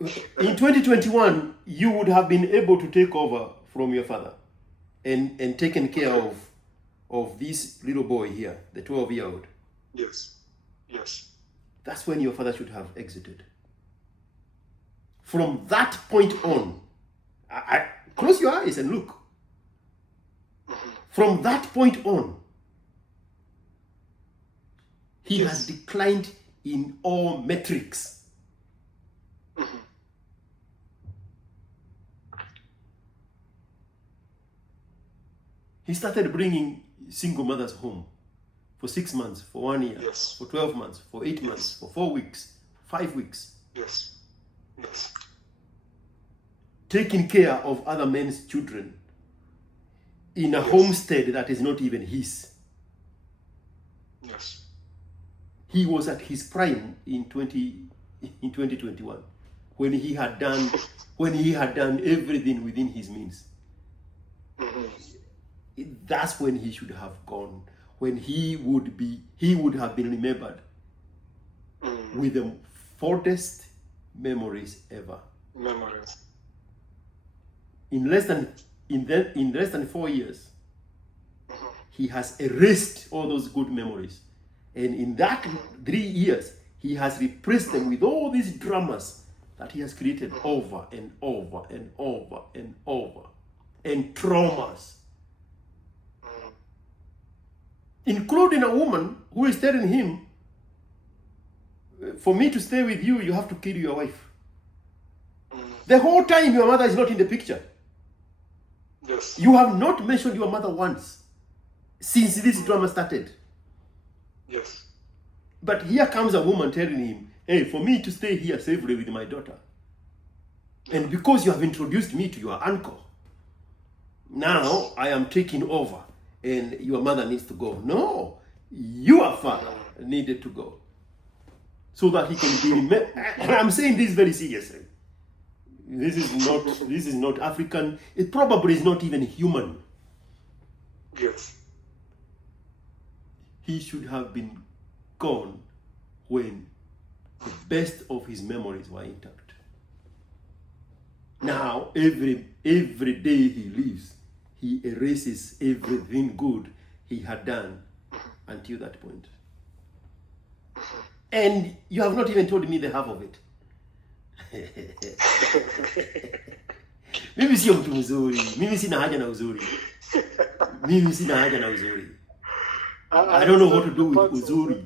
In 2021, you would have been able to take over from your father and taken care of this little boy here, the 12-year-old. Yes. Yes. That's when your father should have exited. From that point on, close your eyes and look. From that point on, he has declined in all metrics. He started bringing single mothers home for 6 months, for 1 year, for 12 months, for 8 months, for 4 weeks, 5 weeks. Yes. Yes. Taking care of other men's children in a homestead that is not even his. Yes. He was at his prime in 2021 when he had done everything within his means. That's when he should have gone, when he would have been remembered with the fondest memories ever. Memories. In less than 4 years, he has erased all those good memories. And in that 3 years, he has replaced them with all these dramas that he has created over and over and over and over. And traumas. Including a woman who is telling him, for me to stay with you, you have to kill your wife. The whole time your mother is not in the picture. Yes. You have not mentioned your mother once since this drama started. Yes. But here comes a woman telling him, hey, for me to stay here safely with my daughter, and because you have introduced me to your uncle, now I am taking over and your mother needs to go. No, your father needed to go so that he can be remembered. And I'm saying this very seriously. This is not African. It probably is not even human. Yes. He should have been gone when the best of his memories were intact. Now, every day he lives, he erases everything good he had done until that point. And you have not even told me the half of it. Mimi sio mtu mzuri. Mimi sina haja na uzuri. I don't know what to do with uzuri.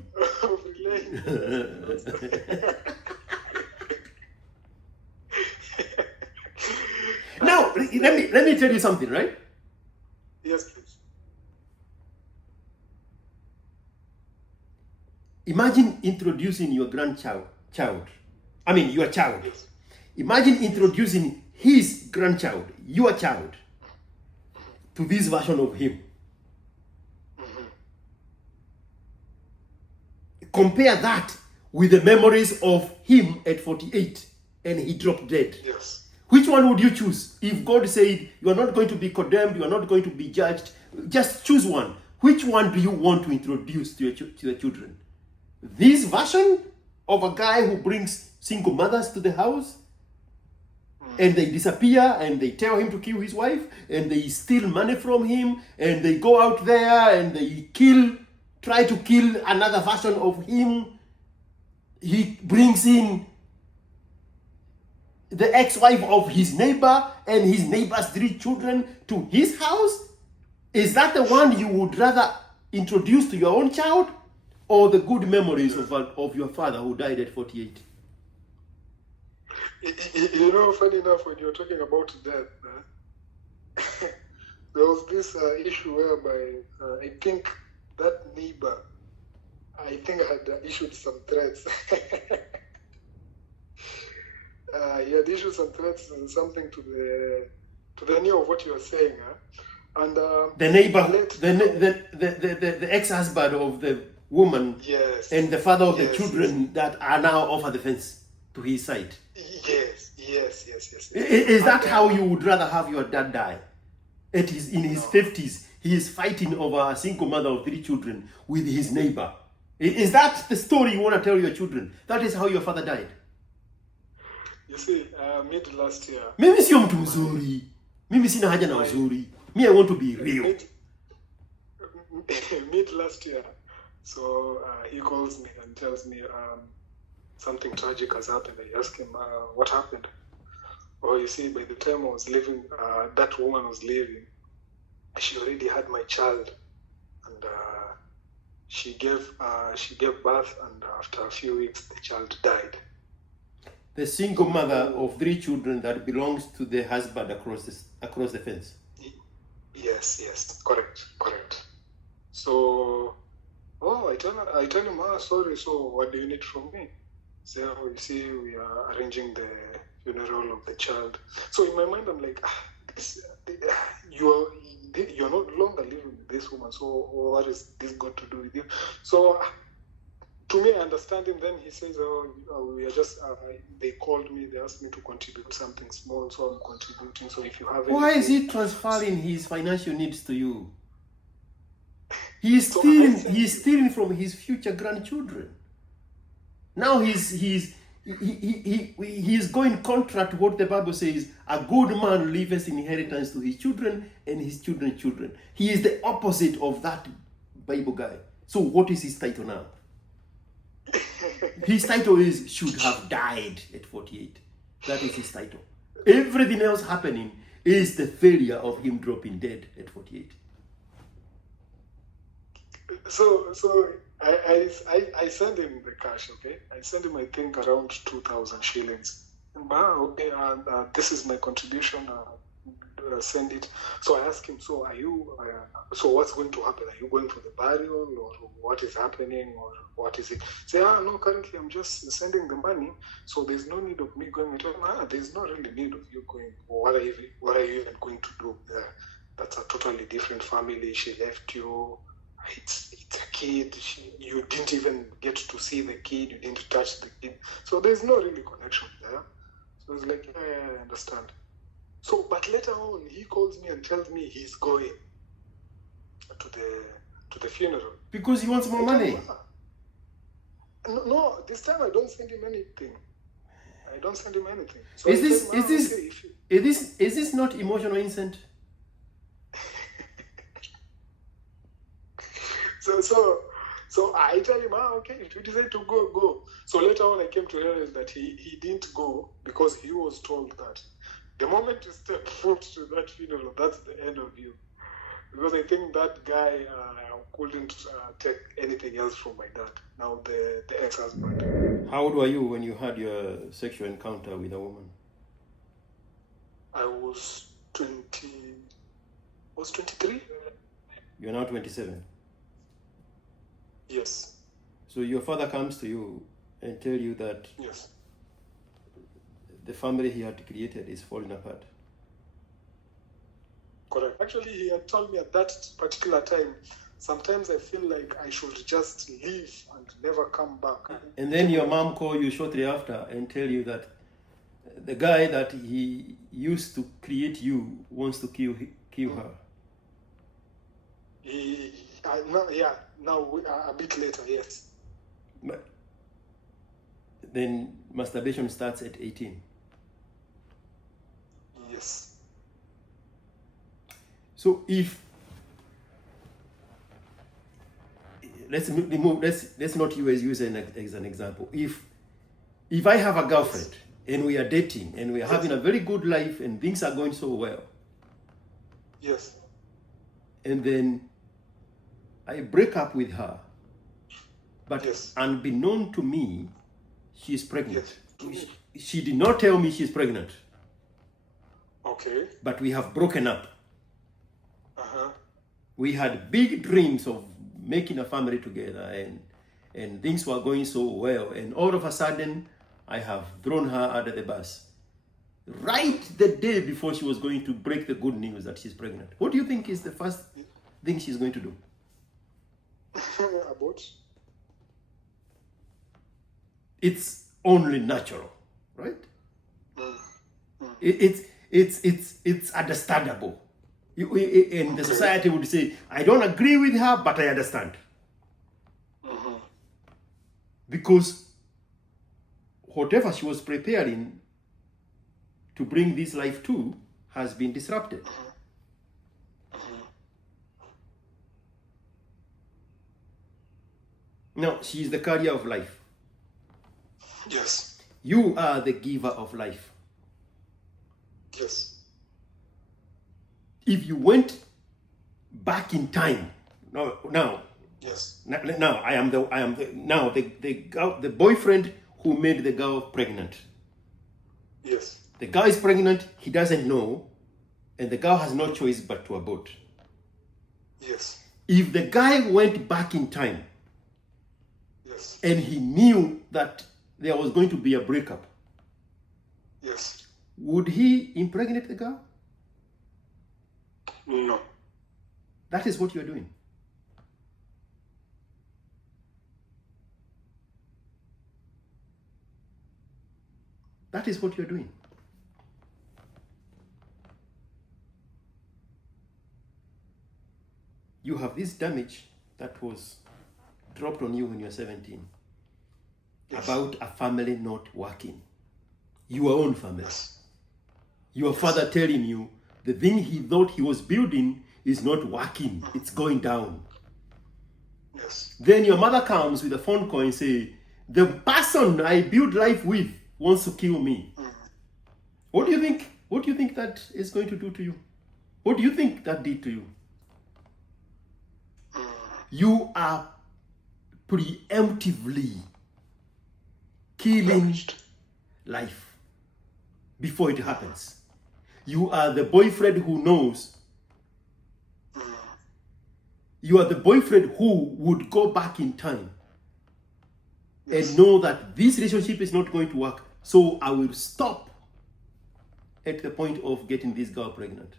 Now, let me tell you something, right? Yes, please. Imagine introducing your child. Yes. Imagine introducing his grandchild, your child, to this version of him. Compare that with the memories of him at 48 and he dropped dead. Yes. Which one would you choose? If God said you are not going to be condemned, you are not going to be judged, just choose one. Which one do you want to introduce to your children? This version of a guy who brings single mothers to the house and they disappear and they tell him to kill his wife and they steal money from him and they go out there and they try to kill another version of him. He brings in the ex-wife of his neighbor and his neighbor's 3 children to his house. Is that the one you would rather introduce to your own child, or the good memories of your father who died at 48? You know, funny enough, when you're talking about death, there was this issue whereby I think that neighbor, had issued some threats. He had issued some threats and something to the near of what you are saying, and the neighbor, the ex-husband of the woman, yes, and the father of the yes, children that are now over the fence to his side. Yes. Is that how you would rather have your dad die? In his 50s, he is fighting over a single mother of 3 children with his neighbor. Is that the story you want to tell your children? That is how your father died? You see, mid last year, Mimi sio mtu mzuri. Mimi sina haja na uzuri. Me, I want to be real. Mid last year, so he calls me and tells me something tragic has happened. I ask him, what happened? Oh, you see, by the time I was leaving, that woman was leaving. She already had my child, and she gave birth, and after a few weeks, the child died. The single mother of 3 children that belongs to the husband across the fence. Yes, correct. So, I tell him, sorry. So, what do you need from me? So, you see, we are arranging the funeral of the child. So, in my mind, I'm like, you're no longer living with this woman. So, what is this got to do with you? So, to me, I understand him. Then he says, we are just, they called me, they asked me to contribute something small, so I'm contributing. So if you have Why is he transferring his financial needs to you? He's stealing from his future grandchildren. Now he's going contrary to what the Bible says, a good man leaves inheritance to his children and his children's children. He is the opposite of that Bible guy. So what is his title now? His title is should have died at 48. That is his title. Everything else happening is the failure of him dropping dead at 48. So I send him the cash, okay? I send him, I think, around 2,000 shillings. Okay, this is my contribution. Send it. So I ask him, so are you? So what's going to happen? Are you going for the burial, or what is happening, or what is it? Say, no, currently I'm just sending the money, so there's no need of me going. There's no really need of you going. What are you even going to do there? That's a totally different family. She left you. It's a kid. You didn't even get to see the kid. You didn't touch the kid. So there's no really connection there. So it's like, I understand. So, but later on, he calls me and tells me he's going to the funeral because he wants more money. No, this time I don't send him anything. So is this not emotional incent? So I tell him, okay, if you decide to go. So later on, I came to realize that he didn't go because he was told that the moment you step foot to that funeral, that's the end of you. Because I think that guy couldn't take anything else from my dad. Now the ex-husband. How old were you when you had your sexual encounter with a woman? I was 20. I was 23. You're now 27. Yes. So your father comes to you and tell you that yes, the family he had created is falling apart. Correct. Actually, he had told me at that particular time, sometimes I feel like I should just leave and never come back. And then your mom called you shortly after and tell you that the guy that he used to create you wants to kill her. Now a bit later, yes. But then masturbation starts at 18. Yes. So if let's not use as an example. If I have a girlfriend and we are dating and we are having a very good life and things are going so well. Yes. And then I break up with her, but unbeknown to me, she's pregnant. Yes. She did not tell me she's pregnant. Okay. But we have broken up. Uh-huh. We had big dreams of making a family together and things were going so well. And all of a sudden, I have thrown her under the bus. Right the day before she was going to break the good news that she's pregnant. What do you think is the first thing she's going to do? Abort. It's only natural, right? Mm. It's understandable. And the society would say, I don't agree with her, but I understand. Mm-hmm. Because whatever she was preparing to bring this life to has been disrupted. Now, she is the carrier of life. Yes. You are the giver of life. Yes. If you went back in time, Yes. now I am the boyfriend who made the girl pregnant. Yes. The girl is pregnant, he doesn't know, and the girl has no choice but to abort. Yes. If the guy went back in time, Yes. and he knew that there was going to be a breakup, Yes. would he impregnate the girl? No. That is what you're doing. That is what you're doing. You have this damage that was dropped on you when you're 17. Yes. About a family not working. Your own family. Yes. Your father telling you the thing he thought he was building is not working. It's going down. Yes. Then your mother comes with a phone call and say, the person I build life with wants to kill me. What do you think? What do you think that is going to do to you? What do you think that did to you? You are preemptively killing life before it happens. You are the boyfriend who knows. You are the boyfriend who would go back in time and know that this relationship is not going to work. So I will stop at the point of getting this girl pregnant.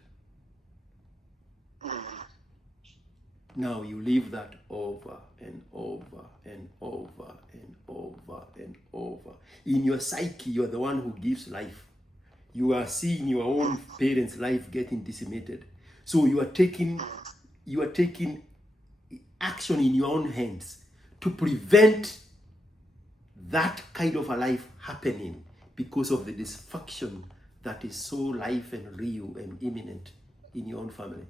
Now you leave that over and over and over and over and over. In your psyche, you are the one who gives life. You are seeing your own parents' life getting decimated. So you are taking action in your own hands to prevent that kind of a life happening because of the dysfunction that is so life and real and imminent in your own family.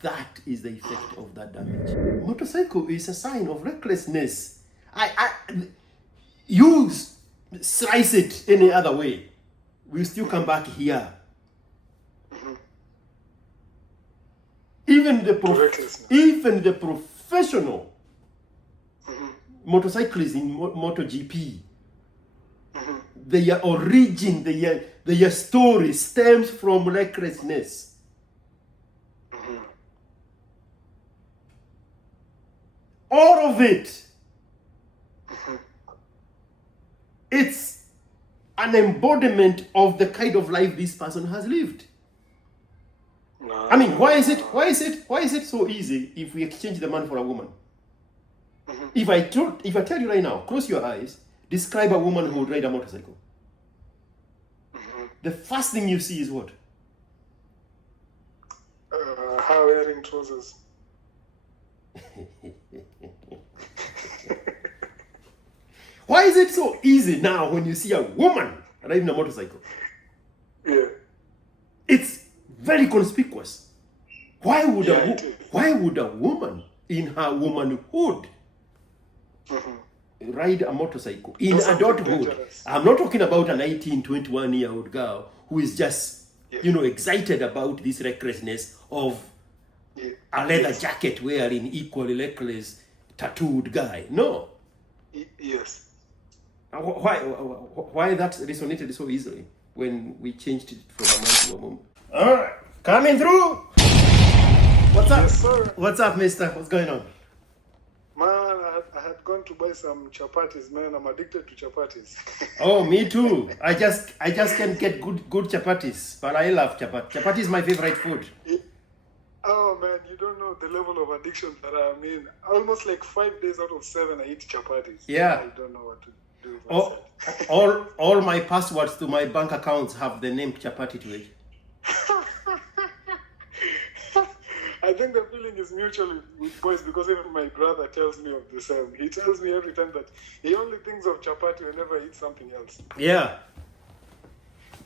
That is the effect of that damage. Motorcycle is a sign of recklessness. You slice it any other way, we'll still come back here. Even the professional motorcyclists in MotoGP, their origin, their story stems from recklessness. All of it. It's an embodiment of the kind of life this person has lived. No. I mean, why is it so easy if we exchange the man for a woman? If I tell you right now, close your eyes, describe a woman who would ride a motorcycle. The first thing you see is what? Her wearing trousers. Why is it so easy now when you see a woman riding a motorcycle? Yeah. It's very conspicuous. Why would a woman in her womanhood ride a motorcycle in adulthood? I'm not talking about a 19, 21-year-old girl who is just, excited about this recklessness of a leather jacket wearing equally reckless tattooed guy. No. Yes. Why that resonated so easily when we changed it from a man to a woman? All right, coming through. What's up? Yes, sir. What's up, mister? What's going on? Man, I had gone to buy some chapatis, man. I'm addicted to chapatis. Oh, me too. I just can't get good chapatis, but I love chapati. Chapati is my favorite food. Oh man, you don't know the level of addiction that I'm in. Almost like 5 days out of 7, I eat chapatis. Yeah. I don't know what to do with myself. All my passwords to my bank accounts have the name chapati to it. I think the feeling is mutual with boys because even my brother tells me of the same. He tells me every time that he only thinks of chapati whenever he eats something else. Yeah.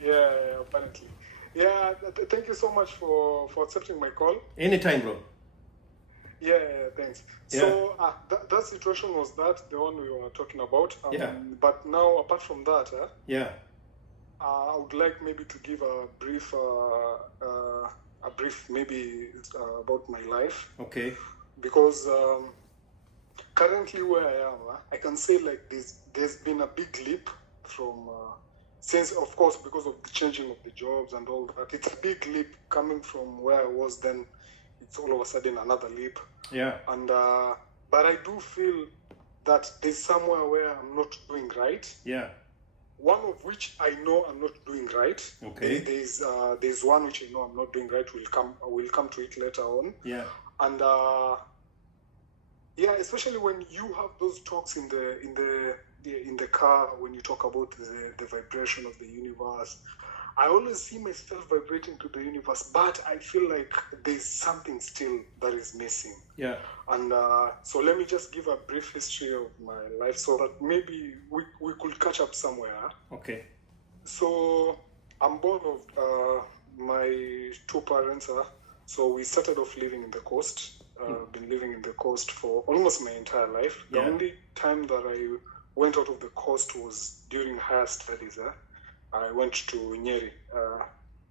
Yeah, apparently. Yeah, thank you so much for accepting my call. Anytime, bro. Yeah, thanks. Yeah. So that situation was the one we were talking about. Yeah. But now, apart from that, Yeah. I would like maybe to give a brief maybe about my life. Okay. Because currently where I am, I can say like there's been a big leap from since, of course, because of the changing of the jobs and all that. It's a big leap coming from where I was then. It's all of a sudden another leap. Yeah. And but I do feel that there's somewhere where I'm not doing right. Yeah. One of which I know I'm not doing right. Okay. There's one which I know I'm not doing right. We'll come to it later on. Yeah. And yeah, especially when you have those talks in the car, when you talk about the vibration of the universe. I always see myself vibrating to the universe, but I feel like there's something still that is missing. Yeah. And so let me just give a brief history of my life so that maybe we could catch up somewhere. Okay. So I'm born of my two parents. So we started off living in the coast. Been living in the coast for almost my entire life. Yeah. The only time that I went out of the coast was during higher studies. I went to Nyeri,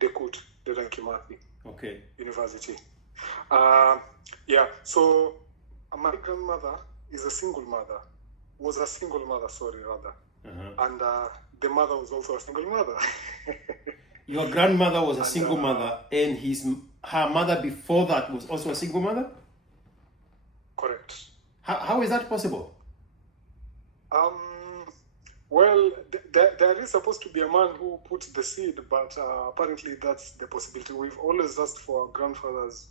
Dekut, Dedan Kimathi Okay. University. Yeah, so my grandmother is a single mother, rather. Uh-huh. And the mother was also a single mother. Your grandmother was a single mother, and her mother before that was also a single mother? Correct. How is that possible? Well, there is supposed to be a man who put the seed, but apparently that's the possibility. We've always asked for our grandfathers,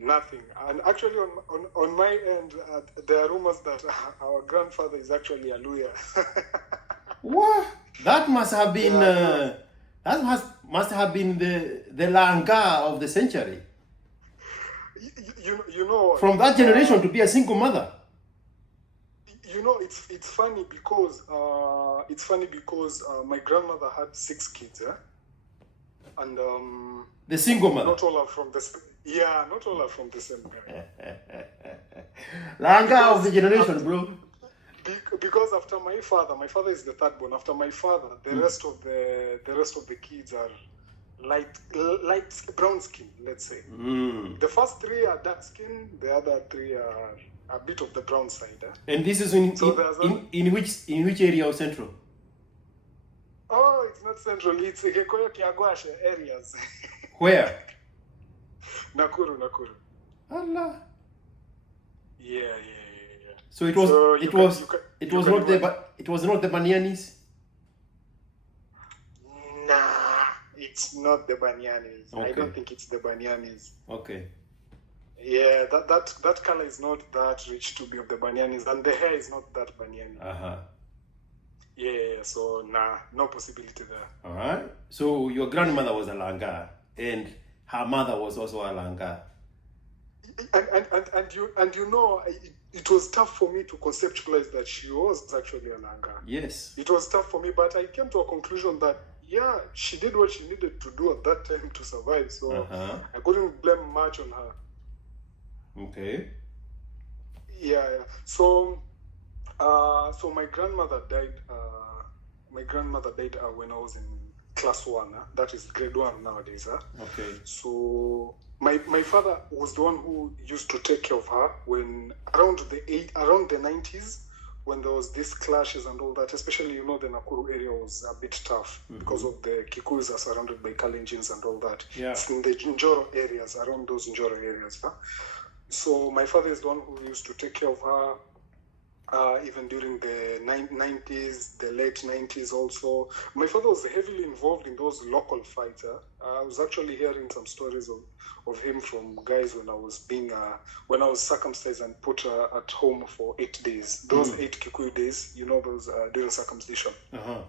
nothing. And actually, on my end, there are rumors that our grandfather is actually a lawyer. What? That must have been must have been the Langa of the century. You know. From that generation to be a single mother. You know, it's funny because my grandmother had 6 kids, and the single mother. Not all are from the same. Yeah, not all are from the same guy. Langa of the generation, bro. Because after my father is the third born. After my father, the rest of the kids are light brown skin, let's say. The first 3 are dark skin. The other 3 are a bit of the brown side. And this is in which area of Central? Oh, it's not Central. It's Kikuyo, Kiagwashe areas. Where? Nakuru. Allah. Yeah. So it was not the Banyanis. Nah, it's not the Banyanis. Okay. I don't think it's the Banyanis. Okay. Yeah, that color is not that rich to be of the Banyanis, and the hair is not that Banyani. Uh-huh. Yeah, so no possibility there. All right. So your grandmother was a Langa, and her mother was also a Langa. And you know, it was tough for me to conceptualize that she was actually a Langa. Yes. It was tough for me, but I came to a conclusion that yeah, she did what she needed to do at that time to survive. So I couldn't blame much on her. Okay. Yeah. So my grandmother died. When I was in class 1. That is grade 1 nowadays. Okay. So my father was the one who used to take care of her when around the 90s, when there was these clashes and all that. Especially, you know, the Nakuru area was a bit tough because of the Kikuyos are surrounded by Kalenjins and all that. Yeah. It's in the Njoro areas, around those Njoro areas. So my father is the one who used to take care of her, even during the 90s, the late 90s also. My father was heavily involved in those local fights. I was actually hearing some stories of him from guys when I was circumcised and put at home for 8 days. Those 8 Kikuyu days, you know, those during circumcision. Uh-huh.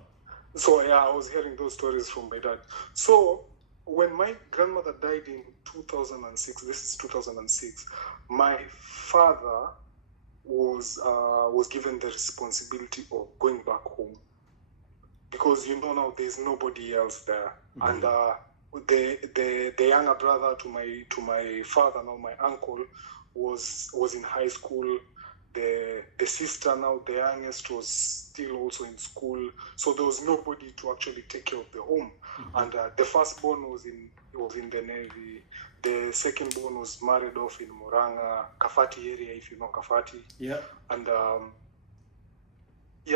So yeah, I was hearing those stories from my dad. So when my grandmother died in 2006, this is 2006, my father was given the responsibility of going back home. because now there's nobody else there, and the younger brother to my father, now my uncle, was in high school. The sister, now the youngest, was still also in school, so there was nobody to actually take care of the home. And the firstborn was in the Navy. The secondborn was married off in Muranga, Kafati area, if you know Kafati. Yeah. And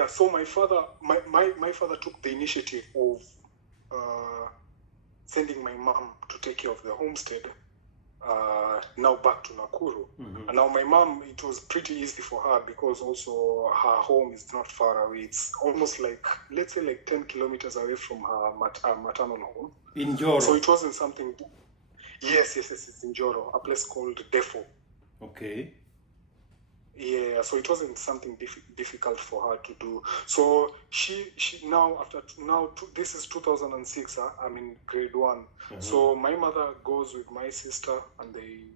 so my father took the initiative of sending my mom to take care of the homestead, now back to Nakuru. And now my mom, it was pretty easy for her because also her home is not far away. It's almost like, let's say, like 10 kilometers away from her maternal home. In Joro? So it wasn't something... Yes, it's in Joro, a place called Defo. Okay. Yeah, so it wasn't something difficult for her to do. So she now, this is 2006, I'm in grade 1. So my mother goes with my sister and they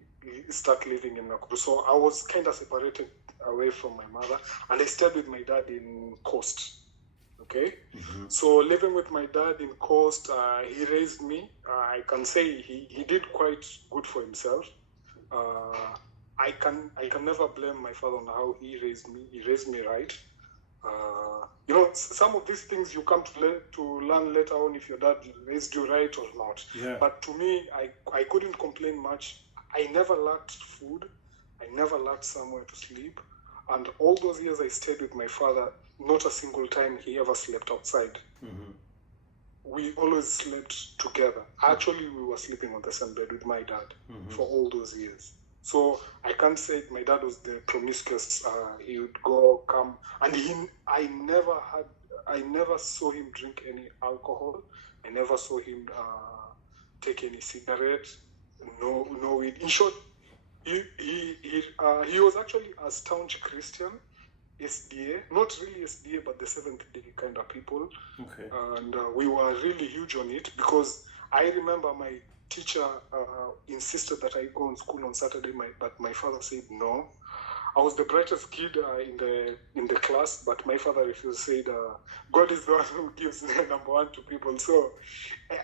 start living in Nakuru. So I was kind of separated away from my mother, and I stayed with my dad in Coast. Okay? So living with my dad in Coast, he raised me. I can say he did quite good for himself. I can never blame my father on how he raised me. He raised me right. Some of these things you come to learn later on if your dad raised you right or not. Yeah. But to me, I couldn't complain much. I never lacked food. I never lacked somewhere to sleep. And all those years I stayed with my father, not a single time he ever slept outside. We always slept together. Actually, we were sleeping on the same bed with my dad for all those years. So I can't say my dad was the promiscuous. He would go, come, and I never saw him drink any alcohol. I never saw him take any cigarette. No weed. In short, he was actually a staunch Christian, SDA, not really SDA, but the Seventh-day kind of people. Okay. And we were really huge on it because I remember my teacher insisted that I go on school on Saturday, but my father said no. I was the brightest kid in the class, but my father refused. Said, "God is the one who gives the number one to people, so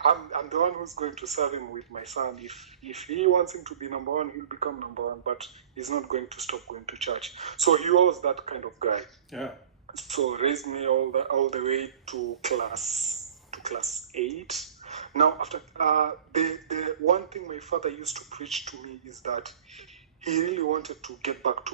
I'm the one who's going to serve him with my son. If he wants him to be number one, he'll become number one, but he's not going to stop going to church." So he was that kind of guy. Yeah. So raised me all the way to class 8. Now, after the one thing my father used to preach to me is that he really wanted to get back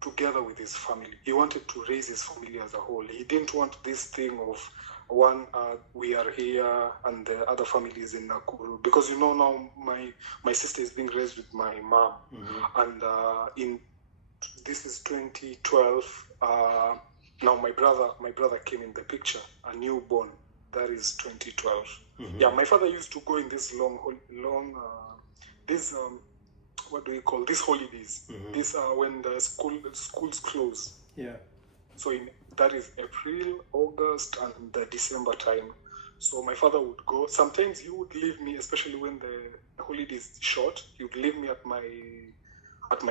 together with his family. He wanted to raise his family as a whole. He didn't want this thing of one, we are here and the other family is in Nakuru. Because now my sister is being raised with my mom. And this is 2012. Now my brother came in the picture, a newborn. That is 2012. Yeah, my father used to go in this long what do we call these holidays? These are when the schools close. Yeah. So that is April, August, and the December time. So my father would go. Sometimes he would leave me, especially when the holiday is short. He would leave me at my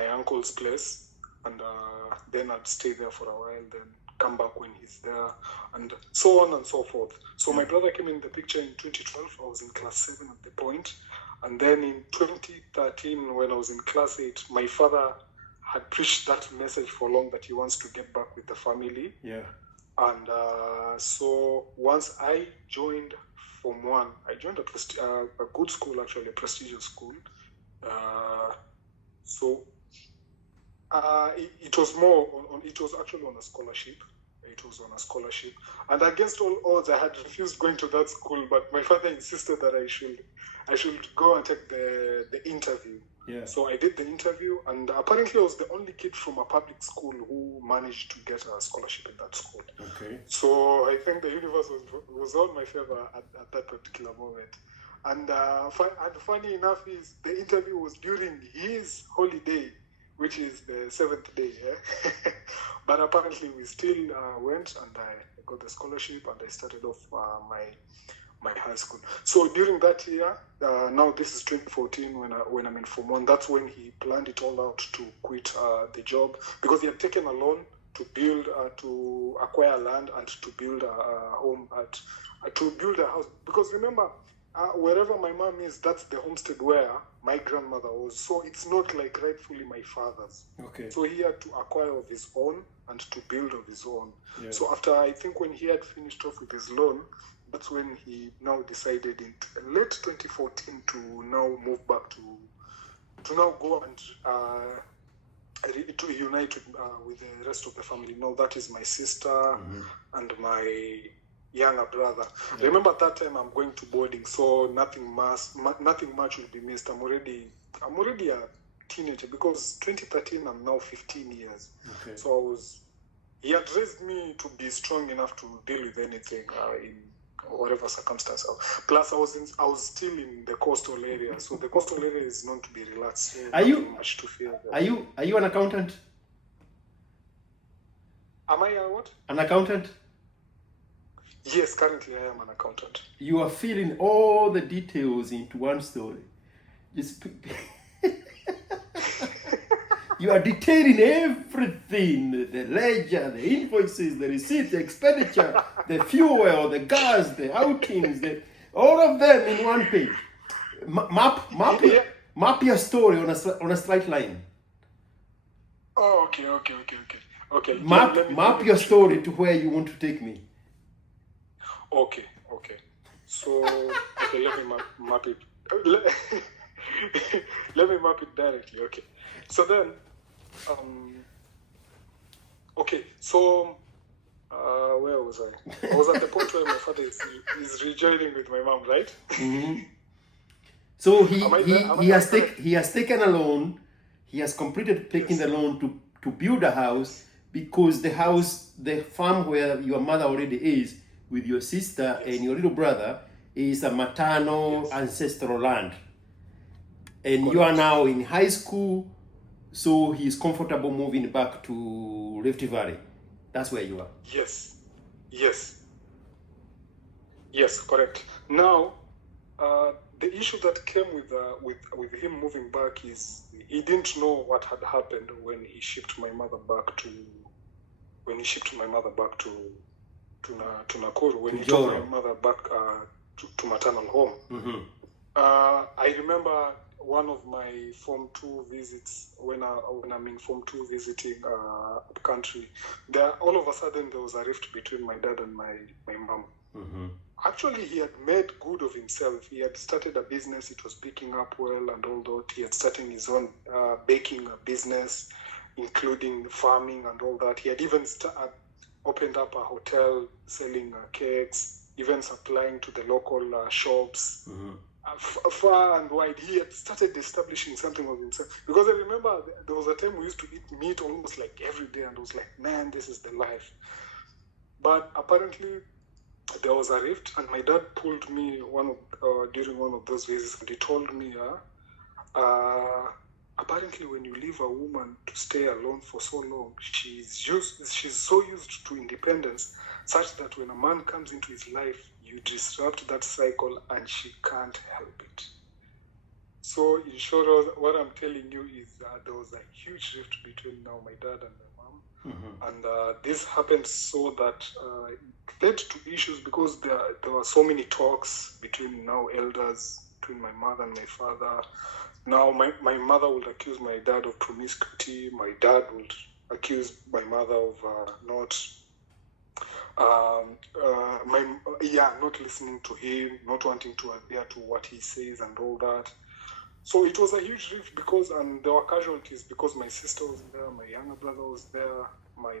uncle's place, and then I'd stay there for a while. Then come back when he's there, and so on and so forth. So my brother came in the picture in 2012. I was in class 7 at the point. And then in 2013, when I was in class 8, my father had preached that message for long that he wants to get back with the family. Yeah. And so once I joined Form 1, I joined a good school, actually, a prestigious school. It was it was actually on a scholarship. It was on a scholarship. And against all odds, I had refused going to that school, but my father insisted that I should go and take the interview. Yeah. So I did the interview, and apparently I was the only kid from a public school who managed to get a scholarship in that school. Okay. So I think the universe was on my favor at that particular moment. And funny enough is the interview was during his holiday, which is the 7th day. Yeah? But apparently we still went, and I got the scholarship, and I started off my high school. So during that year, now this is 2014 when I'm in Form 1, that's when he planned it all out to quit the job, because he had taken a loan build, to acquire land and to build a home, to build a house. Because remember, wherever my mom is, that's the homestead where my grandmother was. So it's not like rightfully my father's. Okay. So he had to acquire of his own and to build of his own. Yeah. So after, I think when he had finished off with his loan, that's when he now decided in late 2014 to now move back to now go and to unite with the rest of the family. Now that is my sister and my younger brother. Yeah. Remember at that time I'm going to boarding, so nothing much will be missed. I'm already a teenager, because 2013 I'm now 15 years. Okay. So he had raised me to be strong enough to deal with anything in whatever circumstance. Plus, I was still in the coastal area, so the coastal area is known to be relaxed. So Are you much to fear? Are you an accountant? Am I what? An accountant? Yes, currently I am an accountant. You are filling all the details into one story. You are detailing everything, the ledger, the invoices, the receipts, the expenditure, the fuel, the gas, the outings, all of them in one page. Map your story on a straight line. Oh, okay. Map your story to where you want to take me. Okay. So, let me map it. Let me map it directly. Okay. So then, where was I? I was at the point where my father is rejoining with my mom, right? Mm-hmm. So he has taken a loan. He has completed taking the loan to build a house, because the farm where your mother already is with your sister and your little brother is a maternal ancestral land. And you are now in high school, so he's comfortable moving back to Rift Valley. That's where you are. Yes, correct. Now, the issue that came with him moving back is he didn't know what had happened when he shipped my mother back to Nakuru, when he took my mother back to maternal home. Mm-hmm. I remember one of my Form 2 visits, when I'm in Form 2 visiting country, all of a sudden there was a rift between my dad and my mom. Mm-hmm. Actually, he had made good of himself. He had started a business. It was picking up well and all that. He had started his own baking business, including farming and all that. He had even opened up a hotel selling cakes, even supplying to the local shops. Mm-hmm. Far and wide. He had started establishing something of himself. Because I remember there was a time we used to eat meat almost like every day, and I was like, man, this is the life. But apparently there was a rift, and my dad pulled me during one of those visits, and he told me, apparently when you leave a woman to stay alone for so long, she's so used to independence, such that when a man comes into his life, you disrupt that cycle and she can't help it. So in short, what I'm telling you is that there was a huge rift between now my dad and my mom. Mm-hmm. And this happened so that it led to issues, because there were so many talks between now elders, between my mother and my father. Now my mother would accuse my dad of promiscuity. My dad would accuse my mother of not listening to him, not wanting to adhere to what he says and all that. So it was a huge rift, and there were casualties, because my sister was there, my younger brother was there. My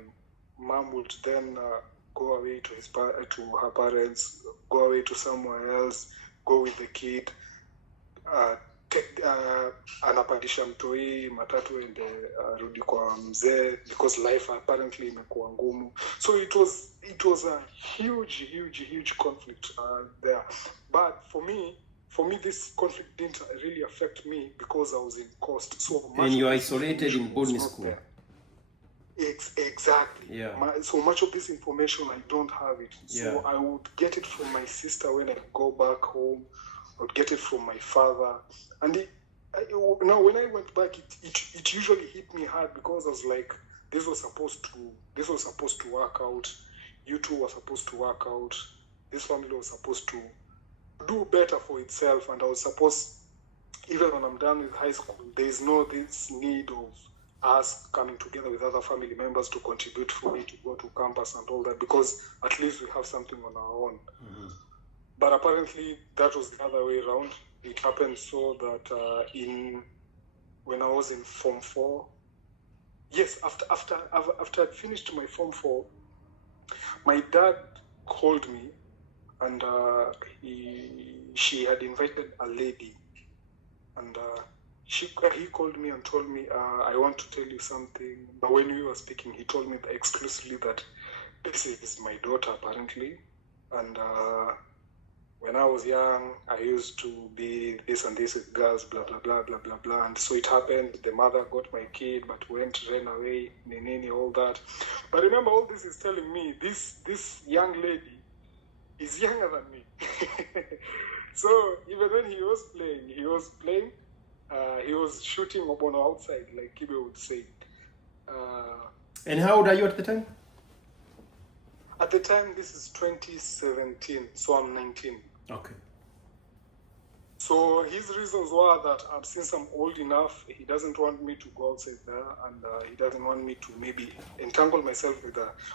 mom would then go away to her parents, go away to somewhere else, go with the kid, anapandisha mtoi matatu ende rudi kwa mzee, because life apparently imekuwa ngumu. So it was a huge conflict there. But for me this conflict didn't really affect me, because I was in coast. So much, and you're isolated in boarding school. Exactly. Yeah. So much of this information I don't have it. So I would get it from my sister when I go back home. I would get it from my father. And now when I went back, it usually hit me hard, because I was like, this was supposed to work out. You two were supposed to work out. This family was supposed to do better for itself, and I was supposed, even when I'm done with high school, there's no this need of us coming together with other family members to contribute for me to go to campus and all that, because at least we have something on our own. Mm-hmm. But apparently that was the other way around. It happened so that when I was in Form 4, yes, after I'd finished my Form 4, my dad called me, and she had invited a lady, and he called me and told me, I want to tell you something. But when we were speaking, he told me exclusively that this is my daughter, apparently. And when I was young, I used to be this and this with girls, blah, blah, blah, blah, blah, blah. And so it happened. The mother got my kid, but ran away, nini, all that. But remember, all this is telling me this young lady is younger than me. So even when he was playing, he was shooting upon outside, like Kikuyo would say. And how old are you at the time? At the time, this is 2017, so I'm 19. Okay. So his reasons were that since I'm old enough, he doesn't want me to go outside there, and he doesn't want me to maybe entangle myself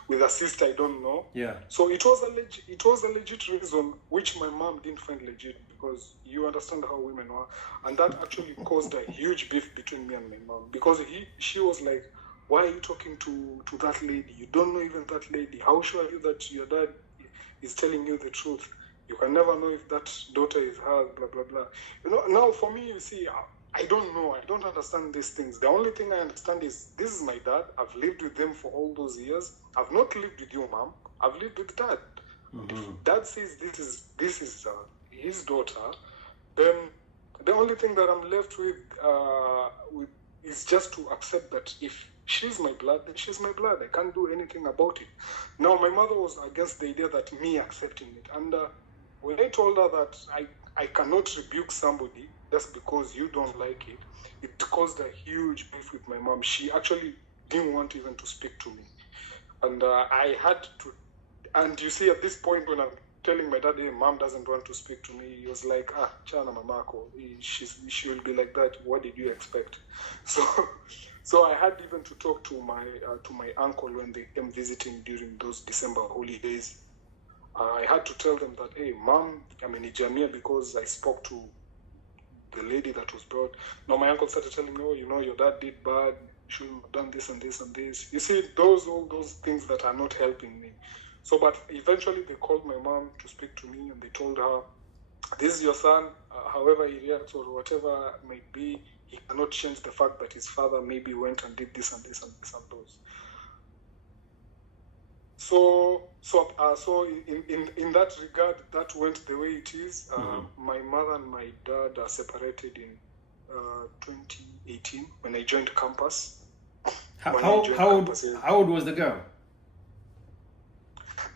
with a sister I don't know. Yeah. So it was a legit reason, which my mom didn't find legit, because you understand how women are, and that actually caused a huge beef between me and my mom, because she was like, why are you talking to that lady? You don't know even that lady. How sure are you that your dad is telling you the truth? You can never know if that daughter is hers, blah, blah, blah. Now for me, you see, I don't know. I don't understand these things. The only thing I understand is this is my dad. I've lived with them for all those years. I've not lived with you, mom. I've lived with dad. Mm-hmm. If dad says this is his daughter, then the only thing that I'm left with is just to accept that if she's my blood, then she's my blood. I can't do anything about it. Now, my mother was against the idea that me accepting it. And when I told her that I cannot rebuke somebody just because you don't like it, it caused a huge beef with my mom. She actually didn't want even to speak to me. And I had to, and you see, at this point when I'm telling my dad, hey, mom doesn't want to speak to me, he was like, Chana Mamako, she will be like that. What did you expect? So I had even to talk to my uncle when they came visiting during those December holidays. I had to tell them that, hey, mom, I'm in Jamia because I spoke to the lady that was brought. Now my uncle started telling me, oh, your dad did bad. You shouldn't have done this and this and this. You see, all those things that are not helping me. So, but eventually they called my mom to speak to me, and they told her, this is your son, however he reacts or whatever it might be, he cannot change the fact that his father maybe went and did this and this and this and those. So in that regard, that went the way it is. My mother and my dad are separated in 2018 when I joined campus. How old was the girl?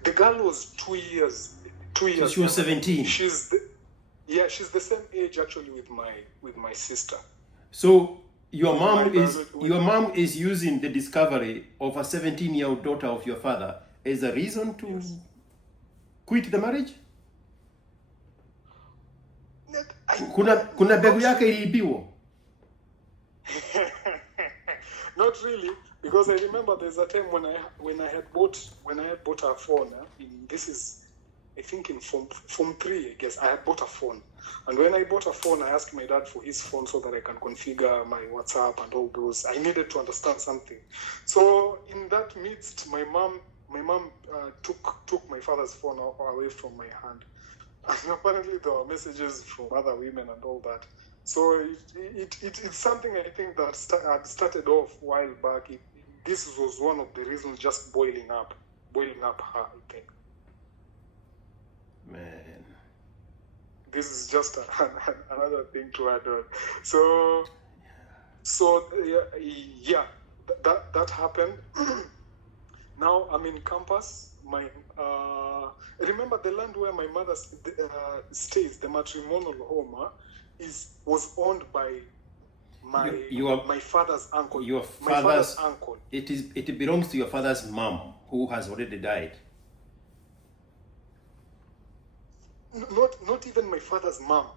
The girl was 2 years. 2 years. So she was 17. She's the same age actually with my sister. So your mom is using the discovery of a 17-year-old daughter of your father as a reason to quit the marriage? Kuna begu yake iliibiwa? Not really, because I remember there's a time when I had bought a phone. This is, I think, in Form 3, I guess. I had bought a phone, and when I bought a phone, I asked my dad for his phone so that I can configure my WhatsApp and all those. I needed to understand something. So in that midst, my mom took my father's phone away from my hand, and apparently there were messages from other women and all that. So it's something I think that started off a while back. This was one of the reasons, just boiling up her, I think. Man, this is just another thing to add on. So yeah, that happened. Now I'm in campus. Remember the land where my mother stays, the matrimonial home, was owned by my father's uncle. Your My father's father's uncle. it belongs to your father's mom, who has already died. Not even my father's mom.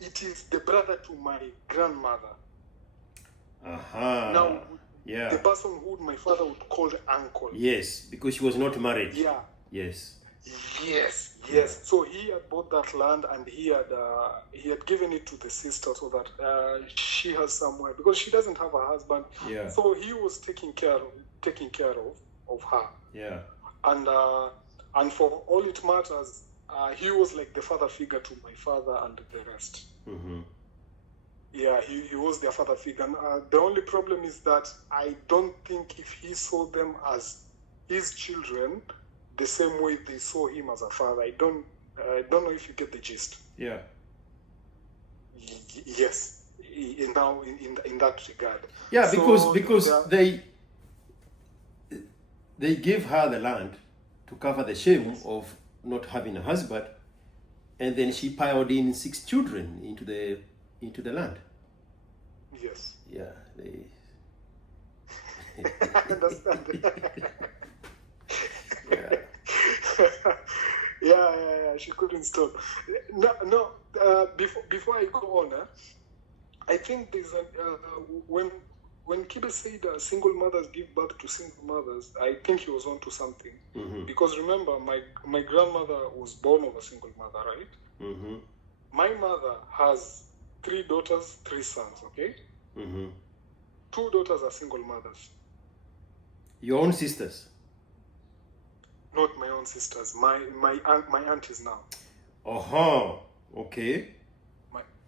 It is the brother to my grandmother. Now, Yeah. the person who my father would call uncle. Yes, because she was not married. Yeah. Yes. Yes. Yeah. So he had bought that land and he had given it to the sister so that she has somewhere, because she doesn't have a husband. Yeah. So he was taking care of her. Yeah. And for all it matters, he was like the father figure to my father and the rest. Mm-hmm. Yeah, he was their father figure. And, the only problem is that I don't think if he saw them as his children the same way they saw him as a father. I don't know if you get the gist. Yeah. Yes. In that regard. Yeah, So because they gave her the land to cover the shame of not having a husband, and then she piled in 6 children into the land. Yes. Yeah, they. I understand. Yeah. yeah, she couldn't stop. No. Before I go on, I think there's when Kibe said single mothers give birth to single mothers, I think he was onto something. Mm-hmm. Because remember, my grandmother was born of a single mother, right? Mm-hmm. My mother has 3 daughters, 3 sons. Okay. Mm-hmm. 2 daughters are single mothers. Your own sisters? Not my own sisters. My aunties now. Okay.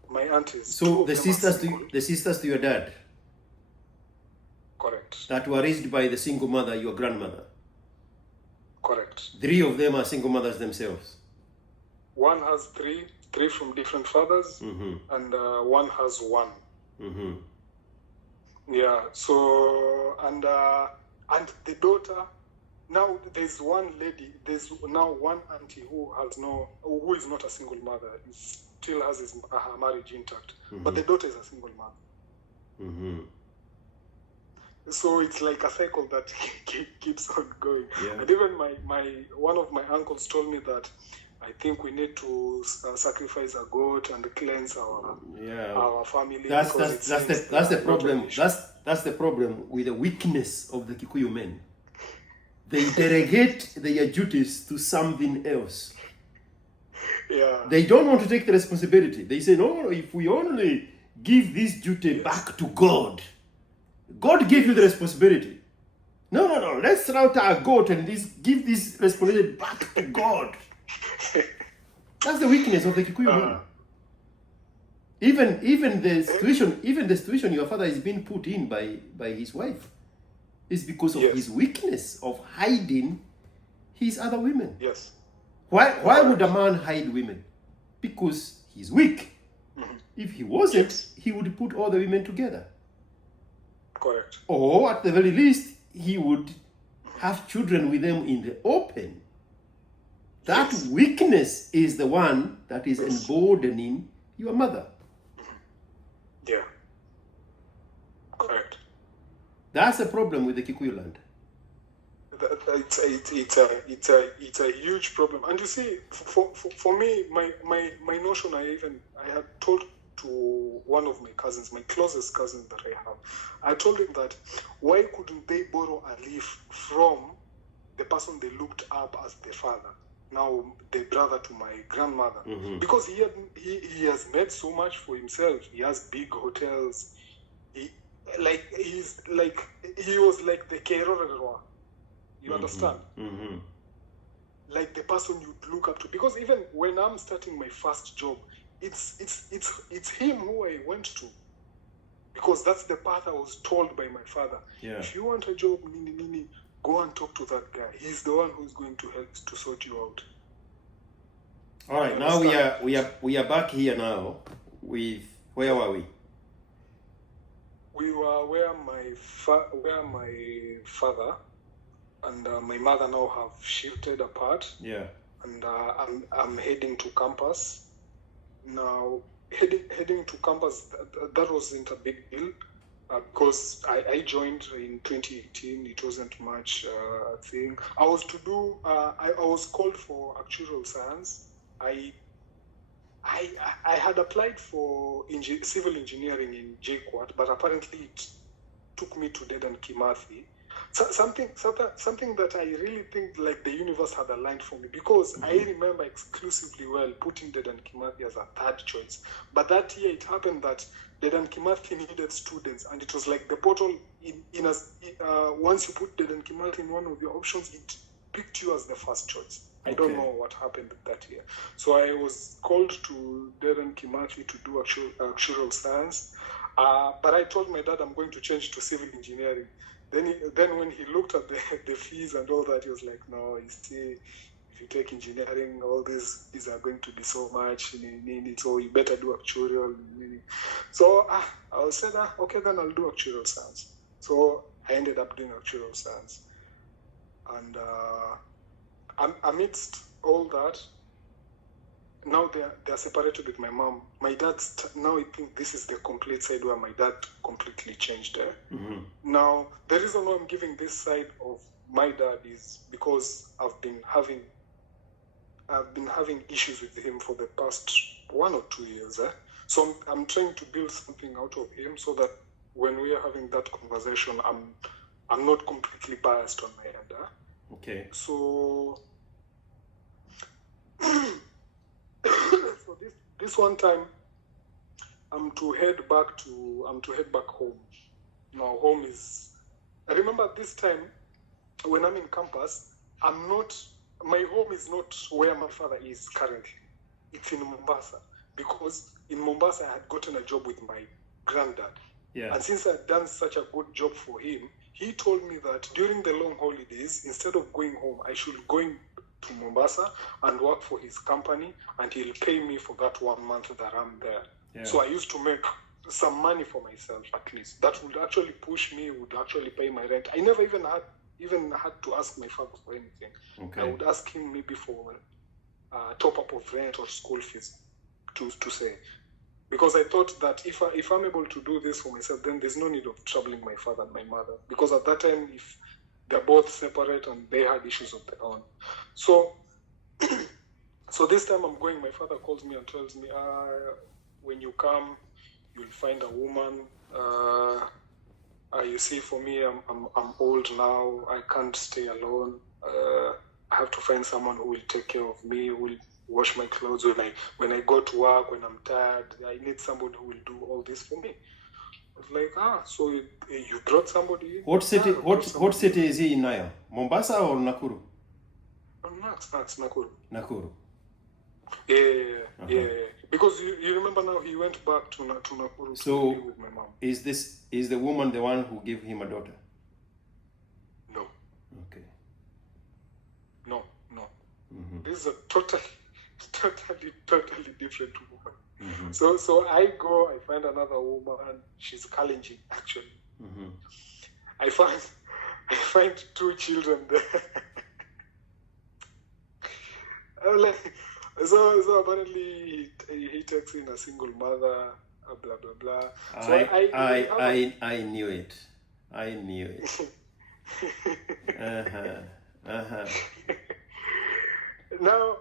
My aunties. So the sisters to your dad? Correct. That were raised by the single mother, your grandmother? Correct. 3 of them are single mothers themselves? One has 3 from different fathers, mm-hmm. and one has 1. Mm-hmm. Yeah. So and the daughter. Now there's one lady. There's now one auntie who is not a single mother. He still has her marriage intact, mm-hmm. but the daughter is a single mother. Mm-hmm. So it's like a cycle that keeps on going. Yeah. And even one of my uncles told me that I think we need to sacrifice a goat and cleanse our family. That's the problem. That's the problem with the weakness of the Kikuyu men. They delegate their duties to something else. Yeah. They don't want to take the responsibility. They say, no, if we only give this duty back to God, God gave you the responsibility. No, let's slaughter a goat and give this responsibility back to God. That's the weakness of the Kikuyu men. Even the situation your father is being put in by his wife is because of his weakness of hiding his other women. Yes. Why would a man hide women? Because he's weak. Mm-hmm. If he wasn't, he would put all the women together. Correct. Or at the very least, he would have children with them in the open. That weakness is the one that is emboldening your mother. Yeah. Correct. That's the problem with the Kikuyu land. It's a huge problem. And you see, for me, my notion, I had told to one of my cousins, my closest cousin that I have, I told him that why couldn't they borrow a leaf from the person they looked up as their father, now the brother to my grandmother, mm-hmm. because he has made so much for himself. He has big hotels. He was like the Kerorerwa. You understand? Mm-hmm. Like the person you'd look up to. Because even when I'm starting my first job, it's him who I went to. Because that's the path I was told by my father. Yeah. If you want a job, go and talk to that guy. He's the one who's going to help to sort you out. All right, now we are back here now with, where were we? We were where my father and my mother now have shifted apart. Yeah. And I'm heading to campus now. heading to campus, that wasn't a big deal. Because I joined in 2018, it wasn't much thing. I was to do. I was called for actuarial science. I had applied for civil engineering in JKUAT, but apparently it took me to Dedan Kimathi. Something that I really think like the universe had aligned for me, because I remember exclusively well putting Dedan Kimathi as a third choice. But that year it happened that Dedan Kimathi needed students, and it was like the portal once you put Dedan Kimathi in one of your options, it picked you as the first choice. I don't know what happened that year. So I was called to Dedan Kimathi to do actuarial science. But I told my dad I'm going to change to civil engineering. Then when he looked at the fees and all that, he was like, no, you see, if you take engineering, all these are going to be so much, so you better do actuarial. So I said, okay, then I'll do actuarial science. So I ended up doing actuarial science. And amidst all that, now they're separated with my mom. My dad, now I think this is the complete side where my dad completely changed. Now, the reason why I'm giving this side of my dad is because I've been having issues with him for the past 1 or 2 years. So I'm trying to build something out of him so that when we are having that conversation, I'm not completely biased on my end. Okay. So so this one time, I'm to head back home. Now home is. I remember this time when I'm in campus, my home is not where my father is currently. It's in Mombasa, because in Mombasa I had gotten a job with my granddad. Yeah. And since I'd done such a good job for him, he told me that during the long holidays, instead of going home, I should go to Mombasa and work for his company, and he'll pay me for that 1 month that I'm there. Yeah. So I used to make some money for myself, at least. That would actually push me, would actually pay my rent. I never even had to ask my father for anything. Okay. I would ask him maybe for top up of rent or school fees to say. Because I thought that if I'm able to do this for myself, then there's no need of troubling my father and my mother. Because at that time, if they're both separate and they had issues of their own. So this time I'm going, my father calls me and tells me, when you come, you'll find a woman. You see, for me, I'm old now. I can't stay alone. I have to find someone who will take care of me, who will wash my clothes when I go to work, when I'm tired. I need somebody who will do all this for me. I was like, so you brought somebody in? What city? What city is he in now? Mombasa or Nakuru? No, it's Nakuru. Nakuru. Yeah. Because you remember now he went back to Nakuru to be with my mom. Is the woman the one who gave him a daughter? No. Okay. No. Mm-hmm. This is a totally different woman. Mm-hmm. So I go, I find another woman. She's Kalenjin, actually. Mm-hmm. I find 2 children there. So apparently he takes in a single mother, blah blah blah. So I knew it. Now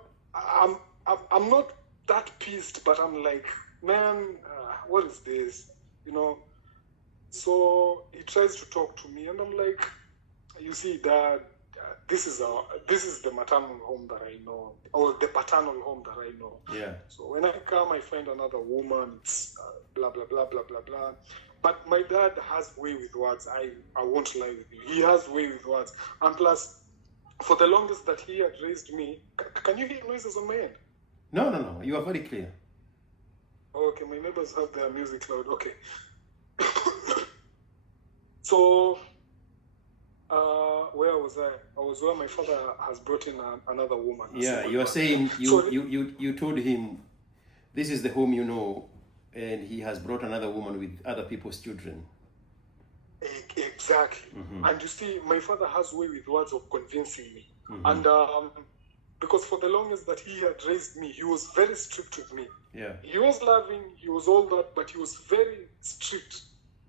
I'm not that pissed, but I'm like, man, what is this? So he tries to talk to me, and I'm like, you see, Dad, this is the maternal home that I know, or the paternal home that I know. Yeah. So when I come, I find another woman. It's blah blah blah blah blah blah. But my dad has way with words. I won't lie with you. He has way with words. And plus, for the longest that he had raised me, can you hear noises on my end? No. You are very clear. Okay, my neighbors have their music loud. Okay. So, where was I? I was where my father has brought in another woman. Yeah, you are saying you told him this is the home you know, and he has brought another woman with other people's children. Exactly. Mm-hmm. And you see, my father has way with words of convincing me. Mm-hmm. And because for the longest that he had raised me, he was very strict with me. Yeah. He was loving, he was all that, but he was very strict.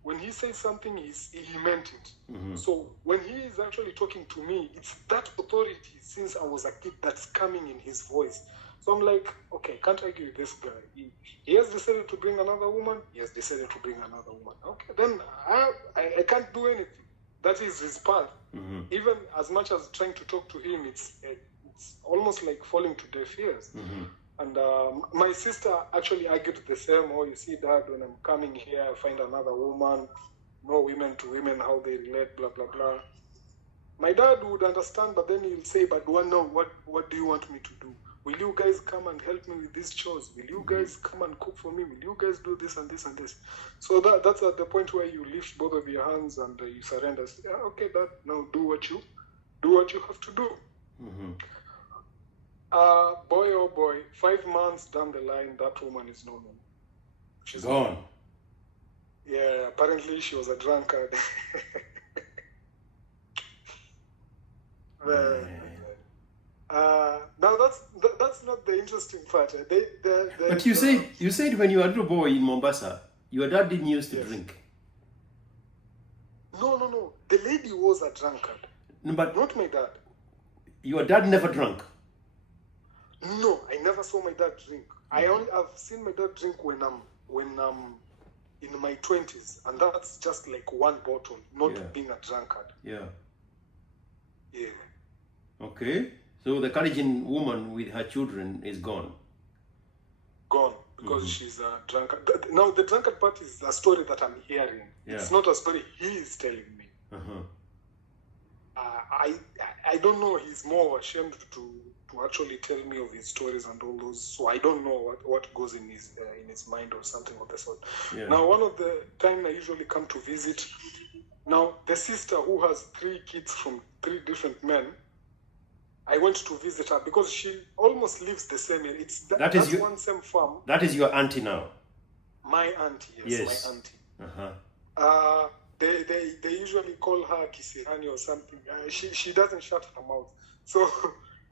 When he says something, he meant it. Mm-hmm. So when he is actually talking to me, it's that authority since I was a kid that's coming in his voice. So I'm like, okay, can't argue with this guy. He has decided to bring another woman. He has decided to bring another woman. Okay, then I can't do anything. That is his path. Mm-hmm. Even as much as trying to talk to him, it's almost like falling to deaf ears. Mm-hmm. And my sister actually argued the same. Oh, you see, Dad, when I'm coming here, I find another woman, no women to women, how they relate, blah, blah, blah. My dad would understand, but then he'll say, but no, what do you want me to do? Will you guys come and help me with these chores? Will you guys come and cook for me? Will you guys do this and this and this? So that's at the point where you lift both of your hands and you surrender. Say, yeah, okay, Dad, now do what you have to do. Mm-hmm. Boy, oh boy, 5 months down the line, that woman is no more. She's gone. Yeah, apparently she was a drunkard. Now that's not the interesting part. But you said when you were a little boy in Mombasa, your dad didn't used to drink. No. The lady was a drunkard. No, but not my dad. Your dad never drank. No, I never saw my dad drink. I've seen my dad drink when I'm in my 20s, and that's just like one bottle, not being a drunkard. Yeah. Yeah. Okay. So the encouraging woman with her children is gone. Gone, because she's a drunkard. Now, the drunkard part is a story that I'm hearing. Yeah. It's not a story he is telling me. Uh-huh. I don't know. He's more ashamed to actually tell me of his stories and all those. So I don't know what goes in his mind or something of the sort. Yeah. Now, one of the time I usually come to visit. Now, the sister who has 3 kids from 3 different men, I went to visit her because she almost lives the same. That's one same farm. That is your auntie now. My auntie, yes. My auntie. Uh-huh. They usually call her Kisirani or something. She doesn't shut her mouth. So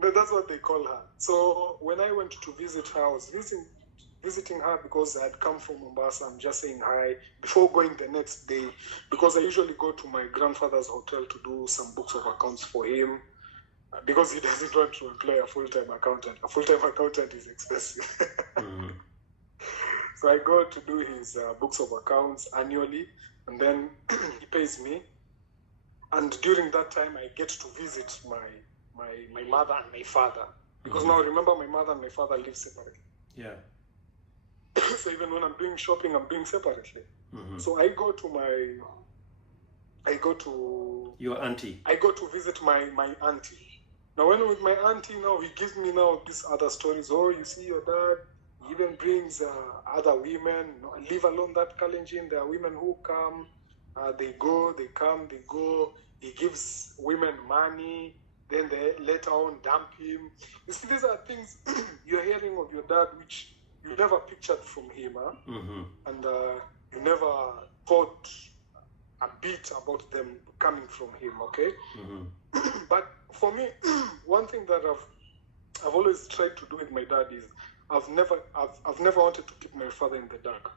that's what they call her. So when I went to visit her, I was visiting her because I had come from Mombasa. I'm just saying hi before going the next day, because I usually go to my grandfather's hotel to do some books of accounts for him, because he doesn't want to employ a full-time accountant. A full-time accountant is expensive. Mm-hmm. So I go to do his books of accounts annually, and then he pays me. And during that time, I get to visit my mother and my father. Because now, remember, my mother and my father live separately. Yeah. So even when I'm doing shopping, I'm doing separately. Mm-hmm. So I go to your auntie. I go to visit my auntie. Now, when I'm with my auntie, now he gives me now these other stories. Oh, you see, your dad even brings other women. Leave alone that Kalenjin. There are women who come, they go, they come, they go. He gives women money. Then they later on dump him. You see, these are things you're hearing of your dad, which you never pictured from him, huh? Mm-hmm. And you never thought a bit about them coming from him, okay? Mm-hmm. But for me, one thing that I've always tried to do with my dad is I've never wanted to keep my father in the dark.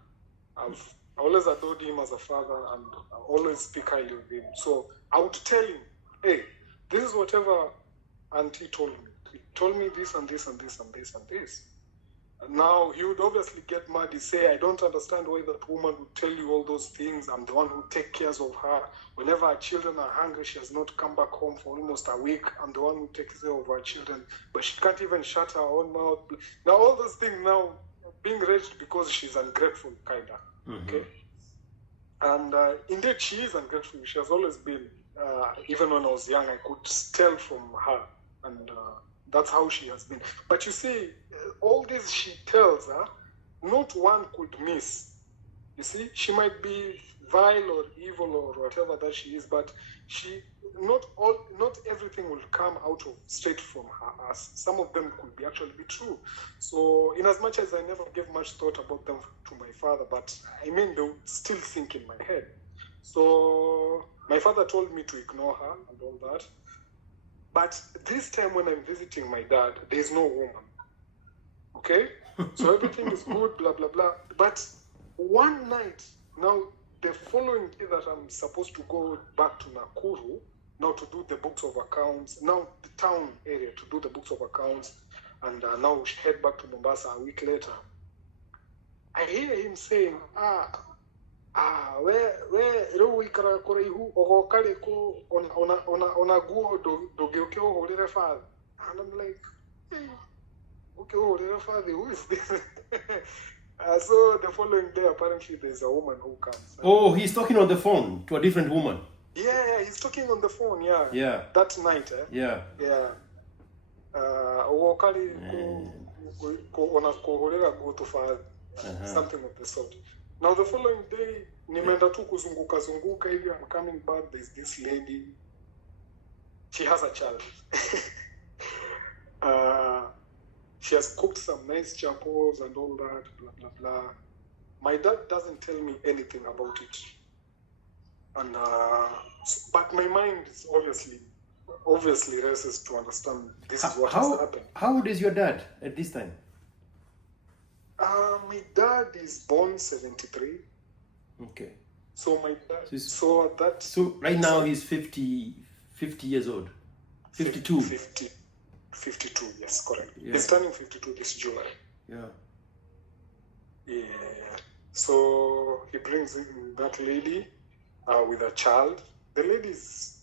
I always adored him as a father, and I always speak highly of him. So I would tell him, hey, this is whatever auntie told me. He told me this and this and this and this and this. And now he would obviously get mad. He say, I don't understand why that woman would tell you all those things. I'm the one who take care of her. Whenever her children are hungry, she has not come back home for almost a week. I'm the one who takes care of her children. But she can't even shut her own mouth. Now all those things now being raised because she's ungrateful, kind of. Mm-hmm. Okay? And indeed, she is ungrateful. She has always been. Even when I was young, I could tell from her. And that's how she has been. But you see, all this she tells her, not one could miss. You see, she might be vile or evil or whatever that she is, but not everything will come out of straight from her. Some of them could actually be true. So, in as much as I never gave much thought about them to my father, but I mean, they would still think in my head. So my father told me to ignore her and all that. But this time when I'm visiting my dad, there's no woman. Okay? So everything is good, blah, blah, blah. But one night, now the following day that I'm supposed to go back to Nakuru, now to do the books of accounts, now the town area to do the books of accounts, and now head back to Mombasa a week later. I hear him saying, where wikara kuraihu ogokare ko ona guo dogeuke ohorere father. And I'm like, hey, okay, ohorere father, who is this? So the following day, apparently there's a woman who comes. Oh, he's talking on the phone to a different woman. Yeah, he's talking on the phone. Yeah. Yeah. That night. Yeah. Yeah. Ogokare ko ona kohorera go to father. Something of the sort. Now the following day, nimeenda tu kuzunguka hivi, I'm coming back, there's this lady. She has a child. She has cooked some nice chapels and all that, blah, blah, blah. My dad doesn't tell me anything about it. And but my mind is obviously races to understand this is what has happened. How old is your dad at this time? My dad is born 73. Okay. So my dad. So right now he's 50 years old. 52. 52. Yes, correct. Yeah. He's turning 52 this July. Yeah. Yeah. So he brings in that lady with a child. The lady's.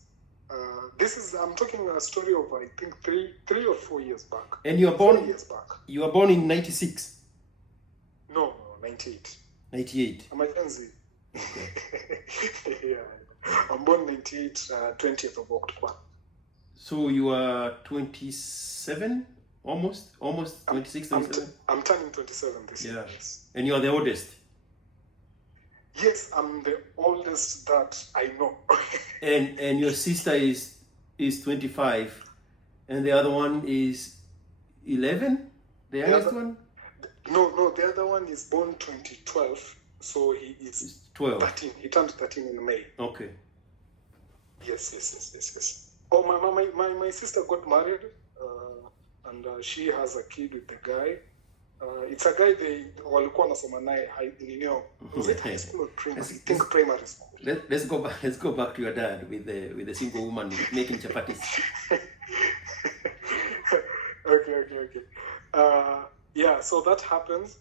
I'm talking a story of I think 3 or 4 years back. And you are born. 4 years back. You were born in 96. No, 98. 98. I'm a Gen Z. Okay. Yeah. I'm born 98, 20th of October. So you are 27? Almost 26, 27? I'm turning 27 this year. Yes. And you are the oldest? Yes, I'm the oldest that I know. and your sister is 25, and the other one is 11? The youngest one? No, the other one is born 2012, so he is 12. 13. He turned 13 in May. Okay. Yes. Oh, my sister got married, and she has a kid with the guy. It's a guy they walikuwa nasoma naye was it high school or primary? I think primary school. Let's go back to your dad with the single woman making chapatis. Okay. Yeah, so that happens.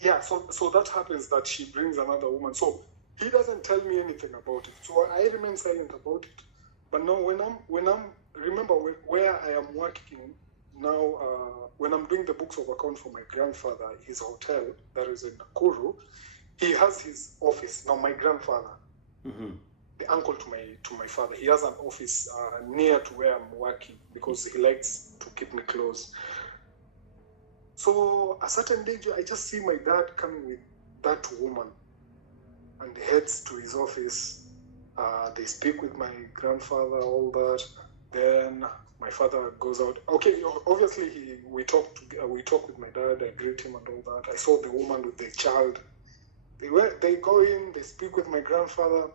Yeah, so that happens that she brings another woman. So he doesn't tell me anything about it. So I remain silent about it. But now when I'm remember where I am working now, when I'm doing the books of account for my grandfather, his hotel that is in Nakuru, he has his office. Now my grandfather, the uncle to my father, he has an office near to where I'm working because he likes to keep me close. So a certain day, I just see my dad coming with that woman and heads to his office. They speak with my grandfather, all that. Then my father goes out. Okay, obviously we talk with my dad. I greet him and all that. I saw the woman with the child. They go in. They speak with my grandfather,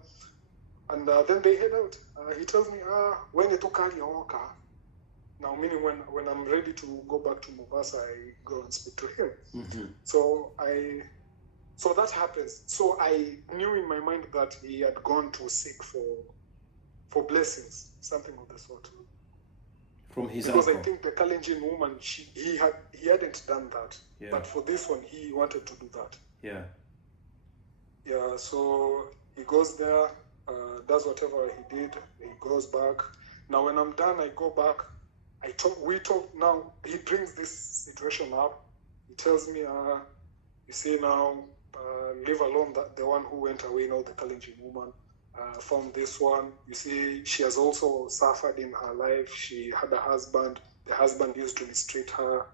and then they head out. He tells me, when you took your car. Now, meaning when I'm ready to go back to Mombasa, I go and speak to him. Mm-hmm. So that happens. So I knew in my mind that he had gone to seek for blessings, something of the sort. From his because uncle. I think the Kalenjin woman, he hadn't done that. Yeah. But for this one, he wanted to do that. Yeah. Yeah. So he goes there, does whatever he did. He goes back. Now, when I'm done, I go back. We talk now. He brings this situation up. He tells me, you see now, leave alone the one who went away, now the Kalenjin woman. Found this one. You see, she has also suffered in her life. She had a husband. The husband used to mistreat her.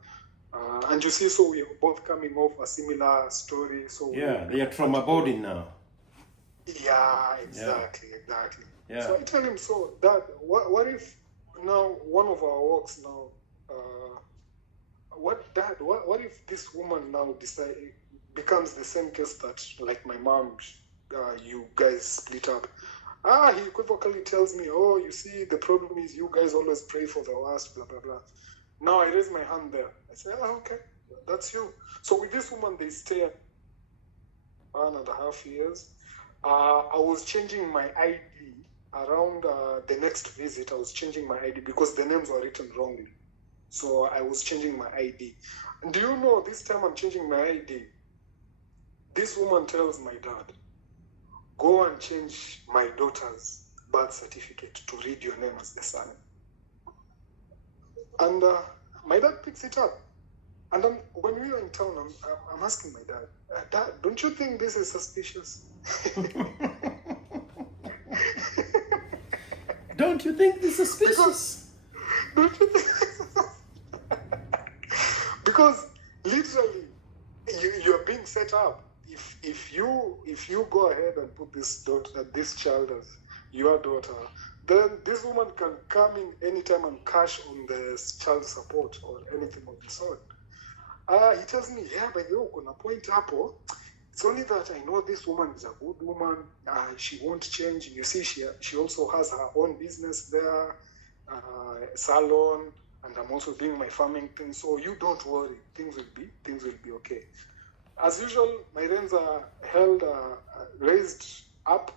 And you see, so we are both coming off a similar story. So yeah, they are trauma bonding now. Yeah, exactly. Yeah. So I tell him, so Dad, what if now one of our walks now, what if this woman now becomes the same case that like my mom, you guys split up, He equivocally tells me, oh, you see, the problem is you guys always pray for the worst, blah, blah, blah. Now I raise my hand there. I say, okay, that's you. So with this woman, they stay 1.5 years. I was changing my ID around the next visit. I was changing my ID because the names were written wrongly. So I was changing my ID. And do you know, this time I'm changing my ID, this woman tells my dad, go and change my daughter's birth certificate to read your name as the son. And my dad picks it up. And when we were in town, I'm asking my dad, Dad, don't you think this is suspicious? Don't you think this is suspicious? Don't you think? Because literally, you're being set up. If you go ahead and put this child as your daughter, then this woman can come in anytime and cash on the child support or anything of the sort. He tells me, yeah, by the way, kuna point hapo. It's only that I know this woman is a good woman. She won't change. You see, she also has her own business there, salon, and I'm also doing my farming thing. So you don't worry. Things will be okay. As usual, my reins are held, raised up.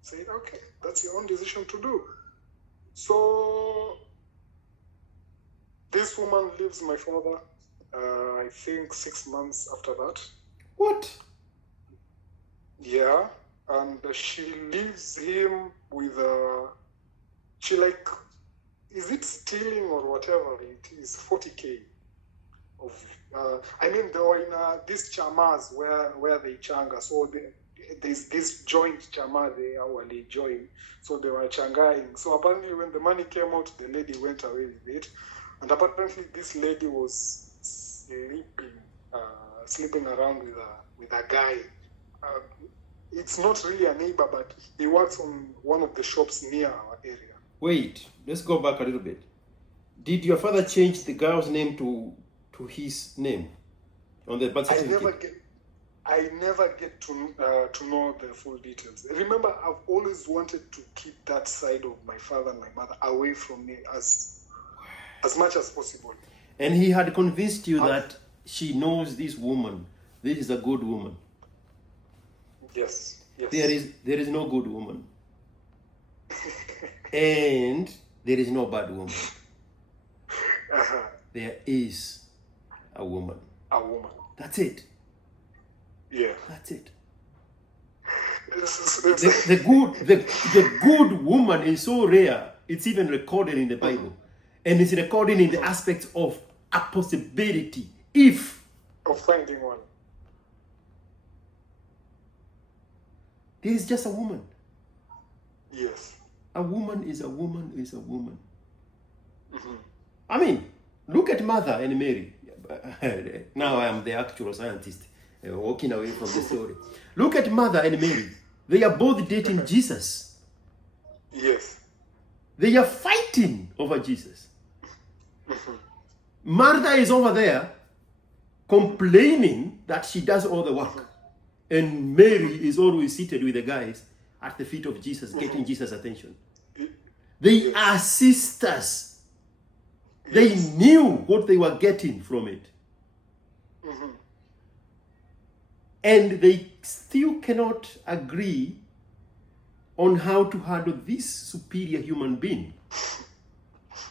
Say, okay, that's your own decision to do. So this woman leaves my father. I think 6 months after that. What? Yeah, and she leaves him with is it stealing or whatever it is, 40K of I mean they were in these chamas where they changa, so there's this joint chama they hourly join, so they were changaing. So apparently when the money came out, the lady went away with it, and apparently this lady was sleeping around with a guy. It's not really a neighbor, but he works on one of the shops near our area. Wait, let's go back a little bit. Did your father change the girl's name to his name on the birth certificate? I never get to know the full details. Remember, I've always wanted to keep that side of my father and my mother away from me as much as possible. And he had convinced you that she knows this woman. This is a good woman. Yes. There is no good woman. And there is no bad woman. There is a woman. A woman. That's it. Yeah. That's it. The The good woman is so rare. It's even recorded in the Bible. And it's recorded in the aspects of a possibility of finding one. There is just a woman. Yes. A woman is a woman is a woman. Mm-hmm. I mean, look at Martha and Mary. Now I am the actual scientist walking away from the story. Look at Martha and Mary. They are both dating Jesus. Yes. They are fighting over Jesus. Martha is over there complaining that she does all the work. And Mary is always seated with the guys at the feet of Jesus, getting Jesus' attention. They are sisters. They knew what they were getting from it. And they still cannot agree on how to handle this superior human being.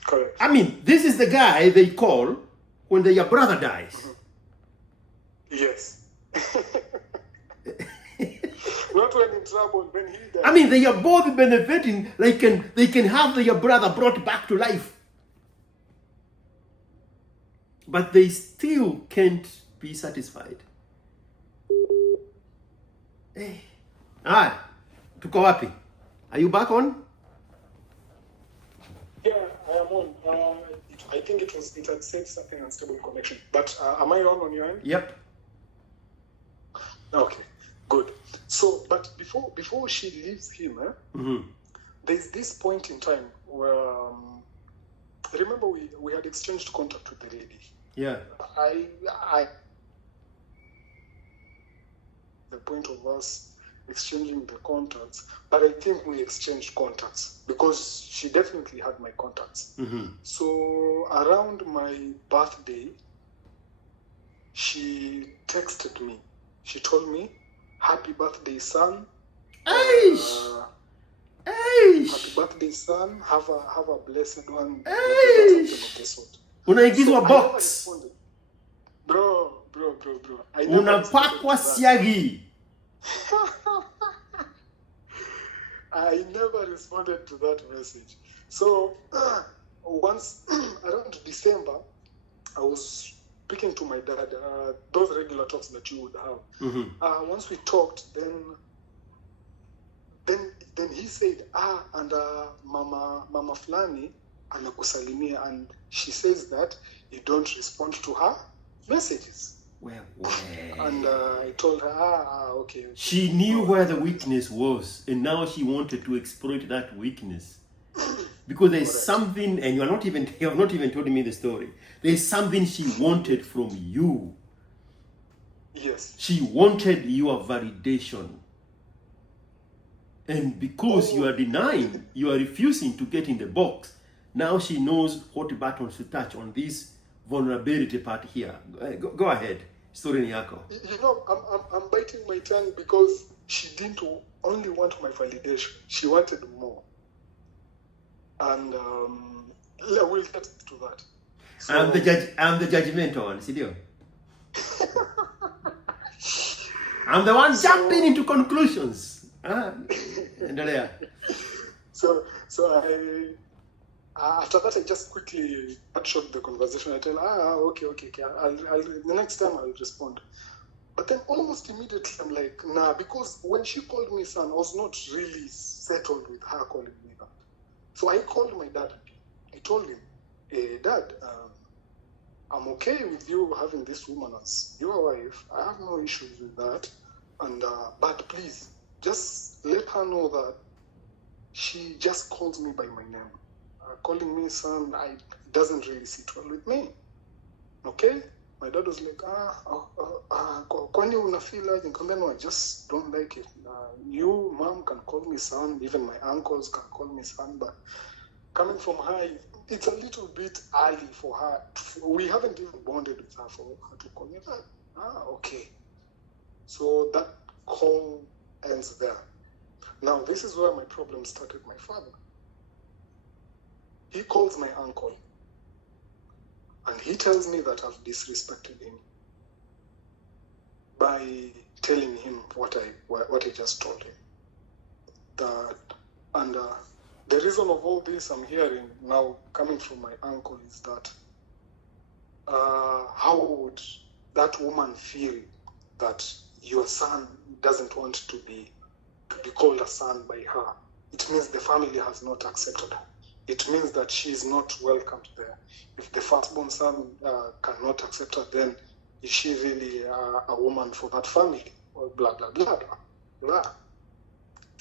Correct. I mean, this is the guy they call when their brother dies. Yes. Not when in trouble, when he dies. I mean, they are both benefiting. They can have their brother brought back to life. But they still can't be satisfied. Hey. Tuko wapi? Are you back on? Yeah, I am on. I think it had said something unstable connection. But am I on your end? Yep. Okay, good. So, but before she leaves him, there's this point in time where remember we had exchanged contact with the lady. Yeah. I the point of us exchanging the contacts, but I think we exchanged contacts because she definitely had my contacts. Mm-hmm. So around my birthday, she texted me. She told me, "Happy birthday, son. Aish! Happy Aish! birthday, son. Have a blessed one." Aish! Something of this sort. Unaingizwa I never box. responded. Bro. I never responded Unapakwa to that. siagi. I never responded to that message. So once around December, I was speaking to my dad, those regular talks that you would have. Mm-hmm. Once we talked, then he said, and Mama Flani anakusalimia, and she says that you don't respond to her messages. Well. And I told her, okay. She knew where the weakness was, and now she wanted to exploit that weakness. Because there's something, and you have not even told me the story. There's something she wanted from you. Yes. She wanted your validation. And because you are denying, you are refusing to get in the box, now she knows what buttons to touch on this vulnerability part here. Go ahead. Story yako. You know, I'm biting my tongue because she didn't only want my validation. She wanted more. And we'll get to that. So, I'm the judgmental one, Sidio. I'm the one jumping into conclusions. Endelea. So I after that I just quickly cut short the conversation. I tell her, okay. I'll the next time I'll respond. But then almost immediately I'm like, nah, because when she called me son, I was not really settled with her calling me that. So I called my dad. I told him, hey, Dad, I'm okay with you having this woman as your wife. I have no issues with that. And but please, just let her know that she just calls me by my name. Calling me son, it doesn't really sit well with me. Okay? My dad was like, kwani una feel like, no, I just don't like it. You, mom, can call me son. Even my uncles can call me son. But coming from her, it's a little bit early for her. We haven't even bonded with her for her to call me that. Okay. So that call ends there. Now, this is where my problem started with my father. He calls my uncle. And he tells me that I've disrespected him by telling him what I just told him. The reason of all this I'm hearing now coming from my uncle is that how would that woman feel that your son doesn't want to be called a son by her? It means the family has not accepted her. It means that she is not welcomed there. If the firstborn son cannot accept her, then is she really a woman for that family? Or blah, blah, blah, blah, blah.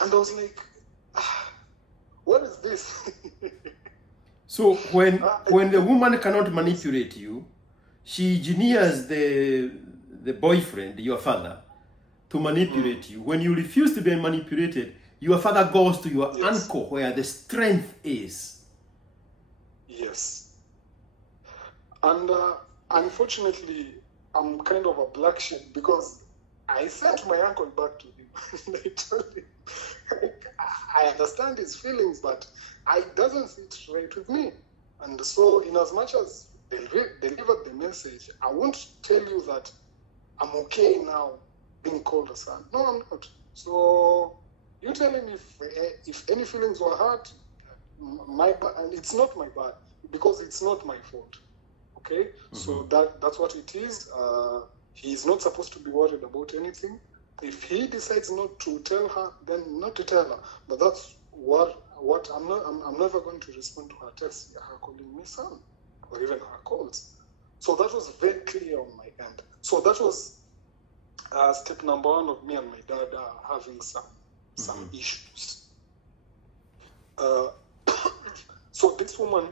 And I was like, what is this? So when the woman cannot manipulate you, she engineers the boyfriend, your father, to manipulate you. When you refuse to be manipulated, your father goes to your uncle where the strength is. Yes. And unfortunately, I'm kind of a black sheep because I sent my uncle back to him. I told him, I understand his feelings, but it doesn't sit right with me. And so, in as much as they delivered the message, I won't tell you that I'm okay now being called a son. No, I'm not. So you tell him if any feelings were hurt, and it's not my bad because it's not my fault. Okay, so that's what it is. He's not supposed to be worried about anything. If he decides not to tell her, then not to tell her. But that's what I'm never going to respond to her texts, her calling me son, or even her calls. So that was very clear on my end. So that was step number one of me and my dad having some issues. So this woman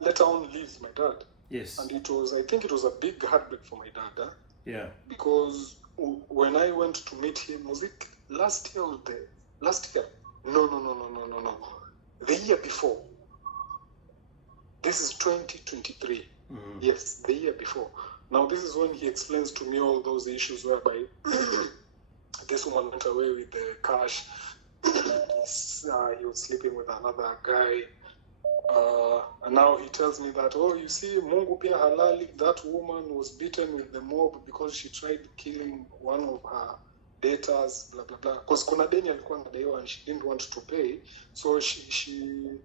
later on leaves my dad. Yes. And I think it was a big heartbreak for my dad. Yeah. Because when I went to meet him, was it last year or last year? No. The year before. This is 2023. Yes, the year before. Now, this is when he explains to me all those issues whereby this woman went away with the cash. He was sleeping with another guy. And now he tells me that, oh, you see, Mungu pia halali, that woman was beaten with the mob because she tried killing one of her debtors, blah, blah, blah. Because kuna deni alikuwa anadaiwa and she didn't want to pay. So she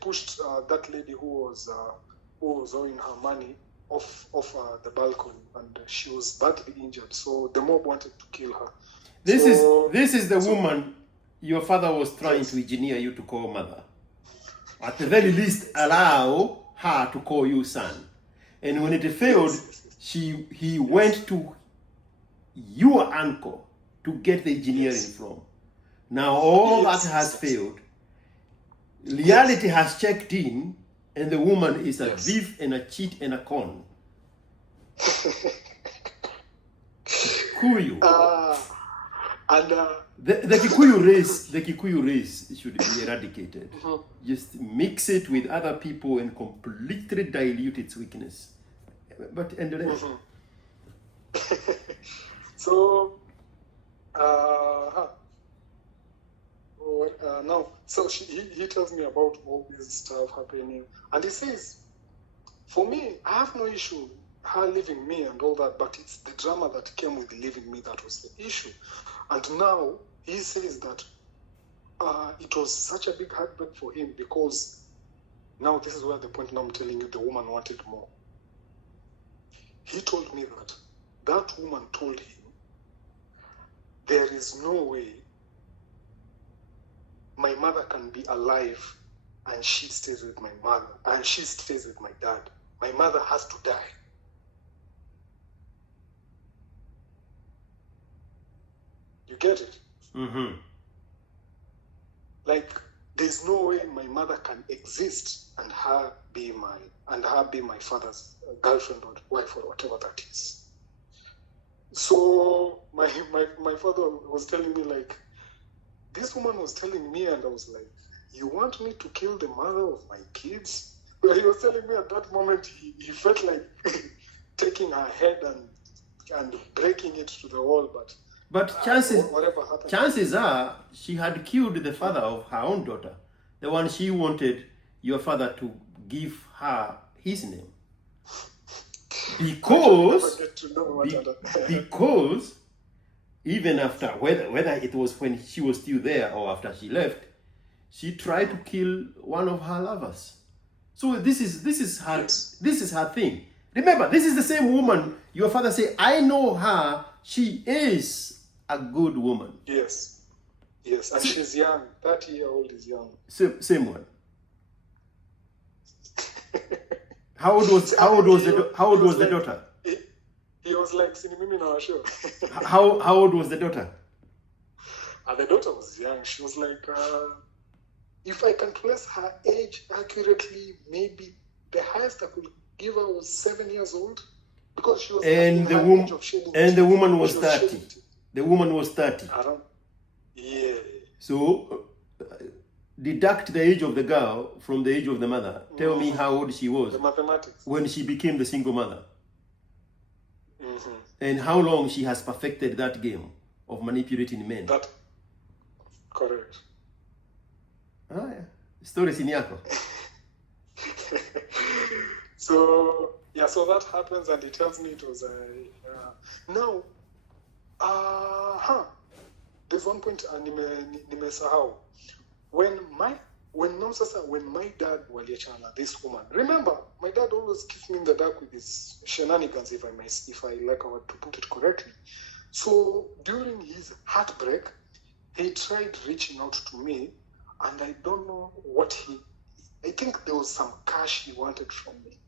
pushed that lady who was owing her money off the balcony, and she was badly injured. So the mob wanted to kill her. This is the woman your father was trying to engineer you to call mother. At the very least, allow her to call you son. And when it failed, he went to your uncle to get the engineering from. Now all that has failed. Reality has checked in, and the woman is a thief and a cheat and a con. Kikuyu. The Kikuyu race should be eradicated. Just mix it with other people and completely dilute its weakness. But anyway. So, now, so he tells me about all this stuff happening, and he says, for me, I have no issue her leaving me and all that, but it's the drama that came with leaving me that was the issue. And now he says that it was such a big heartbreak for him because now this is where the point now I'm telling you the woman wanted more. He told me that woman told him there is no way my mother can be alive and she stays with my mother and she stays with my dad. My mother has to die. You get it? Mm-hmm. Like, there's no way my mother can exist and her be my father's girlfriend or wife or whatever that is. So my father was telling me, like, this woman was telling me, and I was like, you want me to kill the mother of my kids? But he was telling me at that moment he felt like taking her head and breaking it to the wall, but chances are she had killed the father of her own daughter, the one she wanted your father to give her his name. Because even after, whether it was when she was still there or after she left, she tried to kill one of her lovers. So this is her thing. Remember, this is the same woman your father said, I know her, she is a good woman. Yes, and she's young. 30-year-old is young. Same one. How old was the daughter? He was like, "Sinimimi na washo." How old was the daughter? The daughter was young. She was like, if I can place her age accurately, maybe the highest I could give her was 7 years old, because she was and the woman was 30. The woman was 30. Yeah. So deduct the age of the girl from the age of the mother. Tell me how old she was. The mathematics. When she became the single mother. Mm-hmm. And how long she has perfected that game of manipulating men. That correct. Yeah. Story siniako. So that happens, and he tells me it was now. There's one point nimesahau. When my dad waliachana this woman. Remember, my dad always keeps me in the dark with his shenanigans, if I like to put it correctly. So during his heartbreak, he tried reaching out to me, and I don't know I think there was some cash he wanted from me.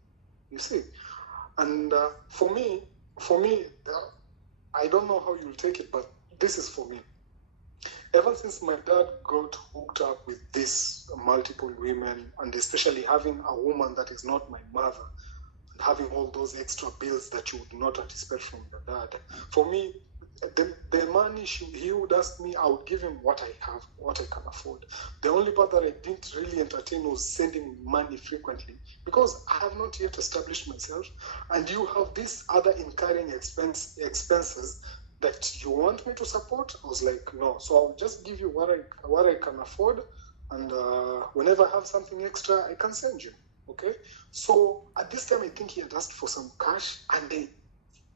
You see? And for me, I don't know how you'll take it, but this is for me. Ever since my dad got hooked up with these multiple women, and especially having a woman that is not my mother, and having all those extra bills that you would not anticipate from your dad, for me, the money he would ask me, I would give him what I have, what I can afford. The only part that I didn't really entertain was sending money frequently, because I have not yet established myself, and you have these other incurring expenses that you want me to support. I was like, no. So I'll just give you what I can afford, and whenever I have something extra, I can send you. Okay. So at this time, I think he had asked for some cash, and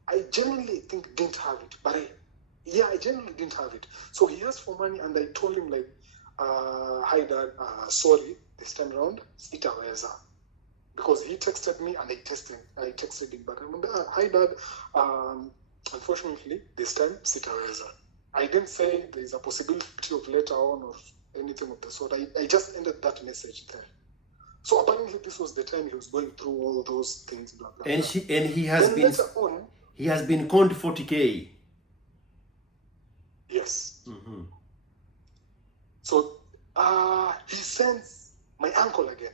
I genuinely think didn't have it, but I genuinely didn't have it. So he asked for money, and I told him like, hi dad, sorry, this time around, sitaweza. Because he texted me and I texted him back. I'm like, hi dad, unfortunately, this time sitaweza. I didn't say there's a possibility of later on or anything of the sort. I just ended that message there. So apparently this was the time he was going through all those things, blah, blah, And blah. he has Then been later on, he has been conned 40K. yes. Mm-hmm. So he sends my uncle again.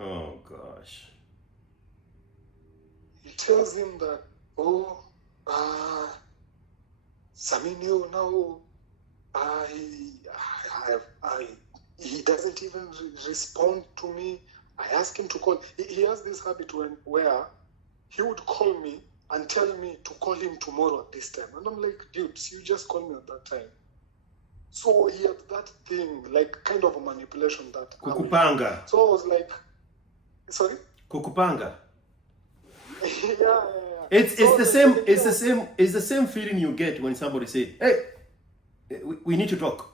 Oh gosh. He tells him that, Saminio now, he doesn't even respond to me. I ask him to call. He has this habit where he would call me and tell me to call him tomorrow at this time. And I'm like, dude, you just call me at that time. So he had that thing, like kind of a manipulation that. Kukupanga. So I was like, sorry? Kukupanga. Yeah. It's So the same. It's the same feeling you get when somebody say, "Hey, we need to talk."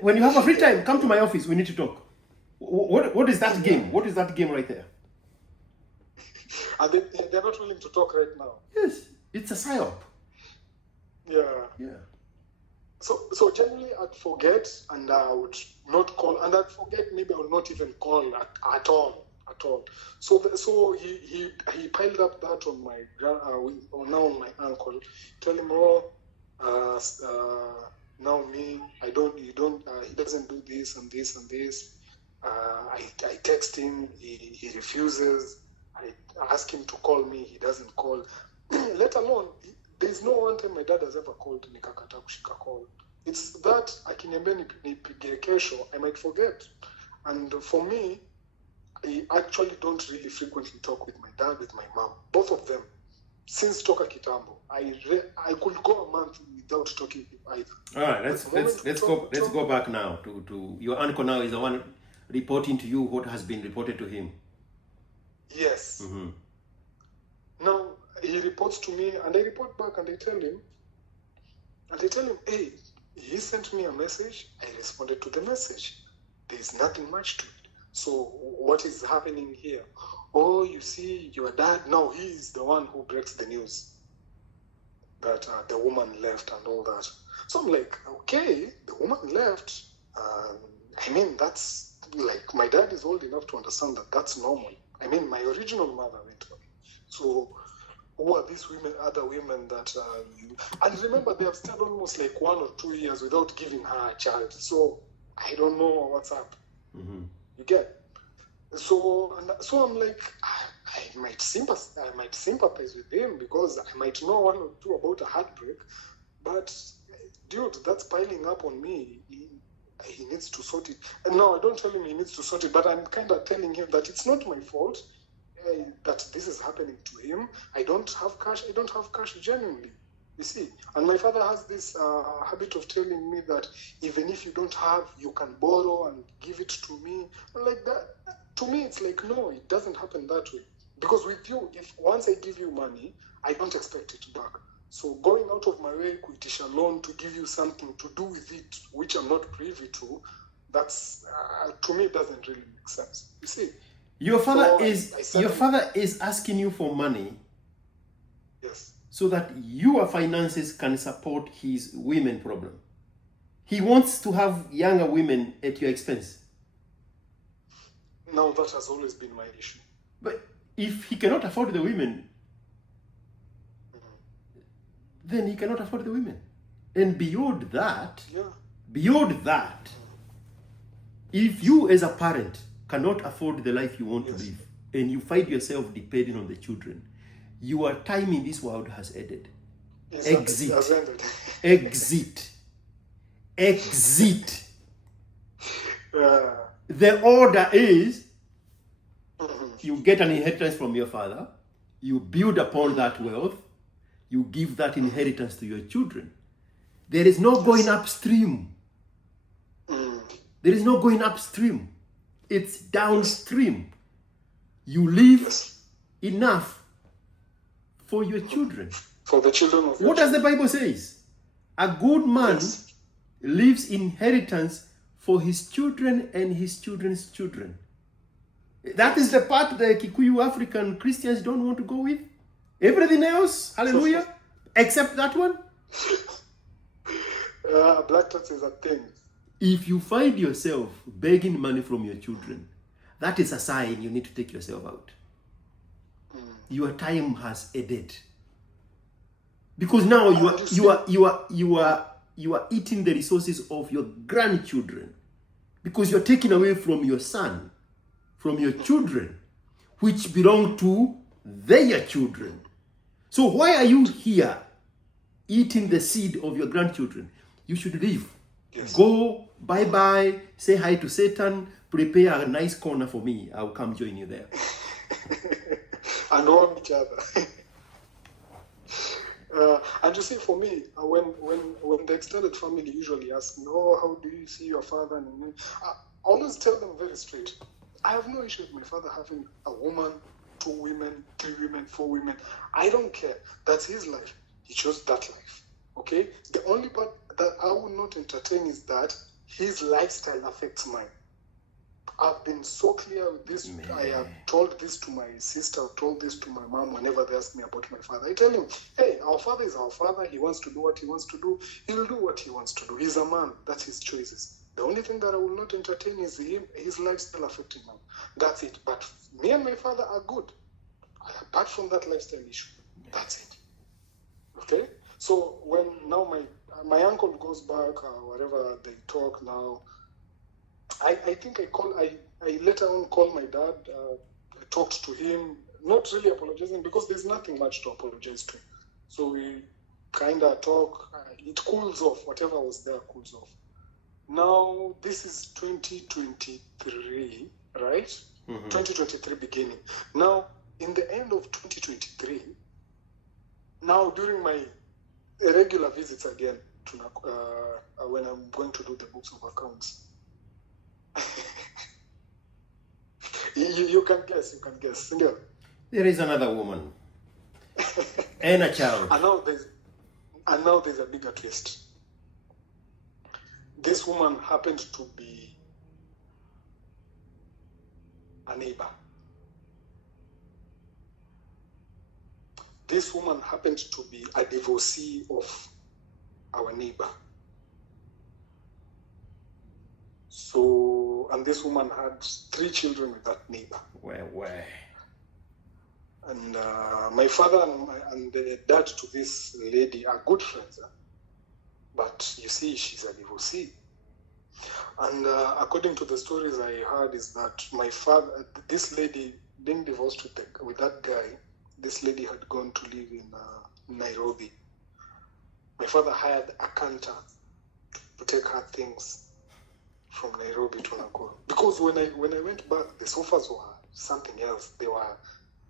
When you have a free time, come to my office. We need to talk. What is that game? What is that game right there? And they're not willing to talk right now. Yes, it's a psyop. Yeah. So generally I'd forget, and I would not call, and I'd forget, maybe I would not even call at all. So he piled up that on my on my uncle. Tell him, now me, he doesn't do this and this and this. I text him, he refuses. I ask him to call me, he doesn't call. Let alone, there's no one time my dad has ever called nikakata kushika call. It's that akiniambia nipige kesho, I might forget. And for me, I actually don't really frequently talk with my dad, with my mom, both of them. Since toka kitambo, I could go a month without talking either. All right, let's go back now to your uncle. Now is the one reporting to you what has been reported to him. Yes. Mm-hmm. Now he reports to me, and I report back, and I tell him, hey, he sent me a message. I responded to the message. There's nothing much to it. So what is happening here? Oh, you see, your dad, now he's the one who breaks the news that the woman left and all that. So I'm like, okay, the woman left. I mean, that's like, my dad is old enough to understand that that's normal. I mean, my original mother went away. So who are these women, other women that and remember, they have stayed almost like 1 or 2 years without giving her a child. So I don't know what's up. Mm-hmm. You get? So I'm like, I might sympathize with him, because I might know 1 or 2 about a heartbreak, but dude, that's piling up on me. He needs to sort it. And no, I don't tell him he needs to sort it, but I'm kind of telling him that it's not my fault that this is happening to him. I don't have cash genuinely. You see, and my father has this habit of telling me that even if you don't have, you can borrow and give it to me. And like that, to me, it's like, no, it doesn't happen that way. Because with you, if once I give you money, I don't expect it back. So going out of my way, kuitisha loan to give you something to do with it, which I'm not privy to, that's to me doesn't really make sense. You see, your father is asking you for money. Yes. So that your finances can support his women problem. He wants to have younger women at your expense. Now that has always been my issue. But if he cannot afford the women, then he cannot afford the women. And beyond that, if you as a parent cannot afford the life you want to live, and you find yourself depending on the children, your time in this world has ended. Exit. Has ended. Exit. Exit. Yeah. The order is Mhm. you get an inheritance from your father, you build upon that wealth, you give that inheritance to your children. There is no going upstream. Mm. There is no going upstream. It's downstream. You leave Yes. enough for your children. For the children of your What does the Bible say? A good man Yes. leaves inheritance for his children and his children's children. That is the part the Kikuyu African Christians don't want to go with. Everything else, hallelujah, except that one. Black tax is a thing. If you find yourself begging money from your children, that is a sign you need to take yourself out. Your time has ended. Because now you are eating the resources of your grandchildren. Because you're taking away from your son, from your children, which belong to their children. So why are you here eating the seed of your grandchildren? You should leave. Yes. Go, bye-bye, say hi to Satan, prepare a nice corner for me. I'll come join you there. And warm each other. And you see, for me, when the extended family usually ask me, "Oh, how do you see your father?" And I always tell them very straight, I have no issue with my father having a woman, 2 women, 3 women, 4 women. I don't care. That's his life. He chose that life. Okay? The only part that I will not entertain is that his lifestyle affects mine. I've been so clear with this. Man. I have told this to my sister, I've told this to my mom whenever they ask me about my father. I tell him, hey, our father is our father. He wants to do what he wants to do. He'll do what he wants to do. He's a man. That's his choices. The only thing that I will not entertain is his lifestyle affecting him. That's it. But me and my father are good. Apart from that lifestyle issue, that's it. Okay? So when now my uncle goes back, wherever they talk now, I think I later on called my dad, talked to him, not really apologizing because there's nothing much to apologize to. So we kind of talk, it cools off, whatever was there cools off. Now, this is 2023, right? Mm-hmm. 2023 beginning. Now, in the end of 2023, now during my regular visits again, to when I'm going to do the books of accounts, you can guess. Yeah. There is another woman and a child. And now there's a bigger twist. This woman happened to be a neighbor. This woman happened to be a divorcee of our neighbor. So, and this woman had 3 children with that neighbor. Where? And my father and the dad to this lady are good friends. But you see, she's a divorcee. And according to the stories I heard is that my father, this lady being divorced with that guy, this lady had gone to live in Nairobi. My father hired a canter to take her things from Nairobi to Nakuru. Because when I went back, the sofas were something else. They were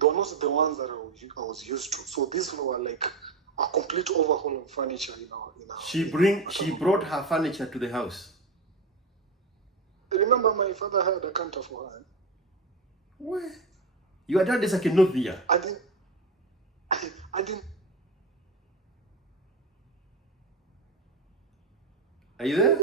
not the ones that I was used to. So these were like a complete overhaul of furniture in our She brought her furniture to the house. Remember, my father had a canter for her. Where? Your dad is a Kikuyo. I didn't. Are you there?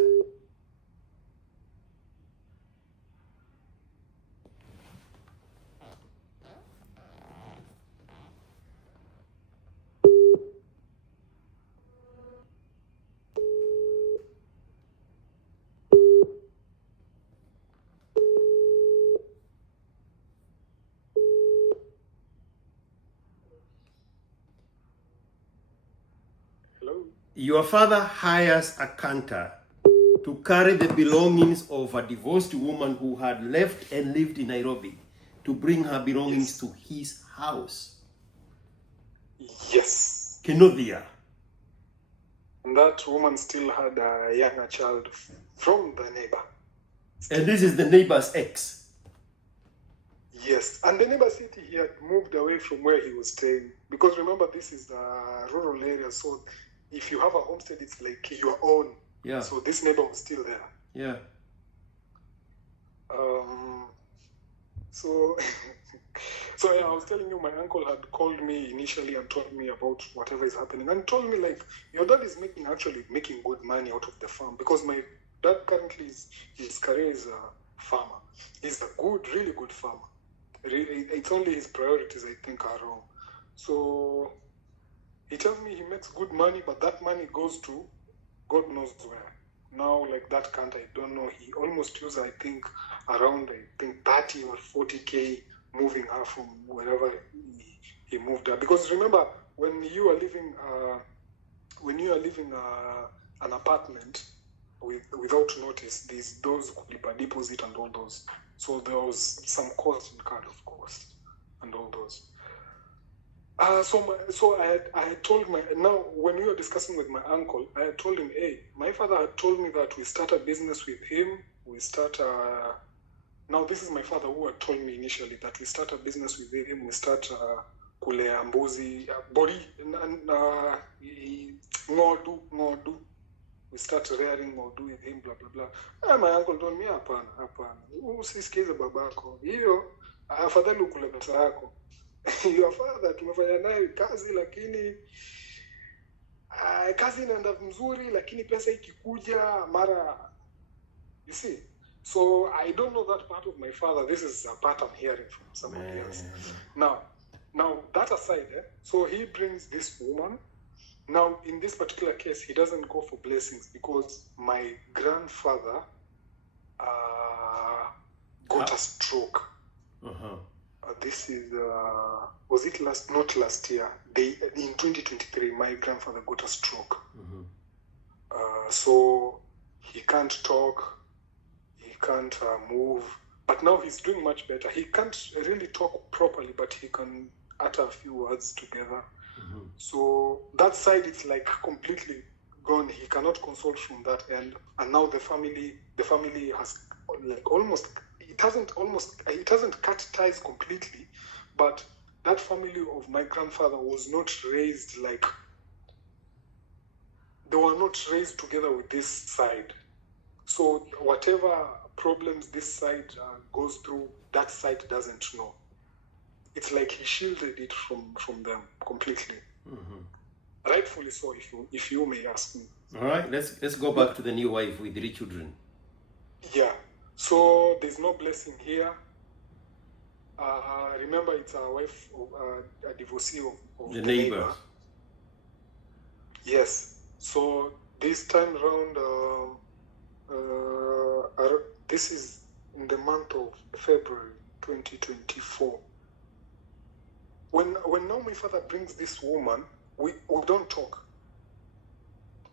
Hello? Your father hires a canter to carry the belongings of a divorced woman who had left and lived in Nairobi to bring her belongings to his house. Yes. Kikuyo. And that woman still had a younger child from the neighbor. And this is the neighbor's ex. Yes, and the neighbor said he had moved away from where he was staying. Because remember, this is a rural area, so if you have a homestead, it's like your own. Yeah. So this neighbor was still there. Yeah. So, so yeah, I was telling you, my uncle had called me initially and told me about whatever is happening, and told me like, your dad is actually making good money out of the farm, because my dad currently his career is a farmer. He's a really good farmer. Really, it's only his priorities I think are wrong. So he tells me he makes good money, but that money goes to God knows where. Now, like that count, I don't know. He almost used, I think, around 30 or 40K moving her from wherever he moved her. Because remember, when you are living an apartment without notice, there's those Kulipa deposit and all those. So there was some cost incurred, of course, and all those. So I had told now when we were discussing with my uncle, I had told him, hey, my father had told me that we start a business with him. Now this is my father who had told me initially that we start a business with him. We start kulea mbuzi, bori, ngodu. We start rearing ngodu with him, blah, blah, blah. My uncle told me, hapana. Usisikize babako. Hiyo, afadhali ukule pesa yako. Your father tumefanya naye kazi lakini kazi inaenda mzuri lakini pesa ikikuja mara, you see. So I don't know that part of my father. This is a part I'm hearing from somebody else. Now that aside, so he brings this woman. Now in this particular case, he doesn't go for blessings because my grandfather got a stroke. This is was it not last year? In 2023, my grandfather got a stroke. So he can't talk, he can't move, but now he's doing much better. He can't really talk properly, but he can utter a few words together. So that side, it's like completely gone. He cannot console from that end, and now the family has like almost. It hasn't cut ties completely, but that family of my grandfather was not raised like, they were not raised together with this side. So whatever problems this side goes through, that side doesn't know. It's like he shielded it from them completely. Rightfully so, if you may ask me. All right, let's go back to the new wife with 3 children. Yeah. So there's no blessing here. Remember, it's a wife of a divorcee of the neighbor. Yes. So this time around, this is in the month of February 2024. When now my father brings this woman, we don't talk.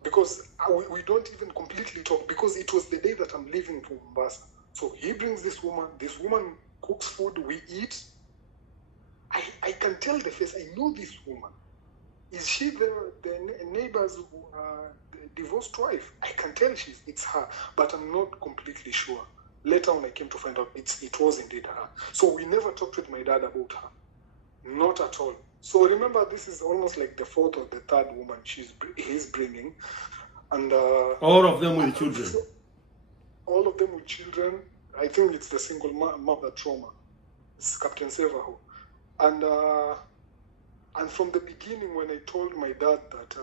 Because we don't even completely talk, because it was the day that I'm leaving from Mombasa. So he brings this woman cooks food, we eat. I can tell the face, I know this woman. Is she the neighbor's divorced wife? I can tell it's her, but I'm not completely sure. Later on I came to find out it was indeed her. So we never talked with my dad about her. Not at all. So remember, this is almost like the 4th or the 3rd woman he's bringing. And all of them with children. All of them with children. I think it's the single mother trauma. It's Captain Sevaho. And from the beginning, when I told my dad that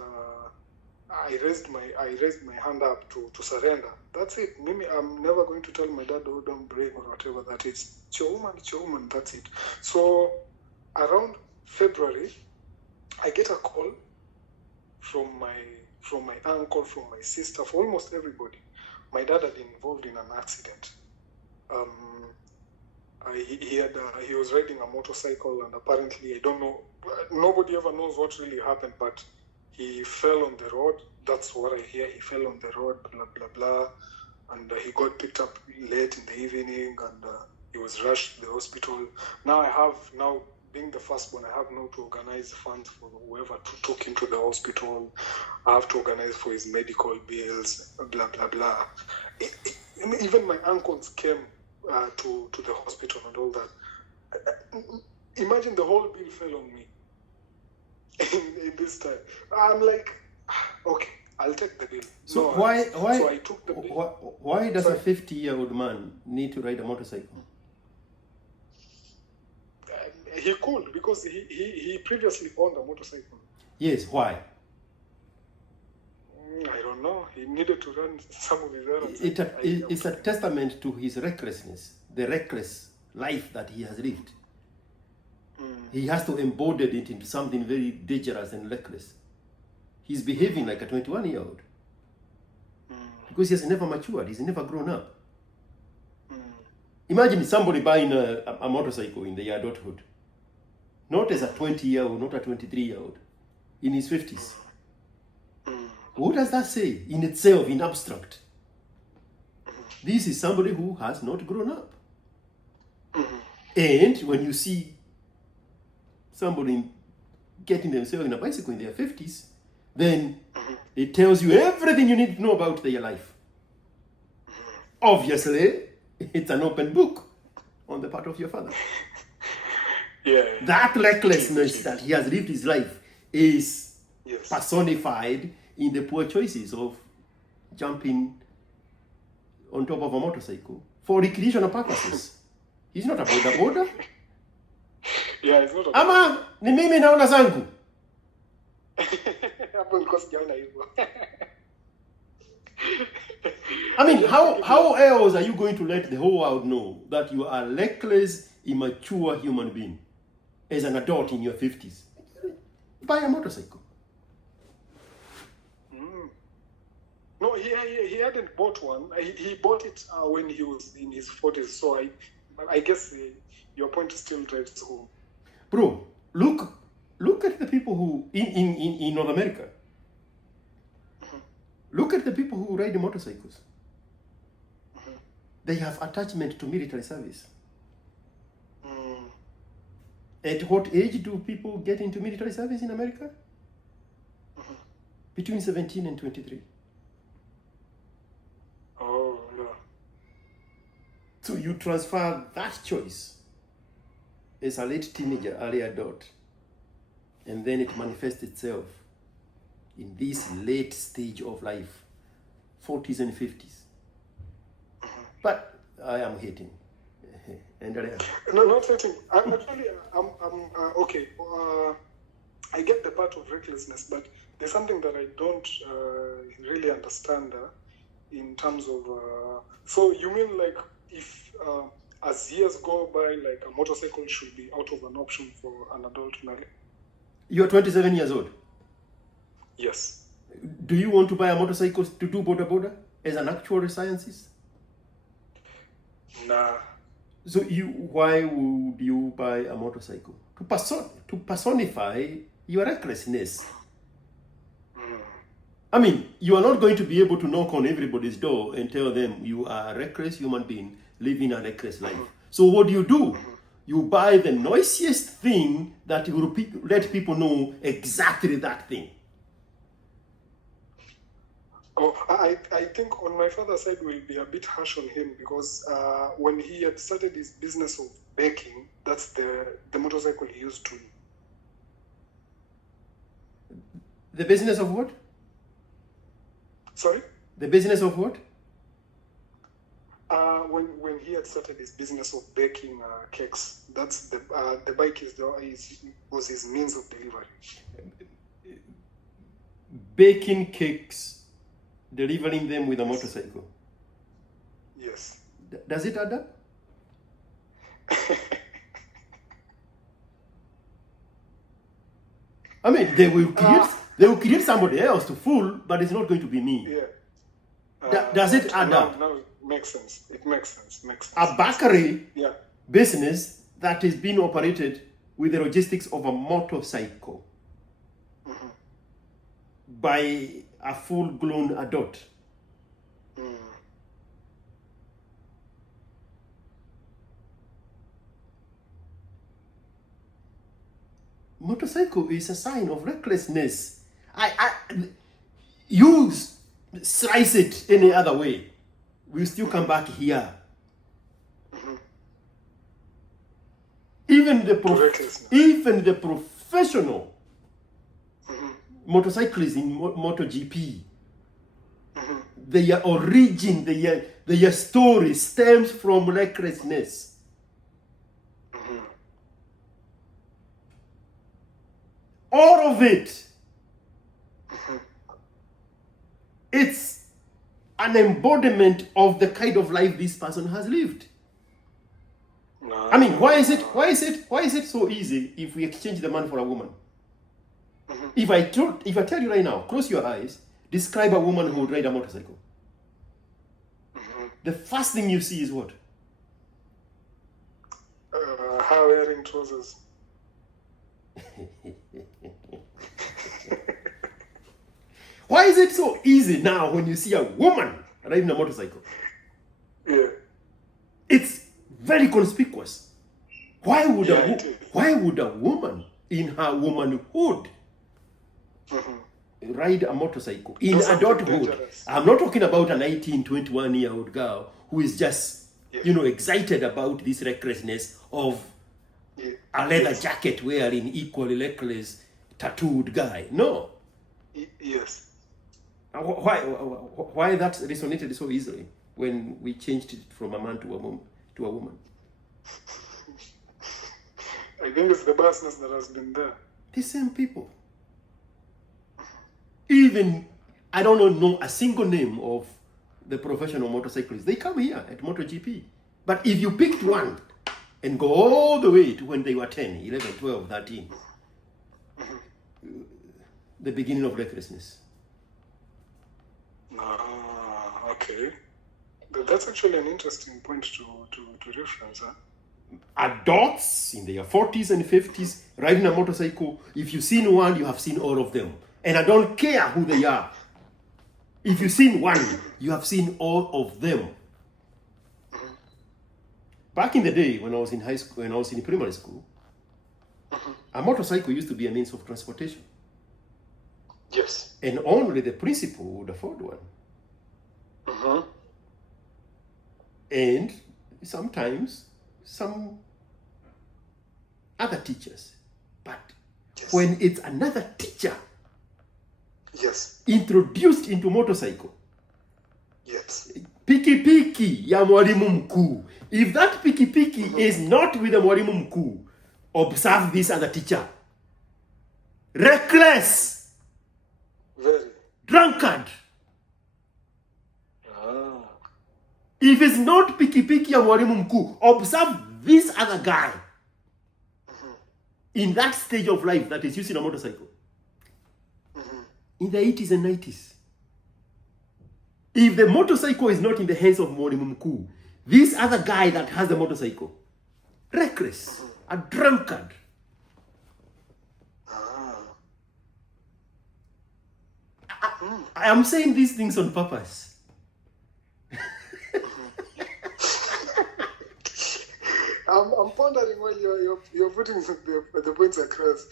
I raised my hand up to surrender, that's it. Maybe I'm never going to tell my dad, oh, don't break or whatever that is. It's your woman, that's it. So around February, I get a call from my uncle, from my sister, from almost everybody. My dad had been involved in an accident. He was riding a motorcycle, and apparently, I don't know, nobody ever knows what really happened, but he fell on the road. That's what I hear. He fell on the road, blah, blah, blah. And he got picked up late in the evening, and he was rushed to the hospital. Now being the firstborn, I have now to organize funds for whoever to took him to the hospital. I have to organize for his medical bills, blah, blah, blah. Even my uncles came to the hospital and all that. Imagine the whole bill fell on me in this time. I'm like, okay, I'll take the bill. So So I took the bill. why does Sorry. a 50-year-old man need to ride a motorcycle? He could, because he previously owned a motorcycle. Yes, why? I don't know. He needed to run some of his errands. It's a testament to his recklessness, the reckless life that he has lived. He has to embody it into something very dangerous and reckless. He's behaving like a 21-year-old because he has never matured. He's never grown up. Imagine somebody buying a motorcycle in their adulthood. Not as a 20-year-old, not a 23-year-old, in his 50s. What does that say in itself, in abstract? This is somebody who has not grown up. And when you see somebody getting themselves in a bicycle in their 50s, then it tells you everything you need to know about their life. Obviously, it's an open book on the part of your father. Yeah. That recklessness that he has lived his life is Yes. personified in the poor choices of jumping on top of a motorcycle for recreational purposes. He's not a boda. Yeah, it's not a Ama ni mimi naona zangu. hapo nilikuwa sijaona hivyo. I mean, how else are you going to let the whole world know that you are a reckless, immature human being as an adult in your 50s? Buy a motorcycle. No, he hadn't bought one. He bought it when he was in his 40s. So I guess your point still drives home. Bro, look at the people who in North America. Look at the people who ride motorcycles. They have attachment to military service. At what age do people get into military service in America? Between 17 and 23. Oh, yeah. So you transfer that choice as a late teenager, early adult, and then it manifests itself in this late stage of life, 40s and 50s. But I am hating. And No, not hating. I'm okay. I get the part of recklessness, but there's something that I don't really understand in terms of. So you mean like if as years go by, like a motorcycle should be out of an option for an adult male? You're 27 years old. Yes. Do you want to buy a motorcycle to do boda as an actual scientist? Nah. So why would you buy a motorcycle? To personify your recklessness. I mean, you are not going to be able to knock on everybody's door and tell them you are a reckless human being living a reckless life. So what do? You buy the noisiest thing that will let people know exactly that thing. Oh, I think on my father's side we'll be a bit harsh on him because when he had started his business of baking, that's the motorcycle he used to. The business of what? Sorry? The business of what? When he had started his business of baking cakes, that's the bike was his means of delivery. Baking cakes, delivering them with a motorcycle. Yes. Does it add up? I mean, they will create somebody else to fool, but it's not going to be me. Yeah. Does it add up? No, it makes sense. It makes sense. A bakery Yeah. business that is being operated with the logistics of a motorcycle by a full-grown adult. motorcycle is a sign of recklessness. You slice it any other way, we still come back here. Even the professional motorcyclists in MotoGP, their origin, their story stems from recklessness. All of it. It's an embodiment of the kind of life this person has lived. I mean, why is it so easy if we exchange the man for a woman? If I tell you right now, close your eyes, describe a woman who would ride a motorcycle. The first thing you see is what? Her wearing trousers. Why is it so easy now when you see a woman riding a motorcycle? Yeah. It's very conspicuous. Why would a woman in her womanhood ride a motorcycle in adulthood? I'm not talking about a 19, 21-year-old girl who is just, excited about this recklessness of a leather jacket wearing equally reckless tattooed guy. No. Yes. Why that resonated so easily when we changed it from a man to a woman? I think it's the biasness that has been there. The same people. Even, I don't know a single name of the professional motorcyclists. They come here at MotoGP. But if you picked one and go all the way to when they were 10, 11, 12, 13, the beginning of recklessness. Okay. That's actually an interesting point to reference, huh? Adults in their 40s and 50s riding a motorcycle, if you've seen one, you have seen all of them. And I don't care who they are. If you've seen one, you have seen all of them. Back in the day when I was in high school, when I was in primary school, a motorcycle used to be a means of transportation. Yes. And only the principal would afford one. And sometimes some other teachers. But when it's another teacher introduced into motorcycle, pikipiki ya mwalimu mkuu. If that pikipiki is not with the mwalimu mkuu, observe this other teacher. Reckless. Very. Drunkard. If it's not pikipiki ya mwalimu mkuu, observe this other guy in that stage of life that is using a motorcycle. In the 80s and 90s. If the motorcycle is not in the hands of mwalimu mkuu, this other guy that has the motorcycle, reckless, a drunkard. I am saying these things on purpose. I'm pondering why you're putting the points across.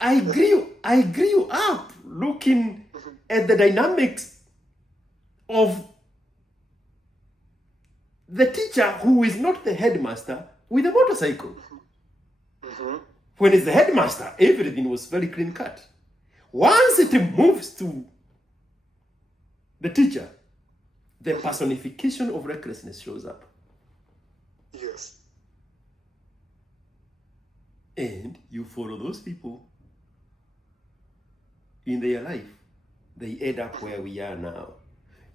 I grew up looking at the dynamics of the teacher who is not the headmaster with a motorcycle. When it's the headmaster, everything was very clean cut. Once it moves to the teacher, the personification of recklessness shows up. Yes. And you follow those people in their life. They end up where we are now.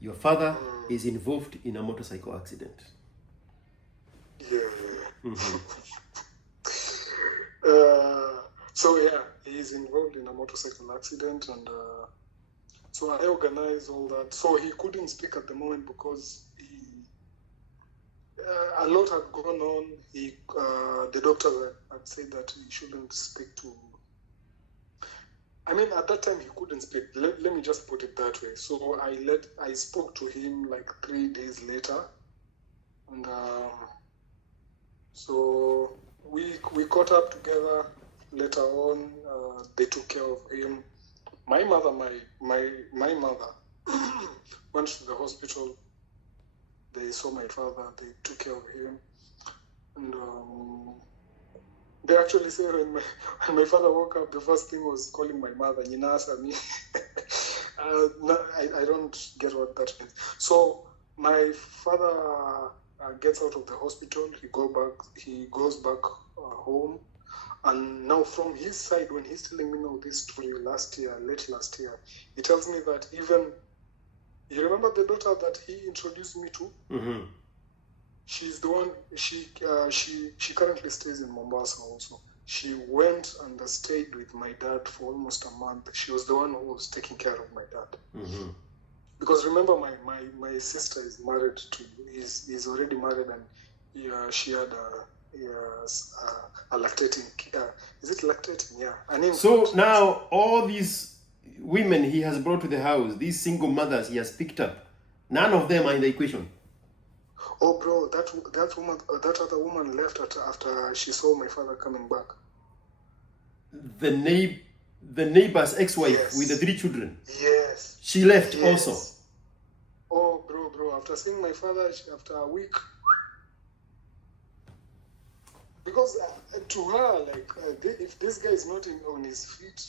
Your father is involved in a motorcycle accident. Yeah. He's involved in a motorcycle accident, and so I organized all that. So he couldn't speak at the moment because a lot had gone on. The doctor had said that he shouldn't speak to. I mean, at that time he couldn't speak. Let me just put it that way. So I spoke to him like 3 days later, and so we caught up together. Later on, they took care of him. My mother went to the hospital. They saw my father. They took care of him, and they actually say when my father woke up, the first thing was calling my mother. Nyinasa me. No, I don't get what that means. So my father gets out of the hospital. He goes back home. And now from his side, when he's telling me now this story late last year, he tells me that even, you remember the daughter that he introduced me to? Mm-hmm. She's the one, she currently stays in Mombasa also. She went and stayed with my dad for almost a month. She was the one who was taking care of my dad. Mm-hmm. Because remember, my sister is married to, he's already married, and she had a lactating, is it lactating? Yeah. An infant. So now all these women he has brought to the house, these single mothers he has picked up, none of them are in the equation. Oh, bro, that woman, that other woman left after she saw my father coming back. The neighbor's ex-wife Yes. with the 3 children. Yes. She left Yes. also. Oh, bro, after seeing my father, after a week, because to her, like, if this guy is not on his feet,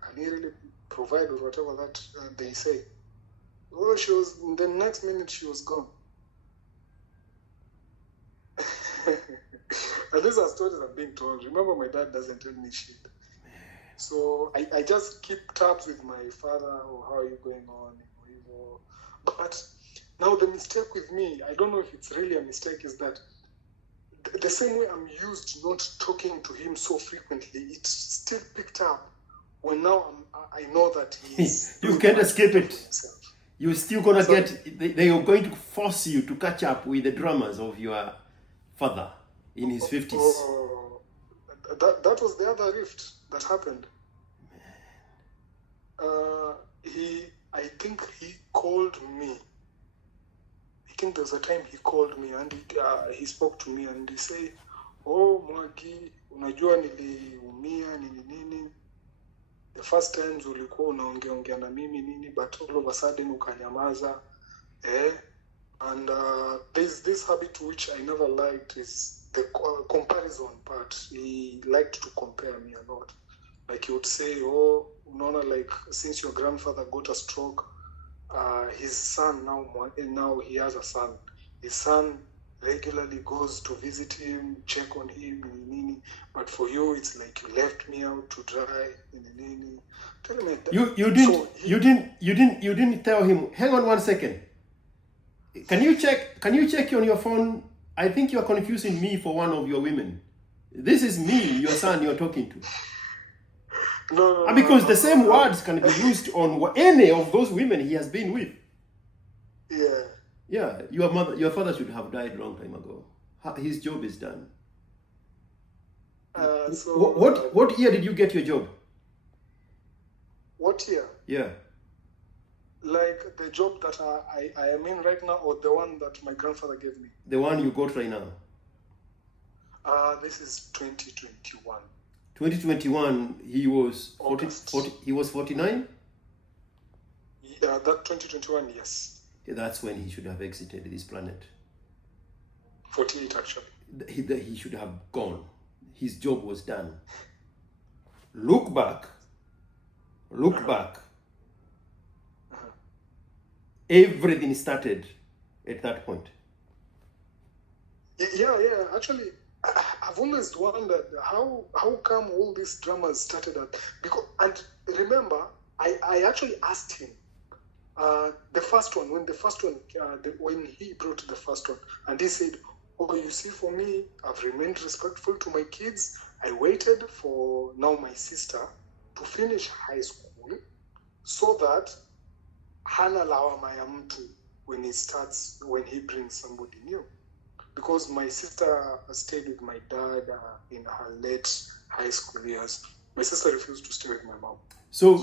can he really provide or whatever that they say? Oh, she was, the next minute she was gone. And these are stories I'm being told. Remember, my dad doesn't tell me shit. So I just keep tabs with my father, or how are you going on? But now the mistake with me, I don't know if it's really a mistake, is that the same way I'm used not talking to him so frequently, it's still picked up when now I know that he's... You can't escape it. Himself. You're still gonna they are going to force you to catch up with the dramas of your father in his 50s. Oh, that was the other rift that happened. I think he called me. I think there was a time he called me and he spoke to me and he said, "Oh, Mwagi, unajua niliumia nini. The first times ulikuwa unaongea na mimi nini, but all of a sudden ukanyamaza." And there's this habit which I never liked, is the comparison part. He liked to compare me a lot. Like he would say, "Oh, Nona, like since your grandfather got a stroke, his son now he has a son. His son regularly goes to visit him, check on him, nini. But for you, it's like you left me out to dry, nini." Tell me that. You didn't tell him. Hang on 1 second. Can you check on your phone? I think you are confusing me for one of your women. This is me, your son, you're talking to. No, because the same words can be used on any of those women he has been with. Yeah. Yeah, your father should have died a long time ago. His job is done. What year did you get your job? What year? Yeah. Like the job that I am in right now, or the one that my grandfather gave me? The one you got right now. This is 2021. 2021, he was 40, August. 40, he was 49? Yeah, that 2021, yes. Yeah, that's when he should have exited this planet. 48 actually. He should have gone. His job was done. Look back. Everything started at that point. Yeah. Actually, I've always wondered how come all these dramas started at, because, and remember, I actually asked him the first one, when he brought the first one, and he said, "Oh, you see, for me, I've remained respectful to my kids. I waited for now my sister to finish high school so that hana lawama ya mtu when he brings somebody new." Because my sister stayed with my dad in her late high school years. My sister refused to stay with my mom. So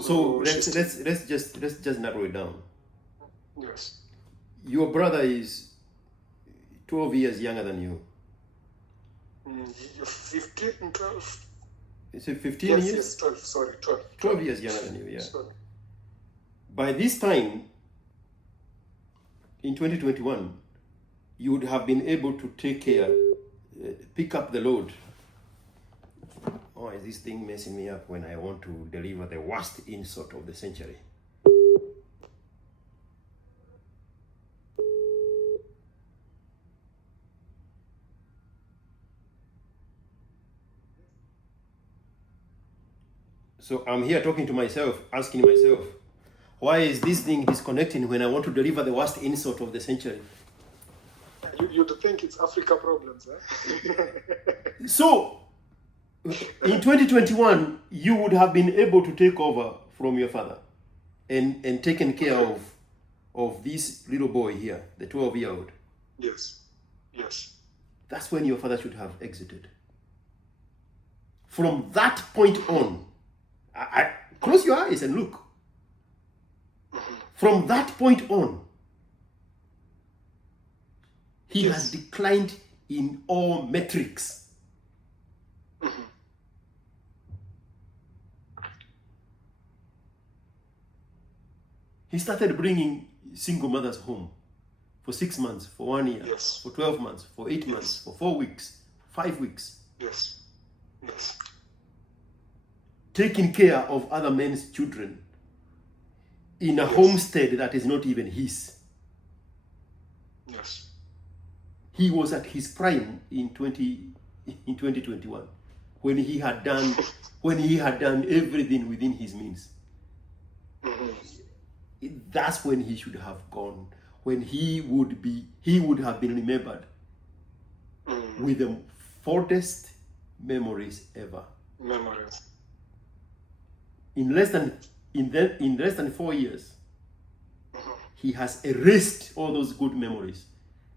let's just narrow it down. Yes. Your brother is 12 years younger than you. 15, 12. Is it 15 Yes, years? yes, 12. Sorry, 12. 12 years younger than you, yeah. Sorry. By this time, in 2021, you would have been able to take care, pick up the load. Oh, is this thing messing me up when I want to deliver the worst insult of the century? So I'm here talking to myself, asking myself, why is this thing disconnecting when I want to deliver the worst insult of the century? You'd think it's Africa problems, eh? So, in 2021, you would have been able to take over from your father and taken care of this little boy here, the 12-year-old. Yes. Yes. That's when your father should have exited. From that point on, I close your eyes and look. From that point on, he has declined in all metrics. He started bringing single mothers home for 6 months, for 1 year, for 12 months, for 8 months, for 4 weeks, 5 weeks. Yes. Yes. Taking care of other men's children in a homestead that is not even his. Yes. He was at his prime in 2021 when he had done everything within his means. That's when he should have gone, when he would have been remembered with the fondest memories ever. Memories. In less than 4 years, he has erased all those good memories.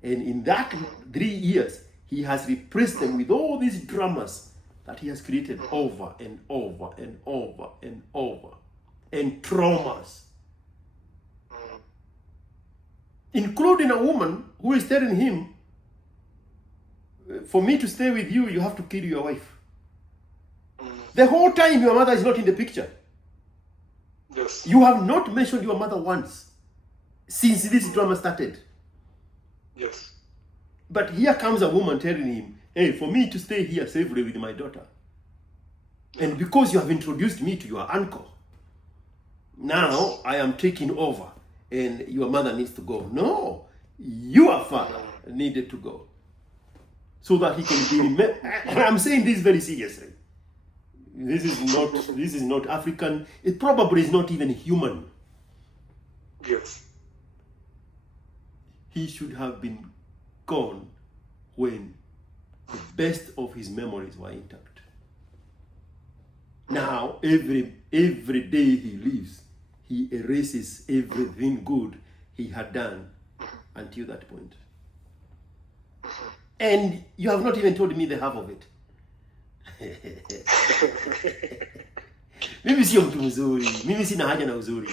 And in that 3 years, he has replaced them with all these dramas that he has created over and over and over and over. And traumas. Including a woman who is telling him, for me to stay with you, you have to kill your wife. The whole time your mother is not in the picture. Yes. You have not mentioned your mother once since this drama started. Yes. But here comes a woman telling him, hey, for me to stay here safely with my daughter, and because you have introduced me to your uncle, now I am taking over and your mother needs to go. No, your father needed to go so that he can be remembered. I'm saying this very seriously. This is not African. It probably is not even human. Yes. He should have been gone when the best of his memories were intact. Now, every day he lives, he erases everything good he had done until that point. And you have not even told me the half of it. Mimi sio mtu mzuri. Mimi sina haja na uzuri.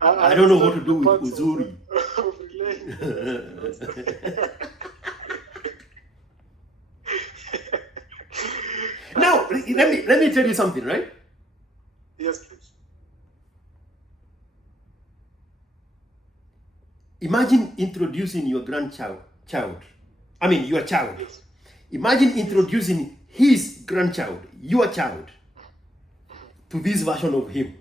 I don't know what to do with uzuri. Now, let me tell you something, right? Yes, please. Imagine introducing your your child. Yes. Imagine introducing his grandchild, your child, to this version of him.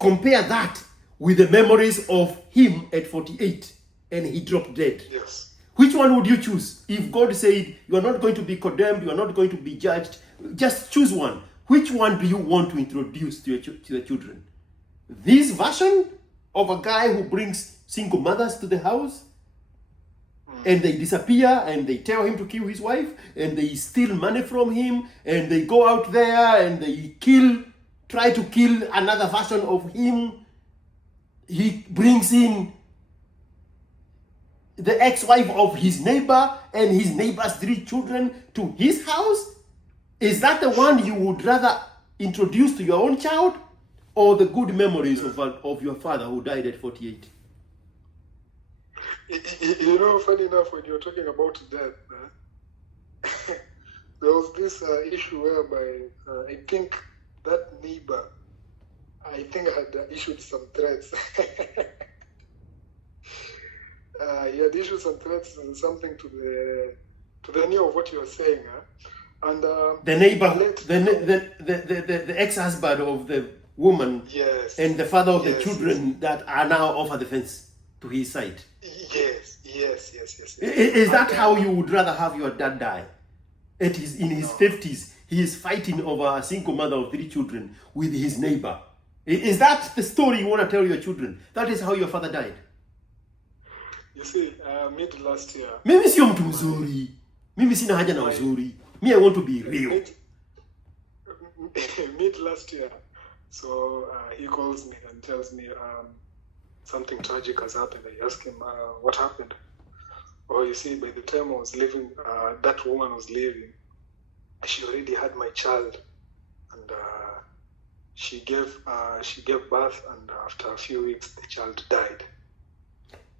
Compare that with the memories of him at 48 and he dropped dead. Yes. Which one would you choose? If God said you are not going to be condemned, you are not going to be judged, just choose one. Which one do you want to introduce to your children? This version of a guy who brings single mothers to the house and they disappear and they tell him to kill his wife and they steal money from him and they go out there and they try to kill another version of him. He brings in the ex-wife of his neighbor and his neighbor's 3 children to his house. Is that the one you would rather introduce to your own child, or the good memories of your father who died at 48? You know, funny enough, when you're talking about death, there was this issue whereby I think that neighbor, I think, had issued some threats. He had issued some threats and something to the near of what you were saying, and The neighbor, the ex-husband of the woman, yes, and the father of the yes, children that are now over the fence to his side. yes. Is that how you would rather have your dad die? In his 50s, he is fighting over a single mother of 3 children with his neighbor. Is that the story you want to tell your children? That is how your father died? You see, mid last year. Mimi sio mtu mzuri. Mimi sina haja na uzuri. Me, I want to be real. Mid last year, so he calls me and tells me something tragic has happened. I ask him, what happened? Oh, you see, by the time I was leaving, that woman was leaving. She already had my child, and she gave birth, and after a few weeks, the child died.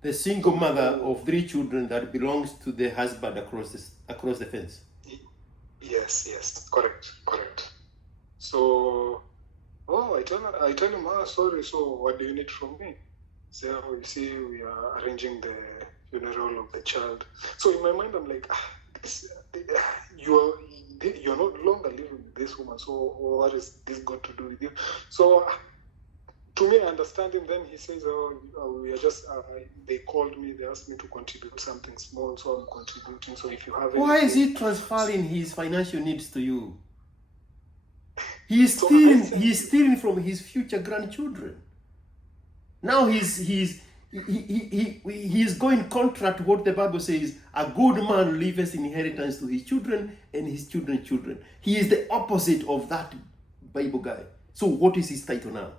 The single mother of 3 children that belongs to the husband across the fence. Yes, correct. So, I tell him, sorry. So, what do you need from me? So, you see, we are arranging the funeral of the child. So, in my mind, I'm like, you're no longer living with this woman. So, what is this got to do with you? So, to me, I understand him. Then he says, we are just, they called me, they asked me to contribute something small, so I'm contributing. So if you have anything... Why is he transferring his financial needs to you? He is stealing from his future grandchildren. Now he's going contrary to what the Bible says, a good man leaveth inheritance to his children and his children's children. He is the opposite of that Bible guy. So what is his title now?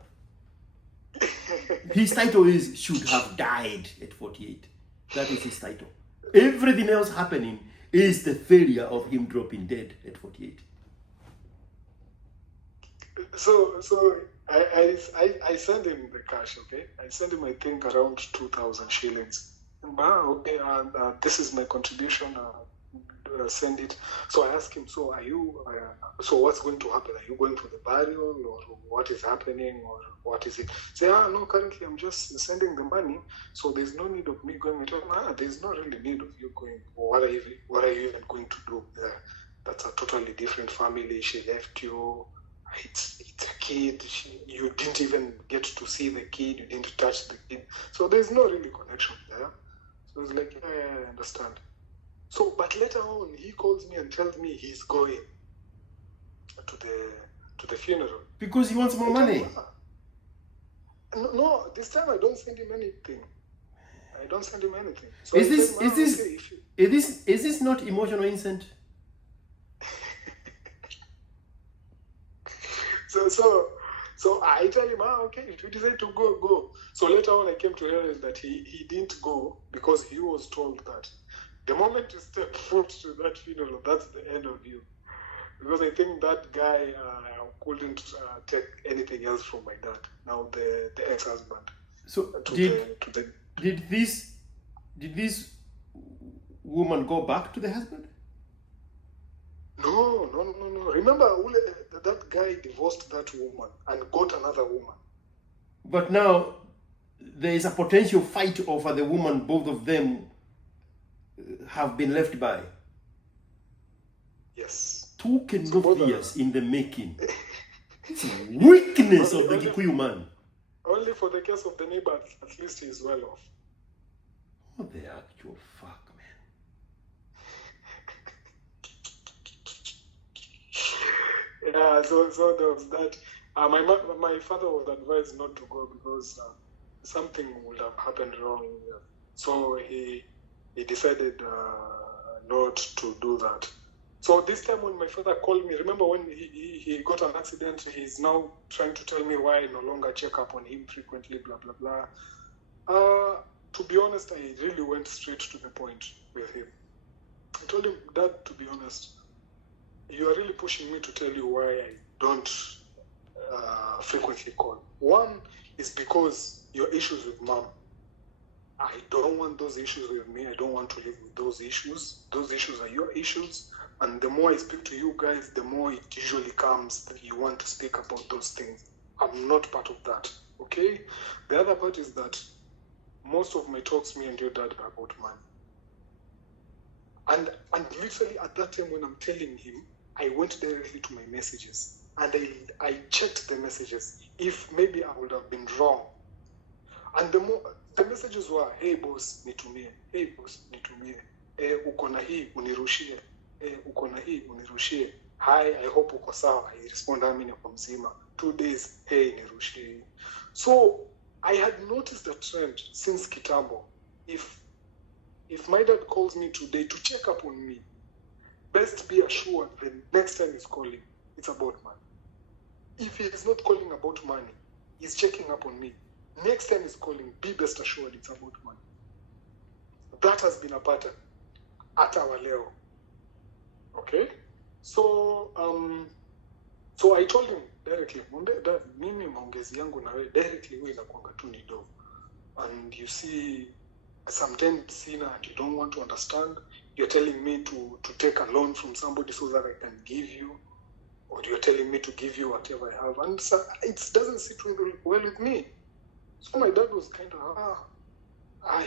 His title is should have died at 48. That is his title. Everything else happening is the failure of him dropping dead at 48. So I send him the cash, okay? I send him, I think, around 2,000 shillings. Okay, this is my contribution. Send it. So I ask him, so are you? So what's going to happen? Are you going for the burial, or what is happening, or what is it? Say, no, currently I'm just sending the money, so there's no need of me going. There's no really need of you going. What are you even going to do there? That's a totally different family. She left you. It's a kid. You didn't even get to see the kid. You didn't touch the kid. So there's no really connection there. So it's like, I understand. So, but later on, he calls me and tells me he's going to the funeral because he wants more money. No, this time I don't send him anything. So is this not emotional incent? So I tell him, okay, if you decide to go. So later on, I came to realize that he didn't go because he was told that the moment you step foot to that funeral, that's the end of you. Because I think that guy couldn't take anything else from my dad. Now the ex-husband. So did this woman go back to the husband? No. Remember, that guy divorced that woman and got another woman. But now there is a potential fight over the woman both of them have been left by. Yes. 2 years in the making. It's a weakness of the Kikuyo man. Only for the case of the neighbor, at least he's well off. What the actual fuck, man? Yeah, so there was that. My father was advised not to go because something would have happened wrong. So he decided not to do that. So this time when my father called me, remember when he got an accident, he's now trying to tell me why I no longer check up on him frequently, blah, blah, blah. To be honest, I really went straight to the point with him. I told him, Dad, to be honest, you are really pushing me to tell you why I don't frequently call. One is because your issues with mom. I don't want those issues with me. I don't want to live with those issues. Those issues are your issues. And the more I speak to you guys, the more it usually comes that you want to speak about those things. I'm not part of that. Okay? The other part is that most of my talks, me and your dad, are about money. And literally at that time when I'm telling him, I went directly to my messages and I checked the messages. If maybe I would have been wrong. And the messages were, hey boss, nitumie. Hey boss, nitumie. Uko na hii unirushie. Uko na hii unirushie. Hi, I hope uko sawa. I respond, mimi niko mzima. 2 days, hey, nirushie. So I had noticed the trend since kitambo. If my dad calls me today to check up on me, best be assured the next time he's calling, it's about money. If he is not calling about money, he's checking up on me. Next time he's calling, be best assured it's about money. That has been a pattern at our level. Okay? So I told him directly, Dad, mimi maongezi yangu na wewe directly wewe inakuanga tu ni do. And you see, sometimes sina and you don't want to understand. You're telling me to take a loan from somebody so that I can give you, or you're telling me to give you whatever I have. And so it doesn't sit well with me. So my dad was kind of,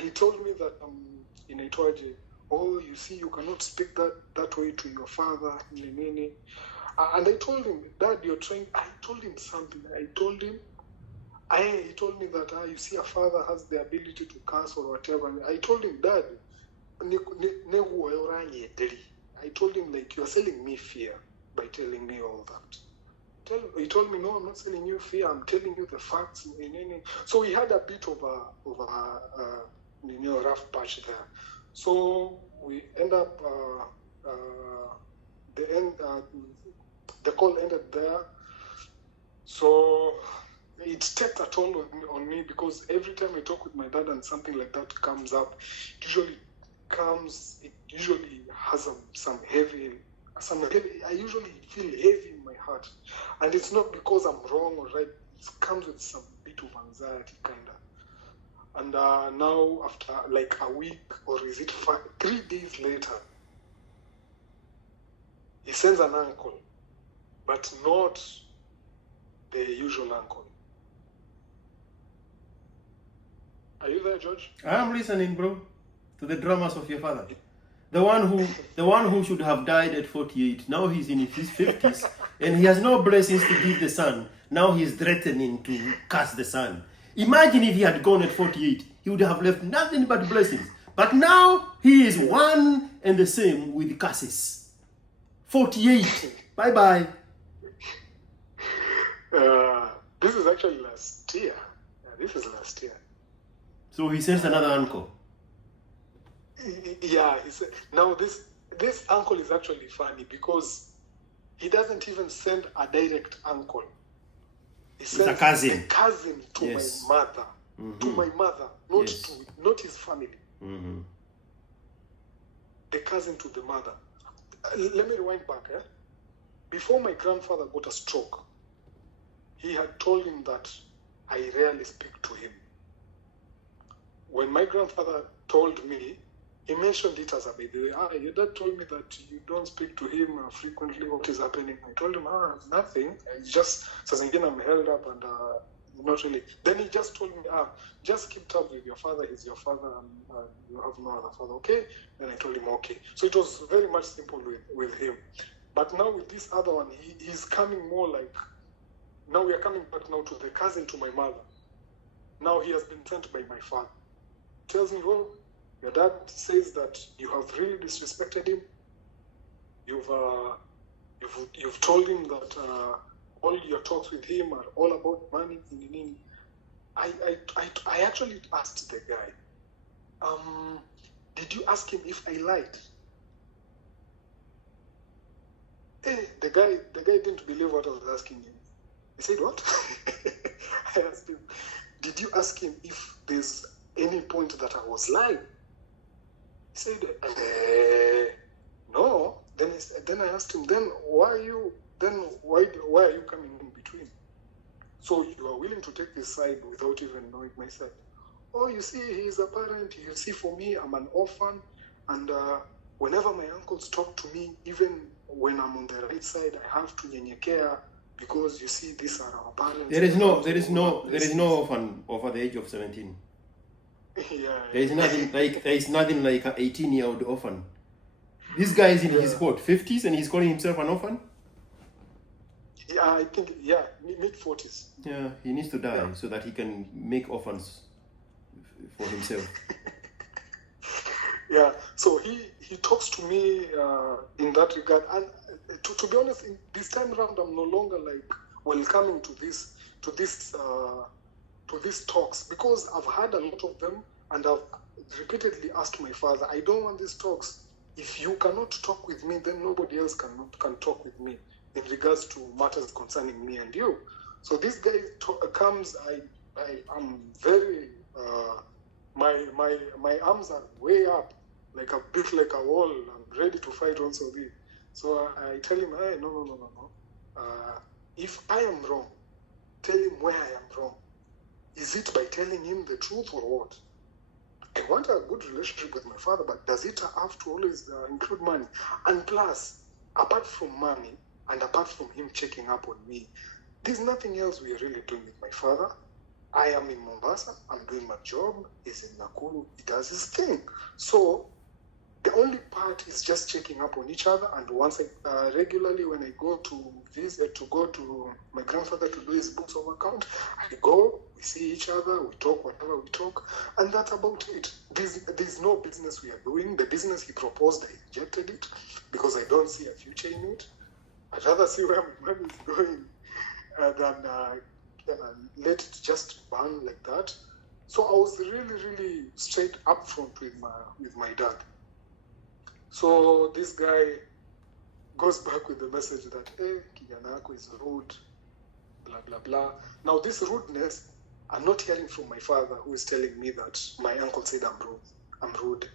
he told me that in Itoaje, oh, you see, you cannot speak that way to your father. And I told him, Dad, you're trying. I told him something. He told me that, you see, a father has the ability to curse or whatever. And I told him, Dad, I told him, like, you're selling me fear by telling me all that. He told me, no, I'm not selling you fear. I'm telling you the facts. So we had a bit of a rough patch there. So we end up, the call ended there. So it takes a toll on me because every time I talk with my dad and something like that comes up, it usually has some heavy. I usually feel heavy in my heart, and it's not because I'm wrong or right. It comes with some bit of anxiety, kinda. And now after like a week, or is it 3 days later, he sends an uncle, but not the usual uncle. Are you there, George? I'm listening, bro, to the dramas of your father. The one who should have died at 48. Now he's in his 50s and he has no blessings to give the son. Now he's threatening to curse the son. Imagine if he had gone at 48. He would have left nothing but blessings. But now he is one and the same with curses. 48. Bye-bye. This is actually last year. This is last year. So he sends another uncle. Yeah, now this uncle is actually funny because he doesn't even send a direct uncle. He sends a cousin. A cousin to Yes. my mother. Mm-hmm. To my mother, not his family. Mm-hmm. The cousin to the mother. Let me rewind back. Before my grandfather got a stroke, he had told him that I rarely speak to him. When my grandfather told me, he mentioned it as a baby. Your dad told me that you don't speak to him frequently. What is happening? I told him, nothing. It's just, again, I'm held up and not really. Then he just told me, just keep tabs with your father. He's your father and you have no other father, okay? Then I told him, okay. So it was very much simple with him. But now with this other one, he's coming more like, now we are coming back now to the cousin to my mother. Now he has been sent by my father. Tells me, well, your dad says that you have really disrespected him. You've told him that all your talks with him are all about money. I actually asked the guy, did you ask him if I lied? The guy didn't believe what I was asking him. He said, what? I asked him, did you ask him if there's any point that I was lying? He said, no. Then I asked him, then why are you coming in between? So you are willing to take this side without even knowing my side? oh, you see, he's a parent. You see, for me, I'm an orphan. And whenever my uncles talk to me, even when I'm on the right side, I have to nyenyekea because you see, these are our parents. There is no orphan over the age of 17. Yeah. There is nothing like an 18-year-old orphan. This guy is in his 50s and he's calling himself an orphan. Yeah, I think mid-40s. Yeah, he needs to die so that he can make orphans for himself. Yeah, so he talks to me in that regard, and to be honest, in this time around, I'm no longer like welcoming to these talks, because I've had a lot of them, and I've repeatedly asked my father, I don't want these talks. If you cannot talk with me, then nobody else can talk with me in regards to matters concerning me and you. So this guy comes. I'm very my arms are way up, like a bit like a wall. I'm ready to fight also this. So I tell him, hey, no. If I am wrong, tell him where I am wrong. Is it by telling him the truth or what? I want a good relationship with my father, but does it have to always include money? And plus, apart from money and apart from him checking up on me, there's nothing else we are really doing with my father. I am in Mombasa, I'm doing my job, he's in Nakuru, he does his thing. So the only part is just checking up on each other. And once regularly when I go to visit, to go to my grandfather to do his books of account, I go, we see each other, we talk whatever we talk, and that's about it. There's no business we are doing. The business he proposed, I rejected it because I don't see a future in it. I'd rather see where my money is going than let it just burn like that. So I was really straight up front with my dad. So this guy goes back with the message that, hey, kijana yako is rude, blah, blah, blah. Now this rudeness, I'm not hearing from my father, who is telling me that my uncle said I'm rude.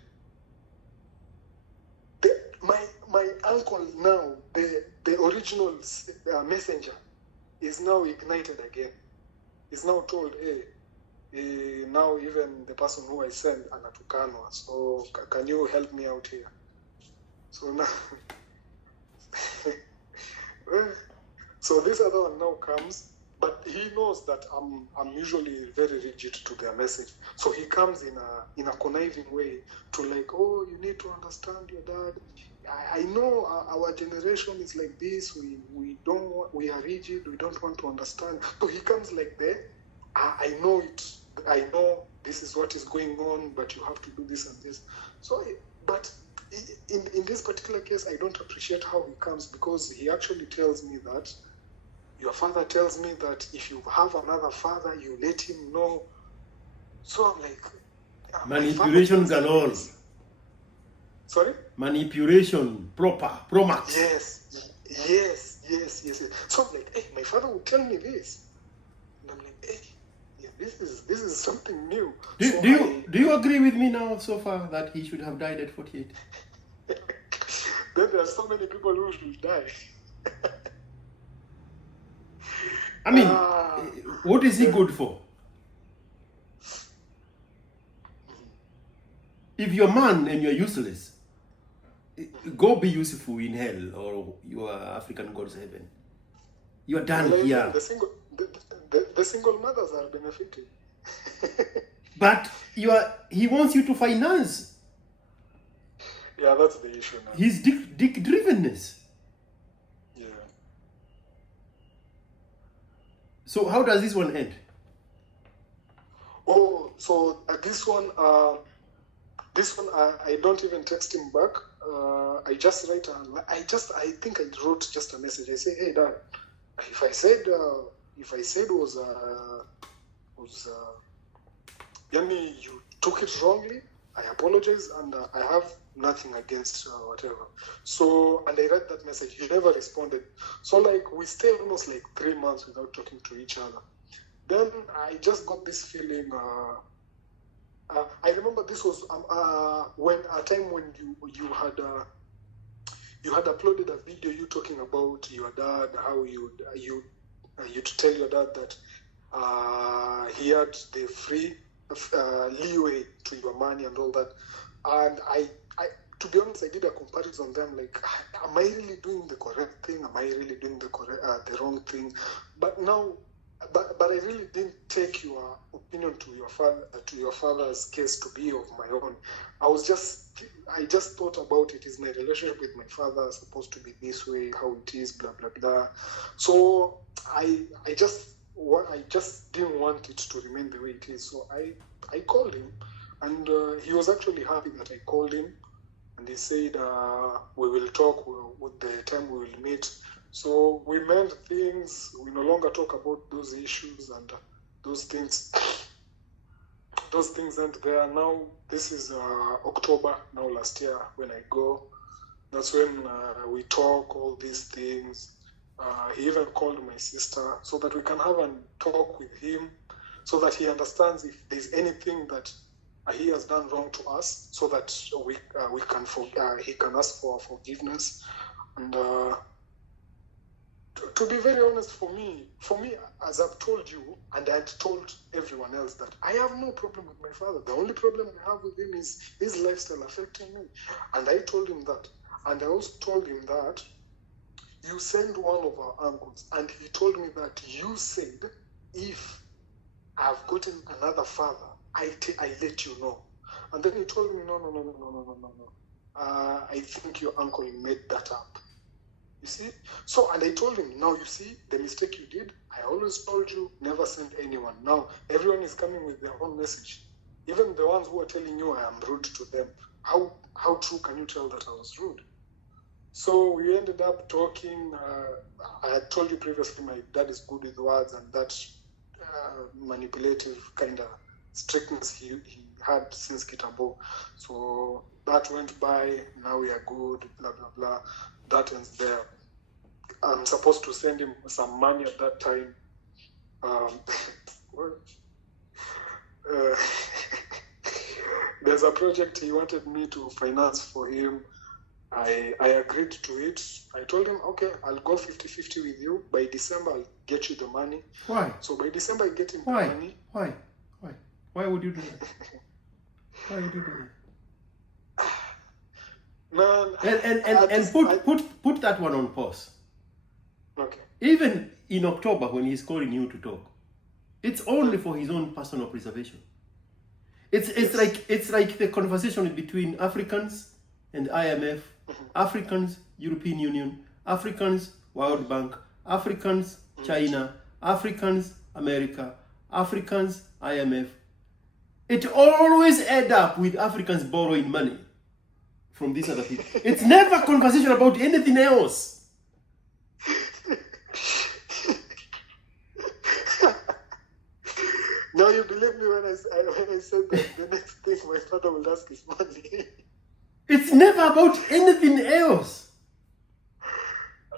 My uncle now, the original messenger, is now ignited again. Is now told, hey, now even the person who I sent, anatukanwa, so can you help me out here? So now, so this other one now comes, but he knows that I'm usually very rigid to their message. So he comes in a conniving way to like, oh, you need to understand your dad. I know our generation is like this. We are rigid. We don't want to understand. So he comes like that. I know it. I know this is what is going on, but you have to do this and this. So, but in this particular case, I don't appreciate how he comes, because he actually tells me that your father tells me that if you have another father, you let him know. So I'm like, manipulation galore. Sorry? Manipulation proper, pro max. Yes. So I'm like, hey, my father would tell me this, and I'm like, hey, yeah, this is something new. Do you agree with me now so far that he should have died at 48? Then there are so many people who should die. I mean, what is he good for? If you're a man and you're useless, go be useful in hell or your African God's heaven. You are done here. The single mothers are benefiting. But he wants you to finance. Yeah, that's the issue now. His dick drivenness. Yeah. So how does this one end? Oh, so this one I don't even text him back. I just write I think I wrote just a message. I say, hey Dad, if I said was Yami, you took it wrongly, I apologize, and I have nothing against whatever. So, and I read that message. He never responded. So like we stayed almost like 3 months without talking to each other. Then I just got this feeling. I remember this was when a time when you had uploaded a video, you talking about your dad, how you to tell your dad that he had the free leeway to your money and all that. And I, to be honest, I did a comparison on them. Like, am I really doing the correct thing? Am I really doing the wrong thing? But now, but I really didn't take your opinion to your father's case to be of my own. I just thought about it. Is my relationship with my father supposed to be this way? How it is? Blah blah blah. So I just didn't want it to remain the way it is. So I called him, and he was actually happy that I called him, and he said we will talk with the time we will meet. So we mend things. We no longer talk about those issues and those things. Those things aren't there now. This is October now. Last year when I go, that's when we talk all these things. He even called my sister so that we can have a talk with him, so that he understands if there's anything that he has done wrong to us, so that we can he can ask for forgiveness. And to be very honest, for me, as I've told you, and I'd told everyone else, that I have no problem with my father. The only problem I have with him is his lifestyle affecting me. And I told him that. And I also told him that you send one of our uncles, and he told me that you said if I've gotten another father, I let you know. And then he told me, no. I think your uncle made that up. You see? So, and I told him, now you see, the mistake you did, I always told you, never send anyone. Now, everyone is coming with their own message. Even the ones who are telling you I am rude to them. How true can you tell that I was rude? So we ended up talking. I had told you previously my dad is good with words, and that manipulative kind of strictness he had since Kitambo. So that went by. Now we are good, blah, blah, blah. That ends there. I'm supposed to send him some money at that time. There's a project he wanted me to finance for him. I agreed to it. I told him, okay, I'll go 50-50 with you. By December, I'll get you the money. Why? So by December, I get him the money. Why? Why would you do that? Why would you do that? Man, and put that one on pause. Okay. Even in October, when he's calling you to talk, it's only for his own personal preservation. It's like the conversation between Africans and IMF, Africans, European Union, Africans, World Bank, Africans, China, Africans, America, Africans, IMF. It always ends up with Africans borrowing money from these other people. It's never a conversation about anything else. Now you believe me when I said that the next thing my father will ask is money. It's never about anything else.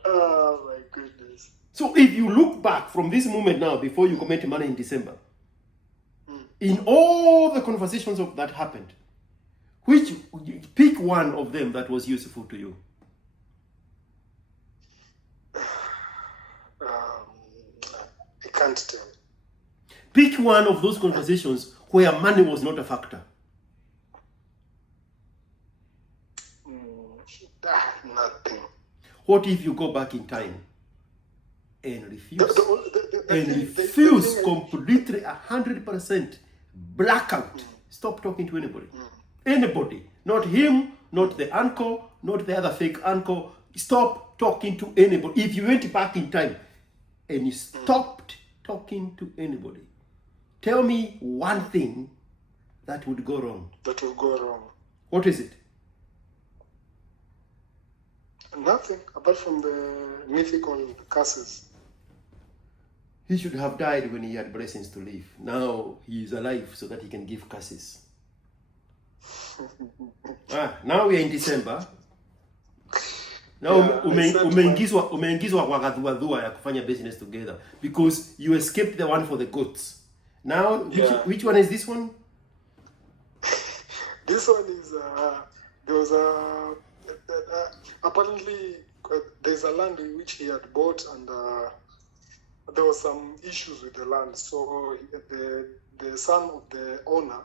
Oh my goodness. So if you look back from this moment now, before you commit money in December, in all the conversations that happened, pick one of them that was useful to you. I can't tell. Pick one of those conversations where money was not a factor. Nothing. What if you go back in time and refuse completely 100% blackout? Stop talking to anybody. Anybody. Not him, not the uncle, not the other fake uncle. Stop talking to anybody. If you went back in time and you stopped talking to anybody, tell me one thing that would go wrong. That will go wrong. What is it? Nothing, apart from the mythical curses. He should have died when he had blessings to live. Now he is alive so that he can give curses. Now we are in December. Now umeingizwa kwa kadhuadhua ya kufanya business together because you escaped the one for the goats. Now which one is this one? This one is there was apparently there's a land which he had bought, and there was some issues with the land. So the son of the owner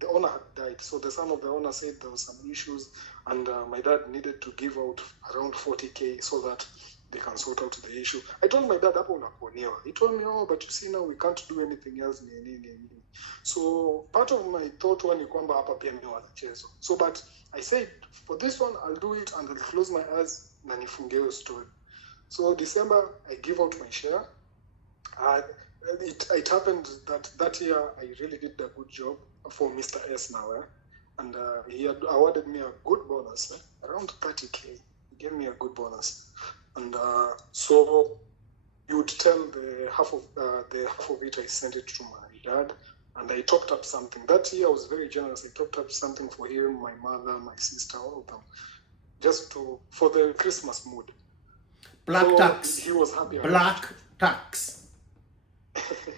had died. So the son of the owner said there was some issues, and my dad needed to give out around 40K so that they can sort out the issue. I told my dad, hapo unakuonewa. He told me, oh, but you see now we can't do anything else. So part of my thought one ni kwamba hapa pia mimi wanachezo. So but I said, for this one I'll do it and I'll close my eyes na nifunge hiyo story. So December I give out my share. It happened that year I really did a good job for Mr. S now, and he had awarded me a good bonus, around 30K. He gave me a good bonus, and so you would tell the half of it I sent it to my dad, and I topped up something. That year I was very generous. I topped up something for him, my mother, my sister, all of them, just for the Christmas mood. Black tax. He was happy. Black tax.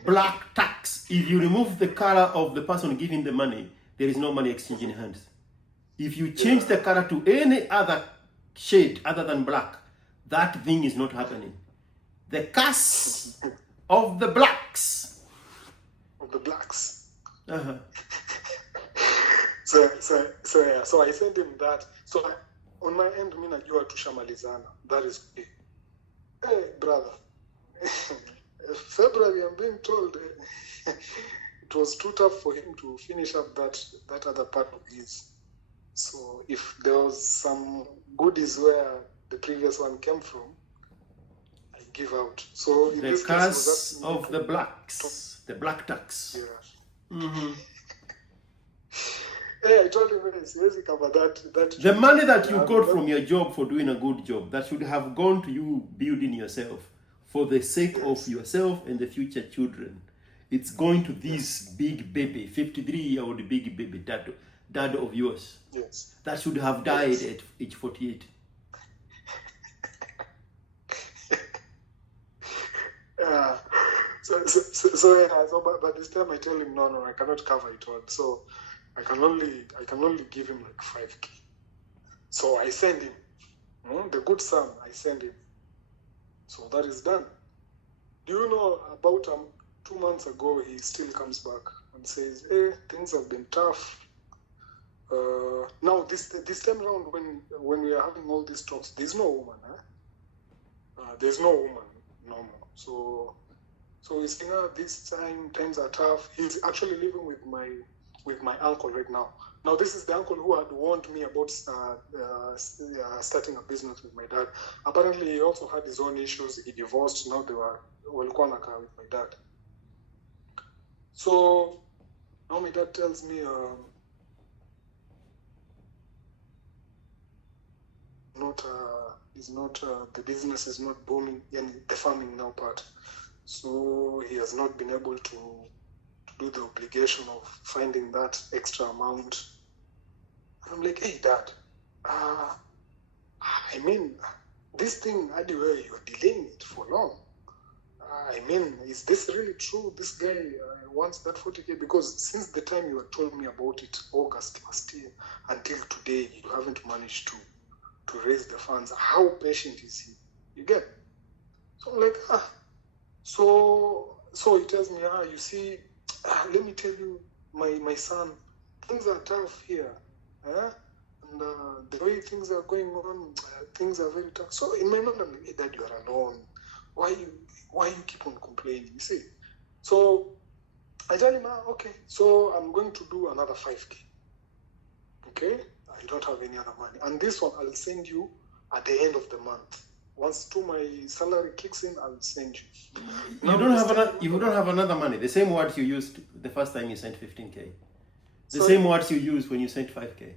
Black tax. If you remove the color of the person giving the money, there is no money exchanging hands. If you change the color to any other shade other than black, that thing is not happening. The curse of the blacks. Of the blacks. Uh-huh. So I sent him that. So on my end, mimi najua tushamalizana. That is okay. Hey, brother. February, I'm being told it was too tough for him to finish up that other part of his. So if there was some goodies where the previous one came from, I give out. So in the this curse case, of the blacks, the black tax. Yeah. Mm-hmm. Hey, I told him, siwezi cover that. The money that you got from your job for doing a good job, that should have gone to you building yourself for the sake of yourself and the future children. It's going to this big baby, 53-year-old big baby, dad of yours. Yes. That should have died at age 48. But this time I tell him no, I cannot cover it all. So I can only give him like 5K. So I send him the good son. I send him. So that is done. Do you know about 2 months ago he still comes back and says, "Hey, things have been tough." Now this time around when we are having all these talks, there's no woman. There's no woman no more. So he's saying, this time times are tough. He's actually living with my uncle right now. Now this is the uncle who had warned me about starting a business with my dad. Apparently he also had his own issues. He divorced. Now they were walikuwa nakaa with my dad. So now my dad tells me the business is not booming, and the farming now part. So he has not been able to do the obligation of finding that extra amount. And I'm like, hey, Dad, I mean, this thing, anyway, you're delaying it for long. I mean, is this really true? This guy wants that 40K? Because since the time you had told me about it, August last year, until today, you haven't managed to raise the funds. How patient is he? You get? So I'm like, So he tells me, you see, let me tell you, my son, things are tough here. And the way things are going on, things are very tough. So in my mind, I'm like, hey, Dad, you are alone. Why you keep on complaining? You see? So I tell him, okay, so I'm going to do another 5K. Okay? I don't have any other money. And this one I'll send you at the end of the month. Once my salary kicks in, I'll send you. You don't have another money. The same words you used the first time you sent 15K. The same words you used when you sent 5K.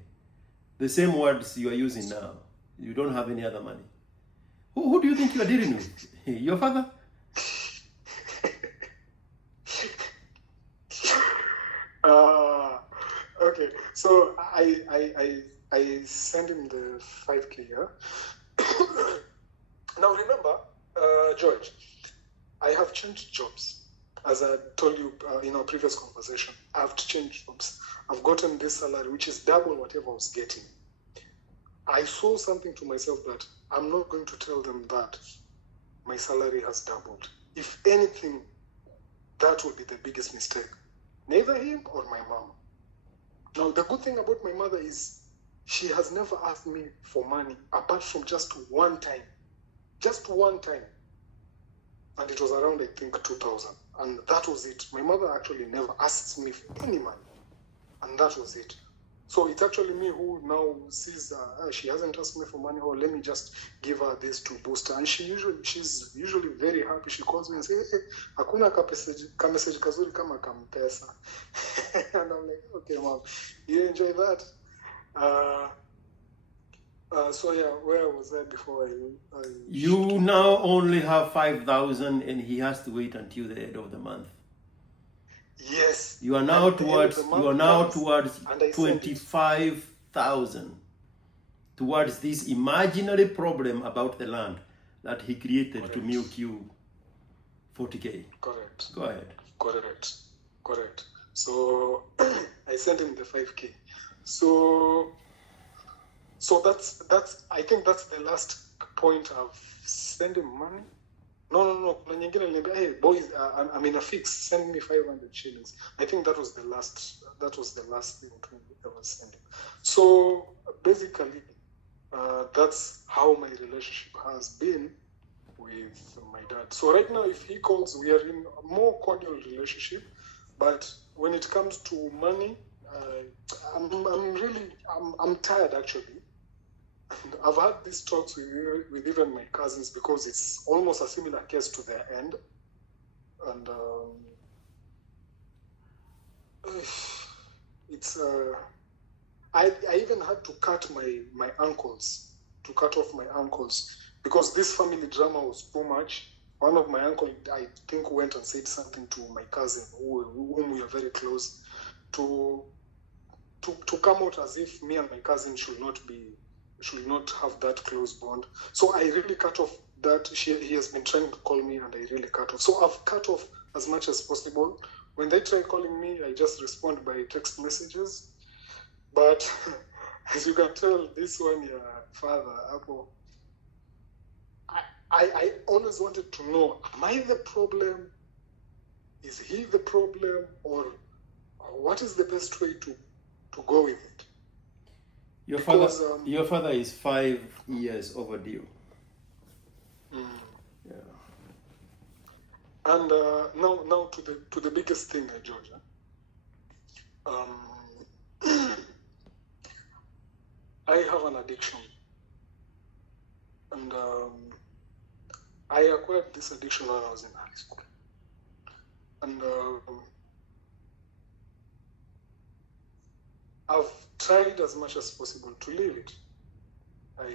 The same words you are using now. You don't have any other money. Who do you think you are dealing with? Your father? Okay. So I send him the 5K. Now remember, George, I have changed jobs. As I told you in our previous conversation, I have changed jobs. I've gotten this salary, which is double whatever I was getting. I saw something to myself that I'm not going to tell them that my salary has doubled. if anything, that would be the biggest mistake. Neither him or my mom. Now, the good thing about my mother is she has never asked me for money apart from just one time. Just one time. And it was around, I think, 2000. And that was it. My mother actually never asks me for any money. And that was it. So it's actually me who now sees she hasn't asked me for money, or let me just give her this to boost her. And she's usually very happy. She calls me and says, hey, hakuna kamessage kazuri kama kampesa. And I'm like, okay, mom, you enjoy that? So yeah, where was I before You now only have 5,000 and he has to wait until the end of the month. Yes. You are now towards 25,000 towards this imaginary problem about the land that he created. Correct. To milk you 40K. Correct. Go ahead. Correct. So I sent him the 5K. So that's I think that's the last point of sending money. No. Hey boys, I'm in a fix. Send me 500 shillings. I think that was the last thing I was sending. So basically, that's how my relationship has been with my dad. So right now, if he calls, we are in a more cordial relationship. But when it comes to money, I'm tired actually. And I've had these talks with even my cousins because it's almost a similar case to their end. And it's I even had to cut off my uncles because this family drama was too much. One of my uncle, I think, went and said something to my cousin, whom we are very close, to come out as if me and my cousin should not have that close bond. So I really cut off that. He has been trying to call me and I really cut off. So I've cut off as much as possible. When they try calling me, I just respond by text messages. But as you can tell, this one, your father, Apple, I always wanted to know, am I the problem? Is he the problem? Or what is the best way to go with it? Your father is 5 years overdue. Yeah. And now to the biggest thing, Georgia. I have an addiction, and I acquired this addiction when I was in high school, and I've tried as much as possible to leave it. I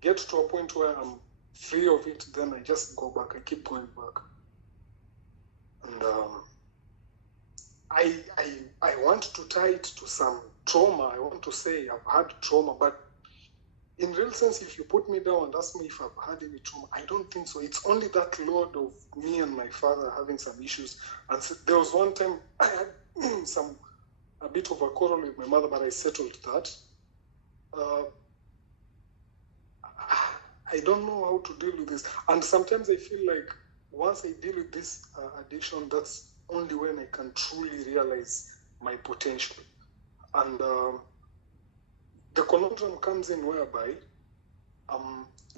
get to a point where I'm free of it, then I just go back. I keep going back. And I want to tie it to some trauma. I want to say I've had trauma, but in real sense, if you put me down and ask me if I've had any trauma, I don't think so. It's only that load of me and my father having some issues. And so there was one time I had a bit of a quarrel with my mother, but I settled that. I don't know how to deal with this. And sometimes I feel like once I deal with this addiction, that's only when I can truly realize my potential. And the conundrum comes in whereby,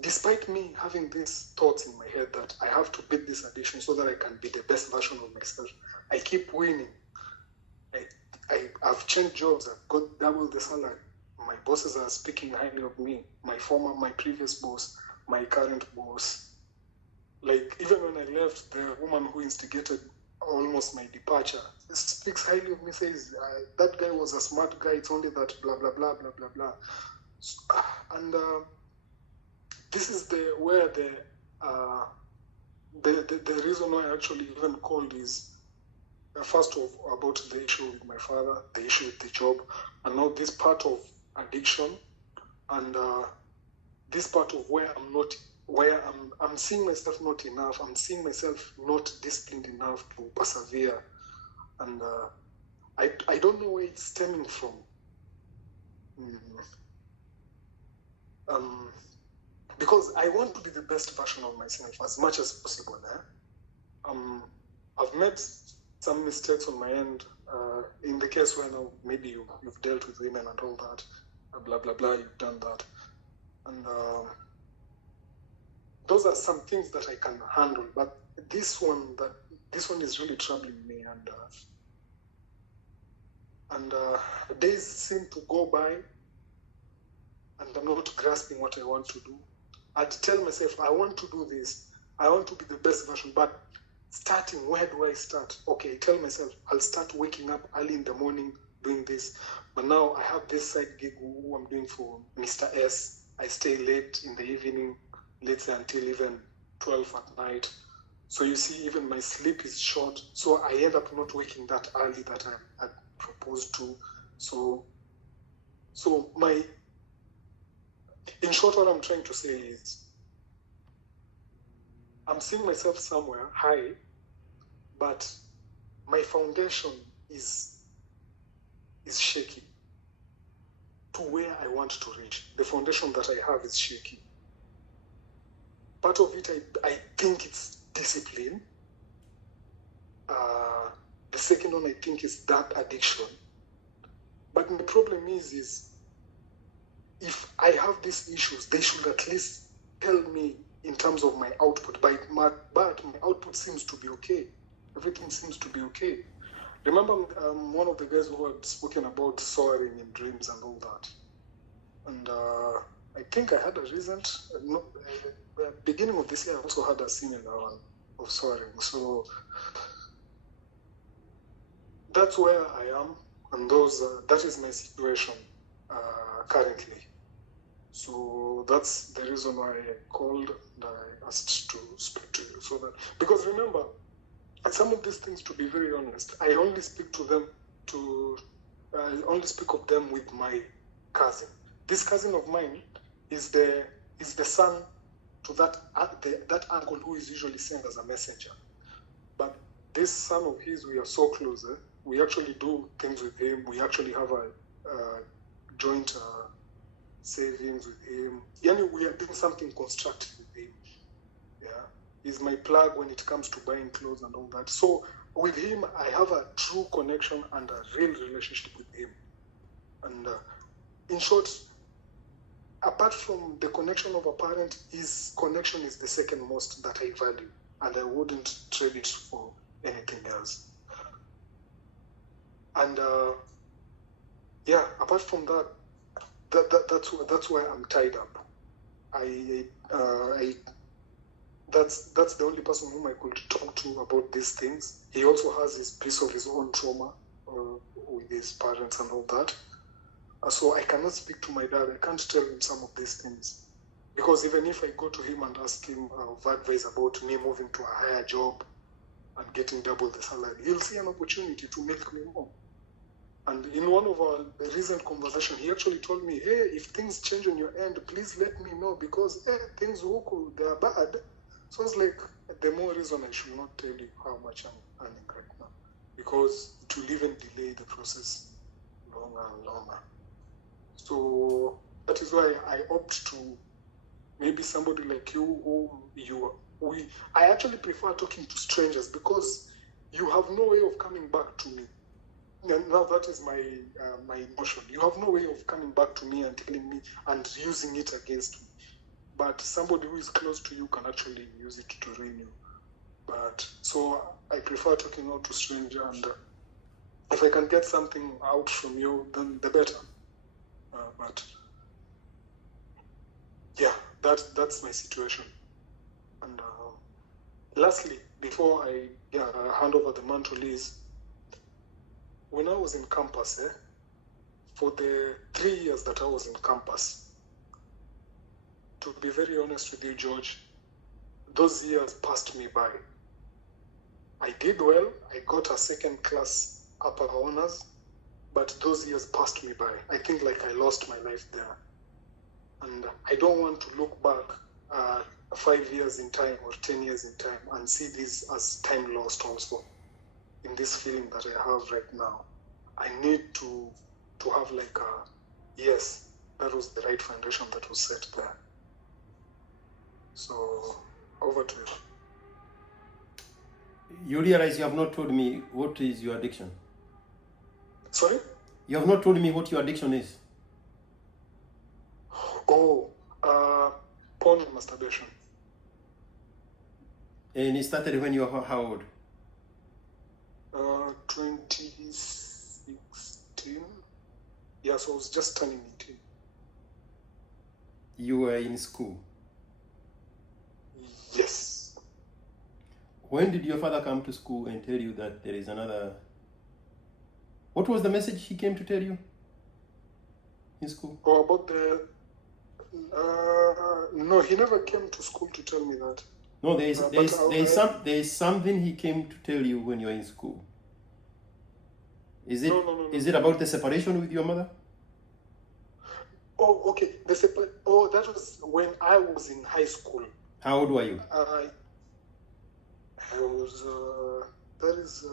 despite me having these thoughts in my head that I have to beat this addiction so that I can be the best version of myself, I keep winning. I've changed jobs. I've got double the salary. My bosses are speaking highly of me. My previous boss, my current boss. Like, even when I left, the woman who instigated almost my departure speaks highly of me, says, that guy was a smart guy, it's only that blah, blah, blah, blah, blah, blah. So, and this is where the reason why I actually even called is, first of about the issue with my father, the issue with the job, and now this part of addiction, and this part of where I'm seeing myself not enough. I'm seeing myself not disciplined enough to persevere, and I don't know where it's stemming from. because I want to be the best version of myself as much as possible. I've made some mistakes on my end. In the case where now maybe you've dealt with women and all that, blah blah blah, you've done that, and those are some things that I can handle. But this one is really troubling me, and days seem to go by, and I'm not grasping what I want to do. I'd tell myself, I want to do this. I want to be the best version, but starting, where do I start? Okay, I tell myself, I'll start waking up early in the morning doing this. But now I have this side gig who I'm doing for Mr. S. I stay late in the evening, let's say until even 12 at night. So you see, even my sleep is short. So I end up not waking that early that I proposed to. So in short, what I'm trying to say is, I'm seeing myself somewhere high, but my foundation is shaky to where I want to reach. The foundation that I have is shaky. Part of it, I think it's discipline. The second one, I think, is that addiction. But the problem is if I have these issues, they should at least tell me in terms of my output. But my output seems to be okay. Everything seems to be okay. Remember, one of the guys who had spoken about soaring in dreams and all that. And I think I had a recent, beginning of this year, I also had a similar one of soaring. So that's where I am, and that is my situation currently. So that's the reason why I called and I asked to speak to you. So that, because remember, some of these things, to be very honest, I only speak of them with my cousin. This cousin of mine is the son to that uncle who is usually sent as a messenger. But this son of his, we are so close. We actually do things with him. We actually have a joint savings with him. We are doing something constructive with him. Yeah, he's my plug when it comes to buying clothes and all that. So with him, I have a true connection and a real relationship with him. And in short, apart from the connection of a parent, his connection is the second most that I value, and I wouldn't trade it for anything else. And apart from that, that's why I'm tied up. That's the only person whom I could talk to about these things. He also has his piece of his own trauma with his parents and all that. So I cannot speak to my dad. I can't tell him some of these things, because even if I go to him and ask him advice about me moving to a higher job and getting double the salary, he'll see an opportunity to make me more. And in one of our recent conversations, he actually told me, hey, if things change on your end, please let me know, because things they are bad. So I was like, the more reason I should not tell you how much I'm earning right now, because it will even delay the process longer and longer. So that is why I opt to maybe somebody like you, I actually prefer talking to strangers, because you have no way of coming back to me. Now that is my emotion. You have no way of coming back to me and telling me and using it against me. But somebody who is close to you can actually use it to ruin you. But so I prefer talking out to strangers, and if I can get something out from you, then the better. But yeah, that's my situation. And lastly, before I hand over the mantle, is when I was in campus, for the 3 years that I was in campus, to be very honest with you, George, those years passed me by. I did well. I got a second class upper honors, but those years passed me by. I think like I lost my life there. And I don't want to look back 5 years in time or 10 years in time and see this as time lost also, in this feeling that I have right now. I need to have like yes, that was the right foundation that was set there. So, over to you. You realize you have not told me what is your addiction. Sorry? You have not told me what your addiction is. Oh, porn and masturbation. And it started when you were how old? 2016. Yeah, so I was just turning 18. You were in school. Yes. When did your father come to school and tell you that there is another? What was the message he came to tell you in school? Oh, about the... no, he never came to school to tell me that. No, there is something he came to tell you when you were in school. Is it No. Is it about the separation with your mother? Oh, okay. That was when I was in high school. How old were you? I was, that is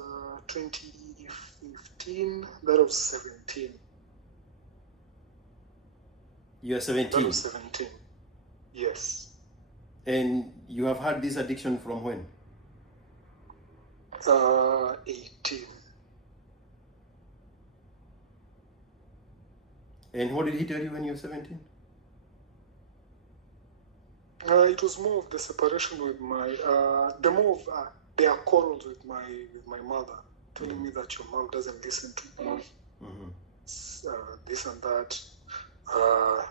2015, that was 17. You are That 17. was 17. Yes. And you have had this addiction from when? 18. And what did he tell you when you were 17? It was more of the separation with my, their quarrels with my mother, telling me that your mom doesn't listen to me, this and that. A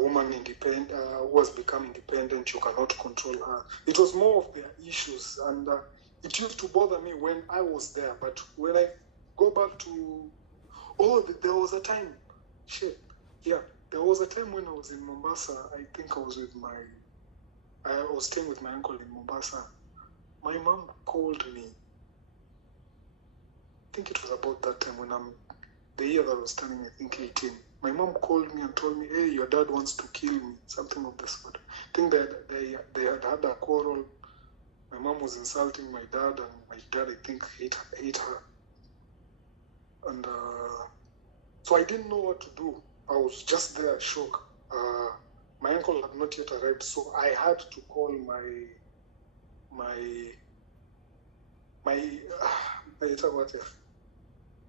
woman independent who has become independent, you cannot control her. It was more of their issues, and it used to bother me when I was there. But when I go back to, there was a time, there was a time when I was in Mombasa. I think I was staying with my uncle in Mombasa. My mom called me. I think it was about that time when the year that I was turning, I think 18. My mom called me and told me, hey, your dad wants to kill me, something of the sort. I think that they had a quarrel. My mom was insulting my dad, and my dad, I think, hate her. And so I didn't know what to do. I was just there, shocked. My uncle had not yet arrived, so I had to call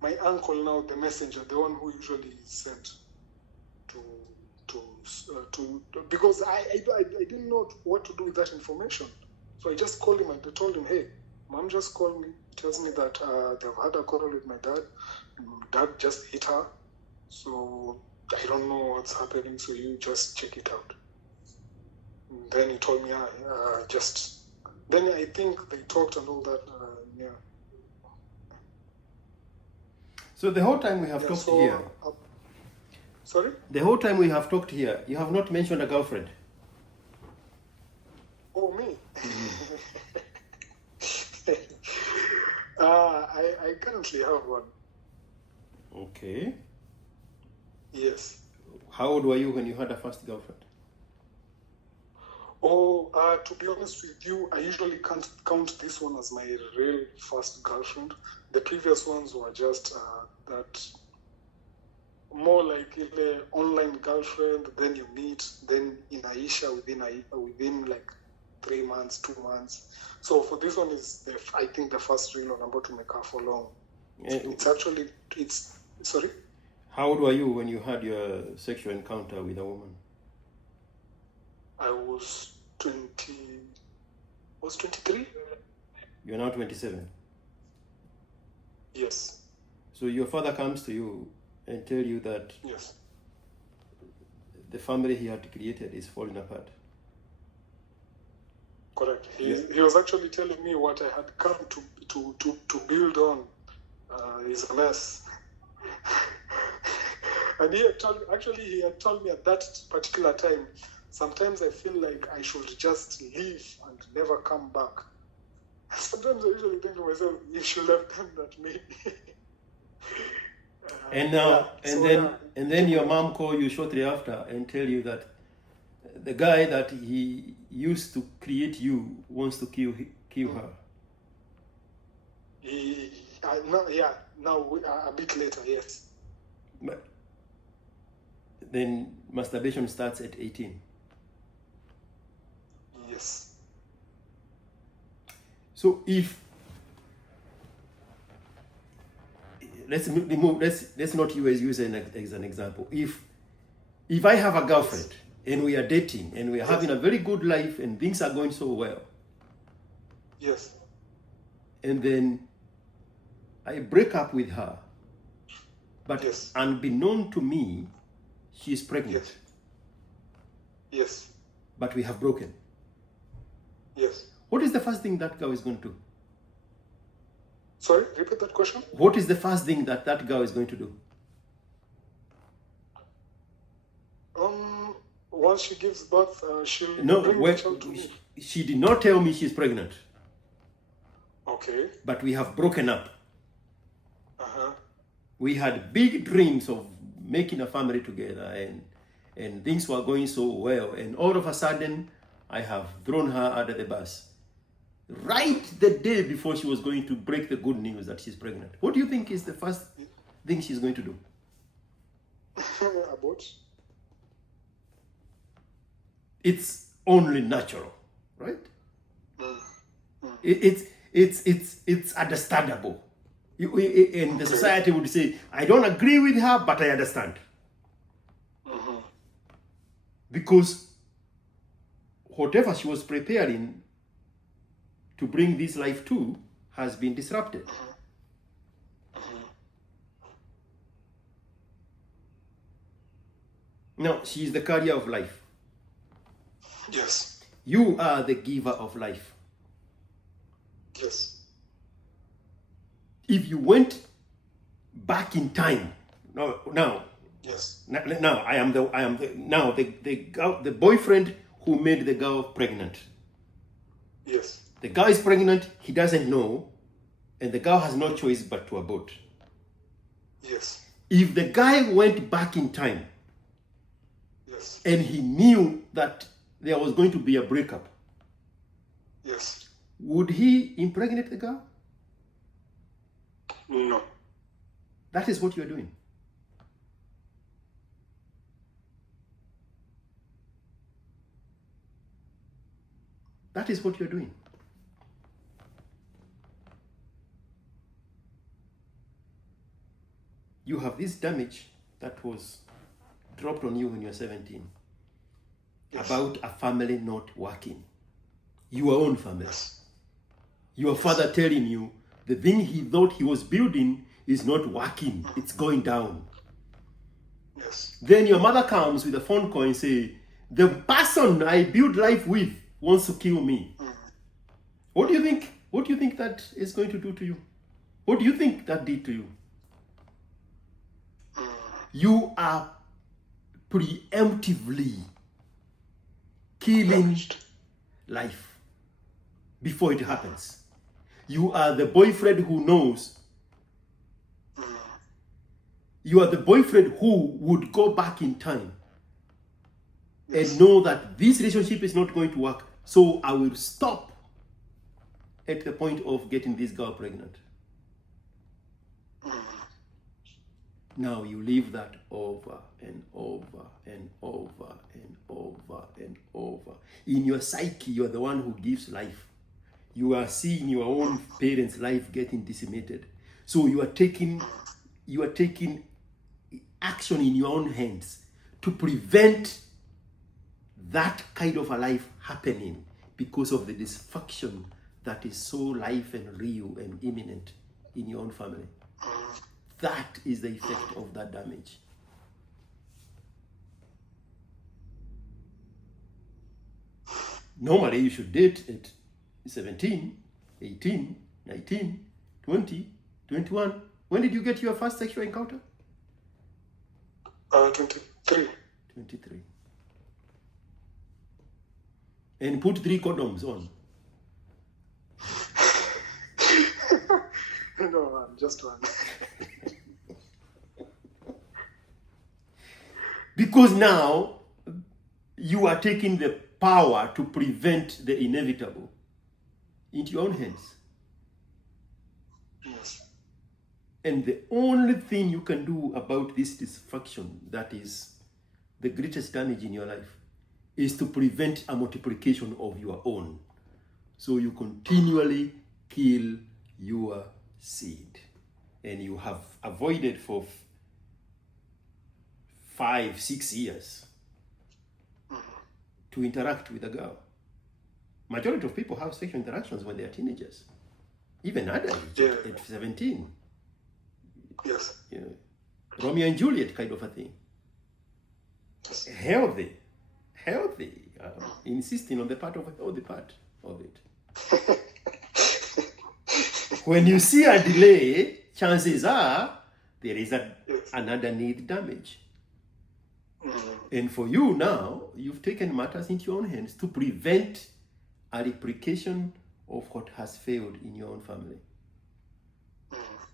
my uncle now, the messenger, the one who usually is sent to because I didn't know what to do with that information. So I just called him and I told him, hey, mom just called me, tells me that they've had a quarrel with my dad. Dad just hit her. So I don't know what's happening, so you just check it out. And then he told me, then I think they talked and all that, So the whole time we have talked here, sorry? the whole time we have talked here, you have not mentioned a girlfriend. Oh, me? I currently have one. Okay. Yes. How old were you when you had a first girlfriend? Oh, to be honest with you, I usually can't count this one as my real first girlfriend. The previous ones were just that more like an online girlfriend, then you meet, then inaisha within like 3 months, 2 months. So for this one is I think the first real one. I'm about to make her for long. Sorry? How old were you when you had your sexual encounter with a woman? I was 23. You're now 27. Yes. So your father comes to you and tell you that yes, the family he had created is falling apart. Correct. He was actually telling me what I had come to build on is a mess. And he had told me at that particular time, sometimes I feel like I should just leave and never come back. Sometimes I usually think to myself, you should have done that maybe. And then your mom called you shortly after and tell you that the guy that he used to create you wants to kill her. Now a bit later, yes. But then masturbation starts at 18. Yes. So if let's not use as an example. If I have a girlfriend and we are dating and we are having a very good life and things are going so well, Yes. and then I break up with her, but Yes. unbeknown to me, she is pregnant. Yes. Yes. But we have broken. Yes. What is the first thing that girl is going to do? Sorry, repeat that question. What is the first thing that girl is going to do? Once she gives birth, she'll No, bring the child to me. she did not tell me she's pregnant. Okay. But we have broken up. Uh-huh. We had big dreams of making a family together, and things were going so well, and all of a sudden I have thrown her under the bus right the day before she was going to break the good news that she's pregnant. What do you think is the first thing she's going to do? Abort. It's only natural, right? It's understandable. And the society would say, I don't agree with her, but I understand. Because whatever she was preparing to bring this life to has been disrupted. Now, she is the carrier of life. Yes. You are the giver of life. Yes. If you went back in time, now, Yes. I am the boyfriend who made the girl pregnant. Yes. The girl is pregnant, he doesn't know, and the girl has no choice but to abort. Yes. If the guy went back in time, Yes. and he knew that there was going to be a breakup, Yes. would he impregnate the girl? No. That is what you are doing. That is what you're doing. You have this damage that was dropped on you when you're 17. Yes. About a family not working. Your own family. Yes. Your father telling you the thing he thought he was building is not working. It's going down. Yes. Then your mother comes with a phone call and say, the person I build life with wants to kill me. What do you think? What do you think that is going to do to you? What do you think that did to you? You are preemptively killing life before it happens. You are the boyfriend who knows. You are the boyfriend who would go back in time and know that this relationship is not going to work. So I will stop at the point of getting this girl pregnant. Now you leave that over and over and over and over and over. In your psyche, you are the one who gives life. You are seeing your own parents' life getting decimated. So you are taking action in your own hands to prevent that kind of a life happening because of the dysfunction that is so life and real and imminent in your own family. That is the effect of that damage. Normally, you should date at 17, 18, 19, 20, 21. When did you get your first sexual encounter? 23. 23. And put 3 condoms on. No, just one. Because now you are taking the power to prevent the inevitable into your own hands. Yes. And the only thing you can do about this dysfunction, that is the greatest damage in your life, is to prevent a multiplication of your own. So you continually kill your seed. And you have avoided for 5-6 years to interact with a girl. Majority of people have sexual interactions when they are teenagers. Even adults at 17. Yes. You know, Romeo and Juliet kind of a thing. Healthy. Insisting on the part of a healthy part of it. When you see a delay, chances are there is another need damage. And for you now, you've taken matters into your own hands to prevent a replication of what has failed in your own family.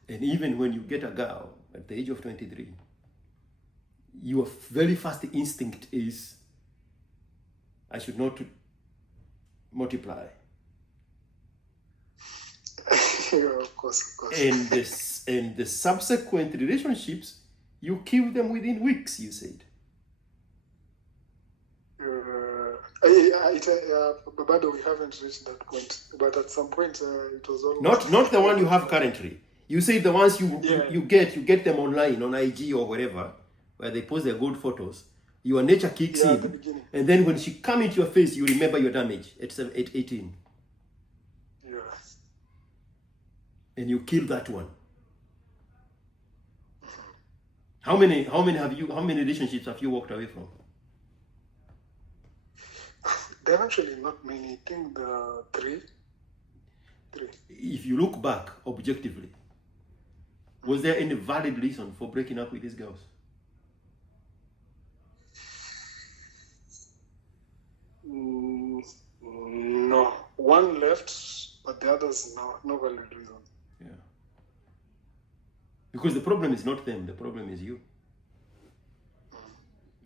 And even when you get a girl at the age of 23, your very first instinct is, I should not multiply. Of course. And the subsequent relationships, you kill them within weeks, you said. But we haven't reached that point. But at some point, it was almost... Not the one you have currently. You say the ones you get them online, on IG or wherever, where they post their good photos. Your nature kicks in. And then when she comes into your face, you remember your damage at 18. Yeah. And you kill that one. How many relationships have you walked away from? There are actually not many. I think the three. If you look back objectively, was there any valid reason for breaking up with these girls? No. One left, but the others, no valid reason. Yeah. Because the problem is not them, the problem is you.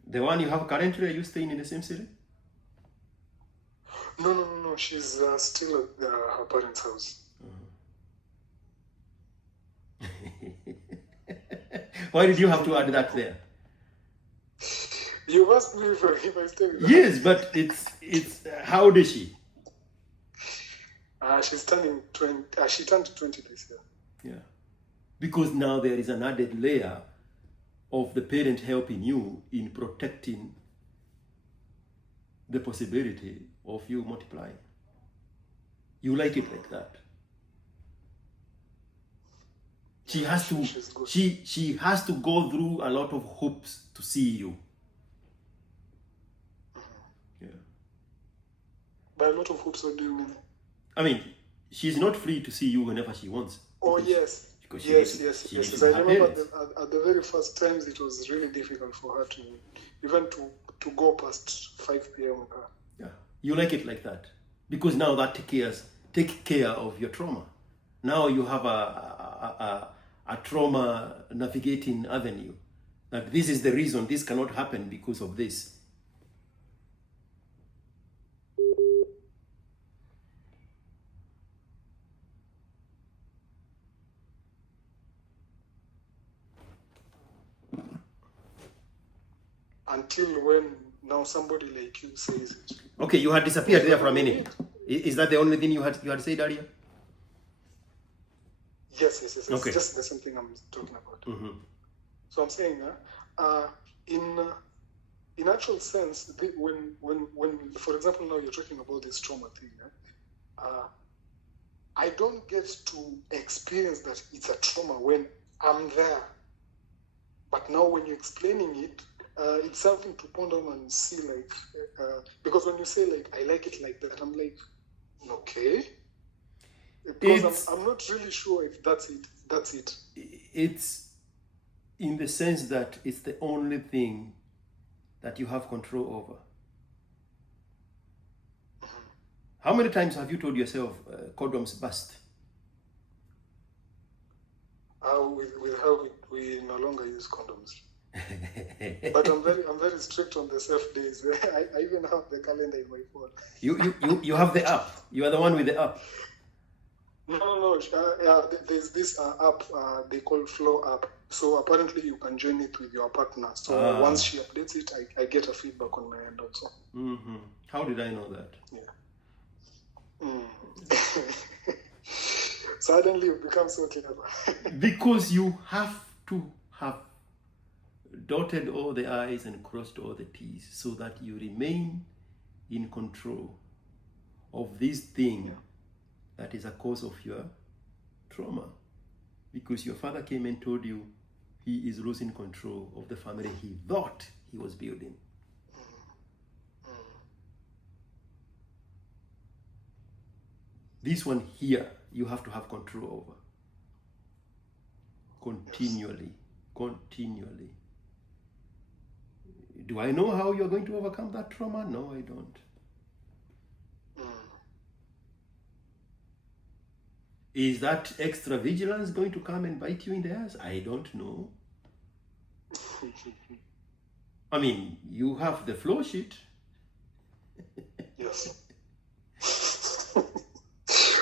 The one you have currently, are you staying in the same city? No. She's still at her parents' house. Why did you have to add that there? You asked me if I stay with her. Yes, but it's how old is she? She's turning 20. She turned 20 this year. Yeah. Because now there is an added layer of the parent helping you in protecting the possibility of you multiplying. You like it like that. She has to she has to go through a lot of hoops to see you. Yeah. By a lot of hoops, what do you mean? I mean, she's not free to see you whenever she wants. Oh, yes. Yes. I remember at the very first times it was really difficult for her to go past 5 p.m. with her. Yeah. You like it like that. Because now that take care of your trauma. Now you have a trauma navigating avenue. That this is the reason this cannot happen because of this. Until when now somebody like you says it. Okay, you had disappeared there for a minute. Is that the only thing you had said earlier? Yes. Okay. It's just the same thing I'm talking about. Mm-hmm. So I'm saying, in actual sense, when for example now you're talking about this trauma thing, I don't get to experience that it's a trauma when I'm there. But now when you're explaining it, it's something to ponder on and see, like, because when you say, like, I like it like that, I'm like, okay. Because I'm not really sure if that's it. It's in the sense that it's the only thing that you have control over. Mm-hmm. How many times have you told yourself condoms bust? With how we no longer use condoms. But I'm very strict on the safe days. I even have the calendar in my phone. You have the app. You are the one with the app. No. There's this app they call Flow app. So apparently you can join it with your partner. So once she updates it, I get a feedback on my end also. Mm-hmm. How did I know that? Yeah. Suddenly you become so clever. Because you have to have dotted all the I's and crossed all the T's so that you remain in control of this thing that is a cause of your trauma. Because your father came and told you he is losing control of the family he thought he was building. This one here, you have to have control over. Continually. Do I know how you're going to overcome that trauma? No, I don't. Is that extra vigilance going to come and bite you in the ass? I don't know. I mean, you have the flow sheet. Yes.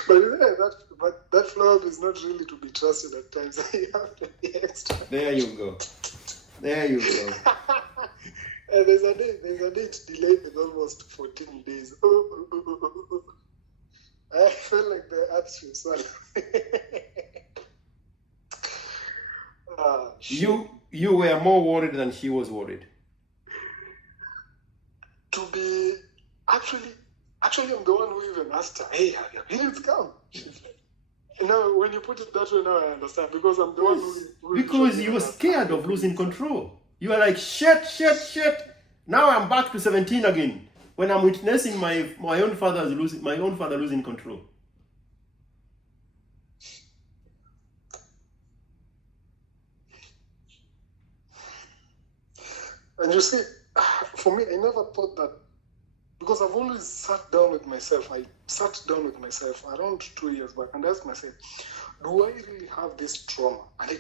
But that flow is not really to be trusted at times. You have to be extra. There you go. And there's a date delayed with almost 14 days. I feel like the earth should swallow. You were more worried than she was worried. To be actually I'm the one who even asked her, "Hey, have your periods come?" She's like, "No." When you put it that way, now I understand, because I'm the one who because you were scared of losing control. You are like, shit. Now I'm back to 17 again. When I'm witnessing my own father losing control. And you see, for me, I never thought that, because I've always sat down with myself. I sat down with myself around 2 years back and asked myself, do I really have this trauma? And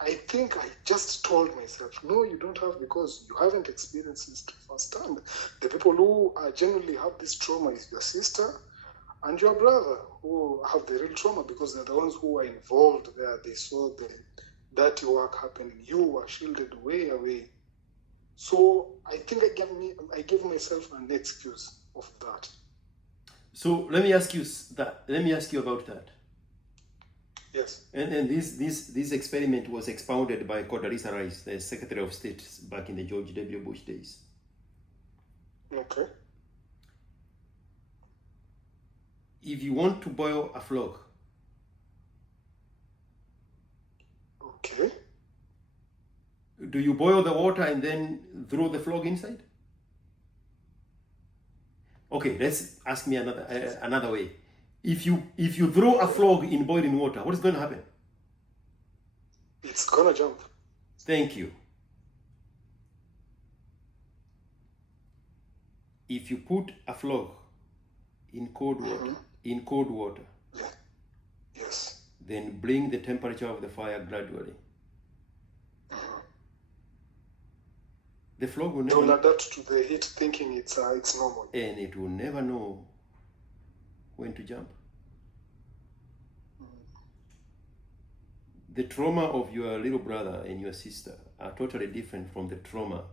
I think I just told myself, no, you don't have, because you haven't experienced this firsthand. The people who genuinely have this trauma is your sister and your brother, who have the real trauma, because they're the ones who are involved there. They saw the dirty work happening. You were shielded way away. So I think I gave myself an excuse of that. So let me ask you about that. Yes. And this experiment was expounded by Condoleezza Rice, the Secretary of State back in the George W. Bush days. Okay. If you want to boil a frog, okay, do you boil the water and then throw the frog inside? Okay, let's ask me another way. If you throw a frog in boiling water, what is going to happen? It's gonna jump. Thank you. If you put a frog in cold water, yes, then bring the temperature of the fire gradually. The frog will never adapt to the heat, thinking it's normal, and it will never know when to jump. The trauma of your little brother and your sister are totally different from the trauma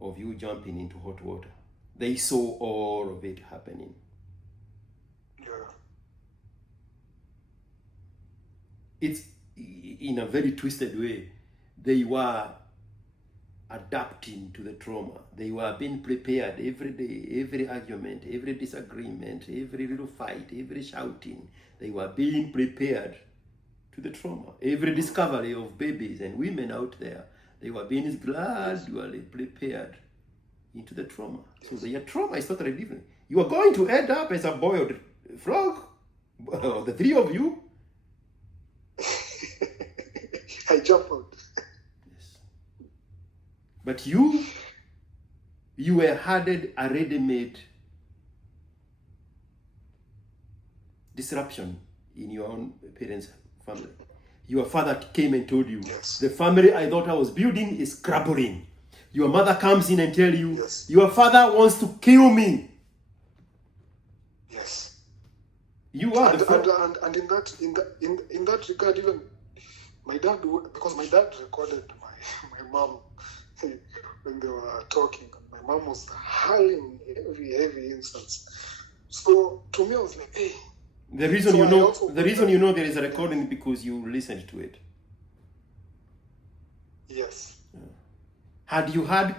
of you jumping into hot water. They saw all of it happening. Yeah. It's in a very twisted way. They were adapting to the trauma. They were being prepared every day, every argument, every disagreement, every little fight, every shouting. They were being prepared to the trauma. Every discovery of babies and women out there, they were being gradually prepared into the trauma. So your trauma is totally different. You are going to end up as a boiled frog, the three of you. I jump out. Yes. But you were handed a ready-made disruption in your own parents' family. Your father came and told you, yes, the family I thought I was building is crumbling. Your mother comes in and tells you, yes, your father wants to kill me. Yes. You are and in that regard, even my dad, because my dad recorded my mom when they were talking. My mom was howling heavy insults. So to me, I was like, hey. The reason So the reason you know there is a recording is because you listened to it. Yes. Had you heard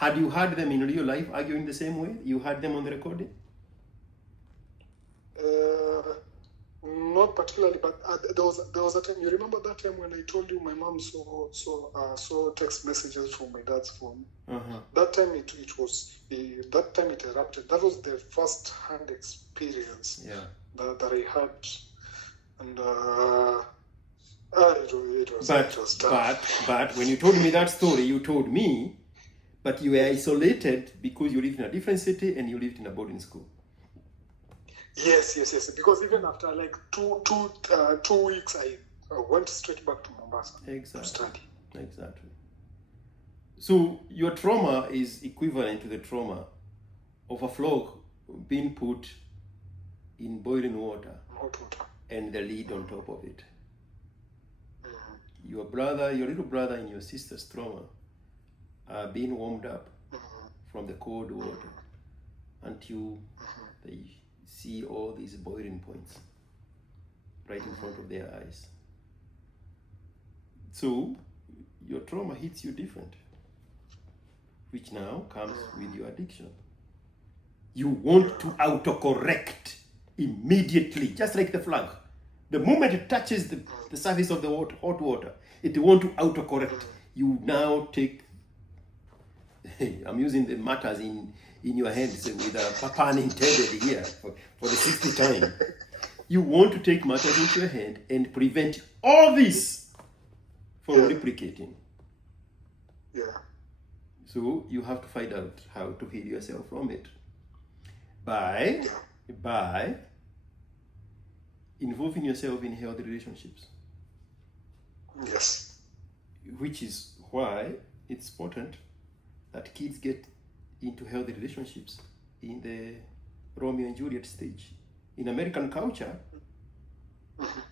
them in real life arguing the same way? You heard them on the recording? Not particularly, but there was a time. You remember that time when I told you my mom saw text messages from my dad's phone? Uh-huh. That time it erupted. That was the first-hand experience that I had, and it was tough. But when you told me that story, you told me, but you were isolated because you lived in a different city and you lived in a boarding school. Yes. Because even after like 2 weeks, I went straight back to Mombasa to study. Exactly. So your trauma is equivalent to the trauma of a frog being put in boiling water and the lid on top of it. Your little brother and your sister's trauma are being warmed up from the cold water until they see all these boiling points right in front of their eyes. So your trauma hits you different, which now comes with your addiction. You want to autocorrect immediately, just like the flag. The moment it touches the surface of the hot water, it want to autocorrect. You now take, I'm using the matters in your hands with a pun intended here for the 60th time. You want to take matters into your hand and prevent all this from replicating. Yeah. So you have to find out how to heal yourself from it by involving yourself in healthy relationships. Yes. Which is why it's important that kids get into healthy relationships in the Romeo and Juliet stage. In American culture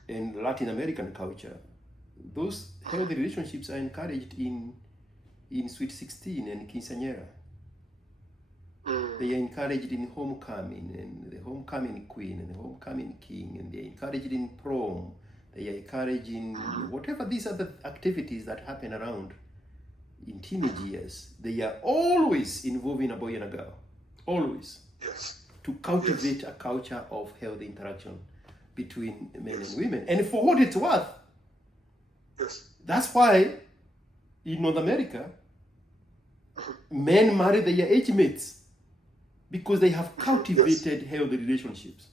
and Latin American culture, those healthy relationships are encouraged in Sweet 16 and Quinceañera. They are encouraged in homecoming and the homecoming queen and the homecoming king, and they are encouraged in prom. They are encouraged in whatever these other activities that happen around in teenage years. They are always involving a boy and a girl. Always. Yes. To cultivate a culture of healthy interaction between men and women. And for what it's worth, that's why in North America, men marry their age mates because they have cultivated healthy relationships.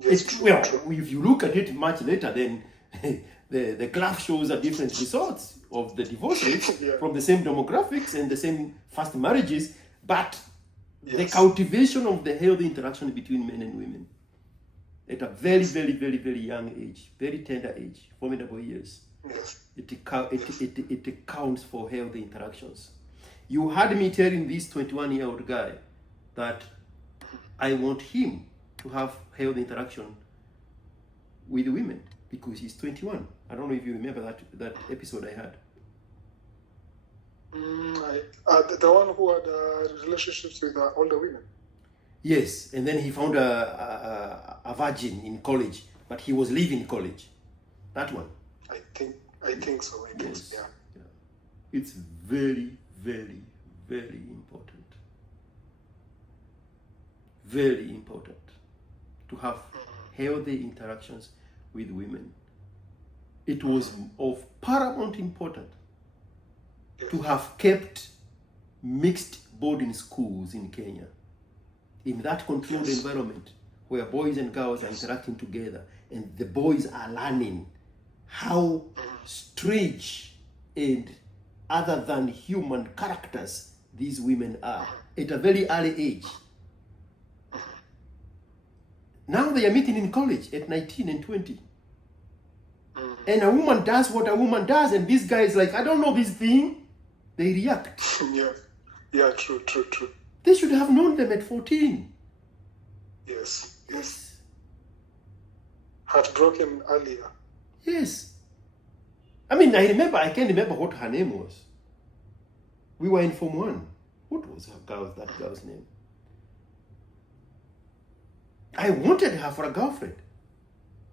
If you look at it much later, then the graph shows a different results of the divorce rates from the same demographics and the same first marriages, but the cultivation of the healthy interaction between men and women at a very, very, very, very young age, very tender age, formidable years. It counts for healthy interactions. You heard me telling this 21-year-old guy that I want him to have healthy interaction with women because he's 21. I don't know if you remember that episode I had. The one who had relationships with older women. Yes, and then he found a virgin in college, but he was leaving college. That one. I think so. Yeah. It's very, very, very important. Very important to have healthy interactions with women. It was of paramount importance to have kept mixed boarding schools in Kenya, in that controlled environment where boys and girls are interacting together and the boys are learning how strange and other than human characters these women are at a very early age. Now they are meeting in college at 19 and 20. And a woman does what a woman does, and this guy is like, I don't know this thing. They react. Yeah, true. They should have known them at 14. Yes. Heartbroken earlier. Yes. I mean, I can't remember what her name was. We were in Form 1. What was that girl's name? I wanted her for a girlfriend.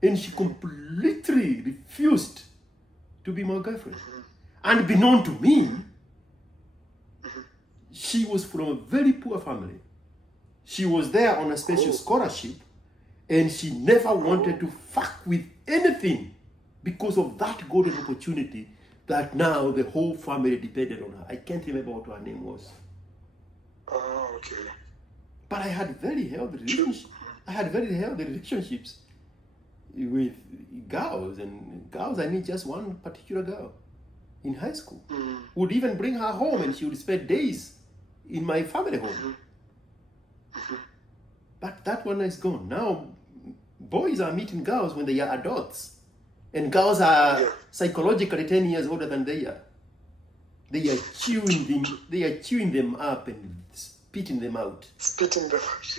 And she completely refused to be my girlfriend. And beknown to me, she was from a very poor family. She was there on a special scholarship, and she never wanted to fuck with anything because of that golden opportunity that now the whole family depended on her. I can't remember what her name was. Oh, okay. But I had very healthy relationships. With girls, and girls, I mean just one particular girl in high school. Would even bring her home, and she would spend days in my family home. But that one is gone. Now, boys are meeting girls when they are adults. And girls are psychologically 10 years older than they are. They are chewing them up and spitting them out.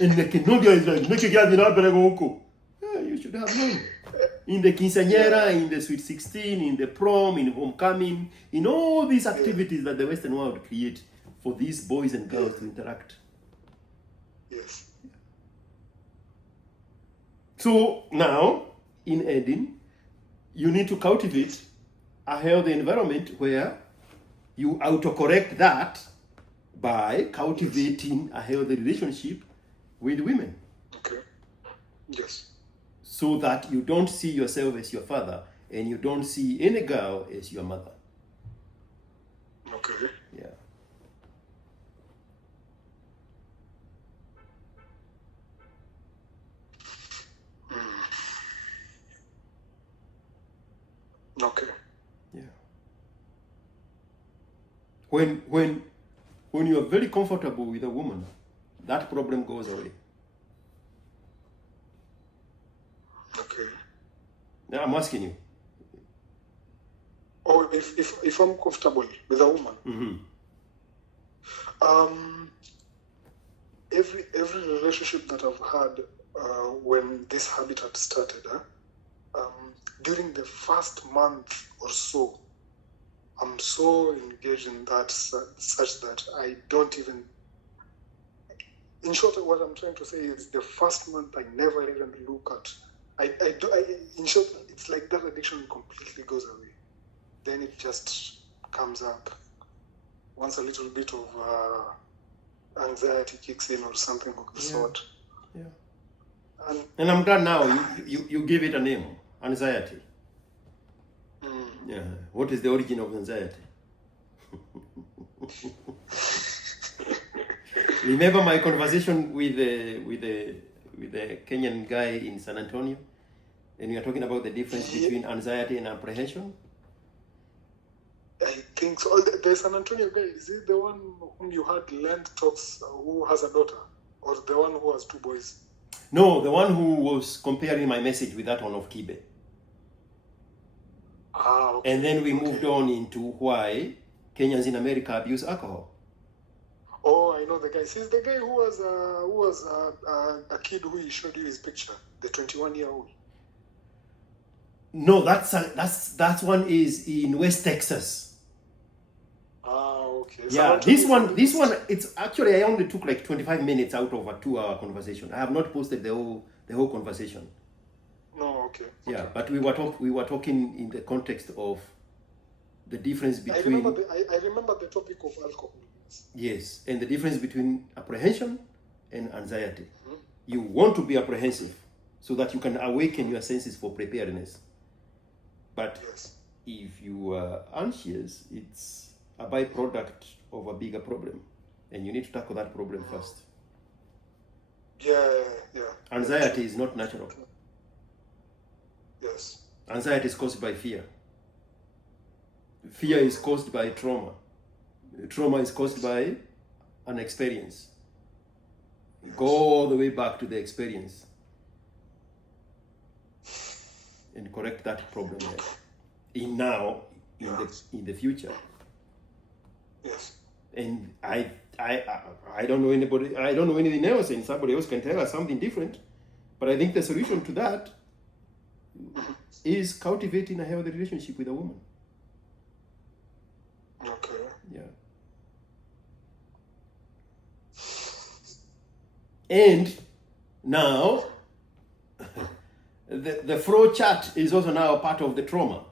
And the Kenodia is like, make a girl up and I go, okay. Yeah, you should have known. In the quinceañera, in the sweet 16, in the prom, in homecoming, in all these activities that the Western world create for these boys and girls to interact. Yes. So now, in Eden, you need to cultivate a healthy environment where you autocorrect that by cultivating a healthy relationship with women. Okay. Yes. So that you don't see yourself as your father and you don't see any girl as your mother. Okay. Yeah. Okay. Yeah. When you are very comfortable with a woman, that problem goes away. Okay. Now I'm asking you. Or if I'm comfortable with a woman. Every relationship that I've had when this habitat started, during the first month or so, I'm so engaged in that such that I don't even. In short, what I'm trying to say is the first month I never even look at. In short, it's like that addiction completely goes away. Then it just comes up once a little bit of anxiety kicks in or something of the sort. Yeah. And I'm glad now you give it a name, anxiety. Yeah. What is the origin of anxiety? Remember my conversation with the Kenyan guy in San Antonio, and we are talking about the difference between anxiety and apprehension. I think so. The San Antonio guy, is it the one whom you had Land talks who has a daughter, or the one who has two boys? No, the one who was comparing my message with that one of Kibe. Okay. And then we moved on into why Kenyans in America abuse alcohol. Oh, I know the guy. He's the guy who was a kid who he showed you his picture, the 21-year-old. No, that one is in West Texas. Okay. Yeah, this one, it's actually, I only took like 25 minutes out of a 2-hour conversation. I have not posted the whole conversation. No, okay. Yeah, but we were talking in the context of the difference between. I remember the topic of alcohol. Yes, and the difference between apprehension and anxiety. You want to be apprehensive so that you can awaken your senses for preparedness. But if you are anxious, it's a byproduct of a bigger problem, and you need to tackle that problem first. Yeah. Anxiety is not natural. Yes. Anxiety is caused by fear. Fear is caused by trauma. Trauma is caused by an experience. Go all the way back to the experience and correct that problem in the future. Yes. And I don't know anybody. I don't know anything else, and somebody else can tell us something different. But I think the solution to that is cultivating a healthy relationship with a woman. Okay. Yeah. And now, the flow chart is also now a part of the trauma.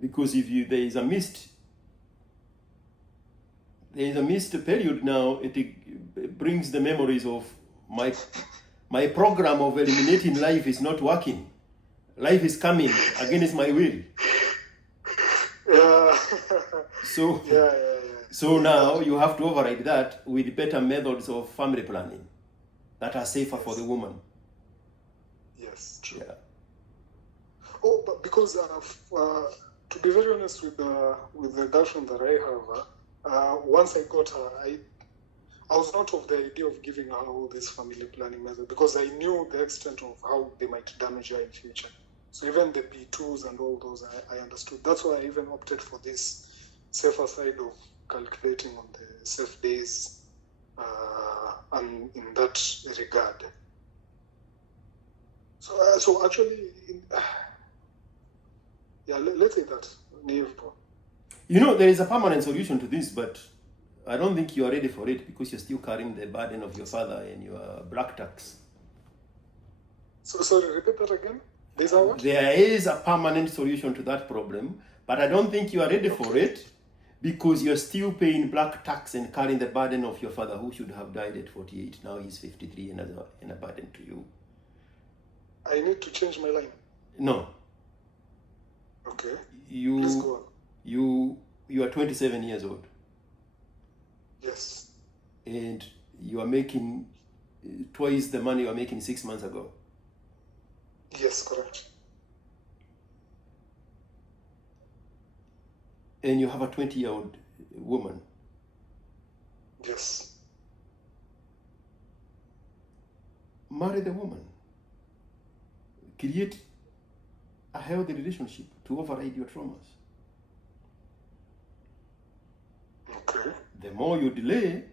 Because if there is a missed period now, it brings the memories of my program of eliminating life is not working. Life is coming against my will. Yeah. So, yeah. so now you have to override that with better methods of family planning that are safer for the woman. Yes, true. Yeah. Oh, but because to be very honest with the girlfriend that I have, once I got her, I was not of the idea of giving her all this family planning method because I knew the extent of how they might damage her in future. So even the B2s and all those, I understood. That's why I even opted for this safer side of calculating on the safe days and in that regard. So actually, let's say that. You know, there is a permanent solution to this, but I don't think you are ready for it because you're still carrying the burden of your father and your black tax. So sorry, repeat that again. There is a permanent solution to that problem, but I don't think you are ready for it because you're still paying black tax and carrying the burden of your father who should have died at 48. Now he's 53 and a burden to you. I need to change my line. No. Okay. Please go on. You are 27 years old. Yes. And you are making twice the money you were making 6 months ago. Yes, correct. And you have a 20-year-old woman. Yes. Marry the woman. Create a healthy relationship to override your traumas. Okay. The more you delay,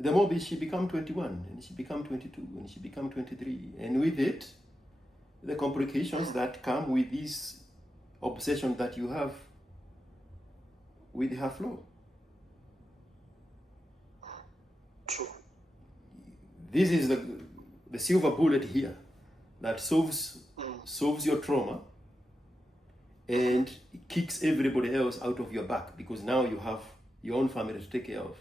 the more she become 21, and she become 22, and she become 23. And with it, the complications that come with this obsession that you have with her flow. True. This is the silver bullet here that solves your trauma and kicks everybody else out of your back because now you have your own family to take care of.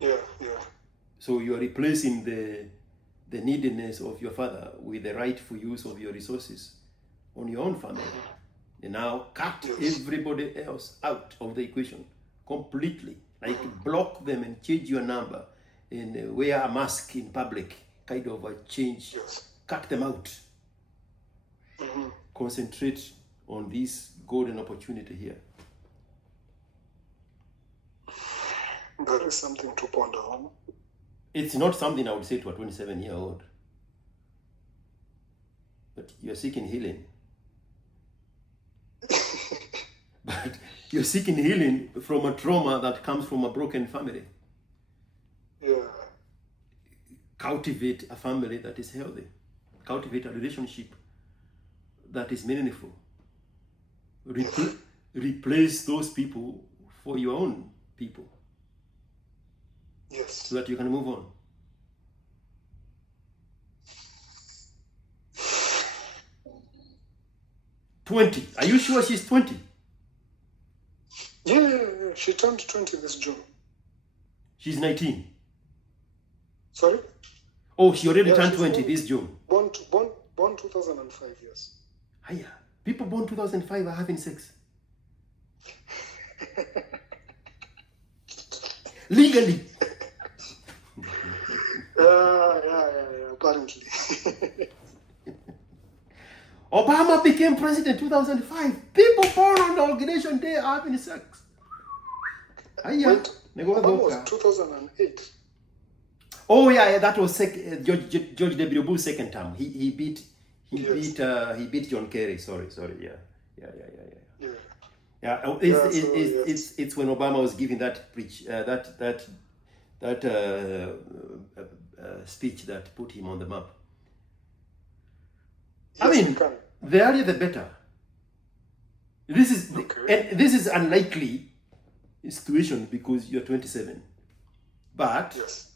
Yeah. So you are replacing the neediness of your father with the rightful use of your resources on your own family. And now cut everybody else out of the equation completely. Like block them and change your number and wear a mask in public, kind of a change. Yes. Cut them out. Mm-hmm. Concentrate on this golden opportunity here. That is something to ponder on. It's not something I would say to a 27-year-old. But you're seeking healing. But you're seeking healing from a trauma that comes from a broken family. Yeah. Cultivate a family that is healthy. Cultivate a relationship that is meaningful. Replace those people for your own people. Yes. So that you can move on. $20. Are you sure she's 20? Yeah. She turned 20 this June. She's 19. Sorry? Oh, she already turned 20 this June. Born 2005, yes. Hiya. People born 2005 are having sex. Legally. Yeah, apparently. Obama became president 2005. People born on the inauguration day are having sex. Hiya. Obama was 2008. Oh yeah, that was George W. Bush's second term. He beat John Kerry. Sorry. Yeah. It's when Obama was giving that speech that put him on the map. Yes, I mean, the earlier the better. This is Okay. and this is unlikely situation because you're 27, but Yes.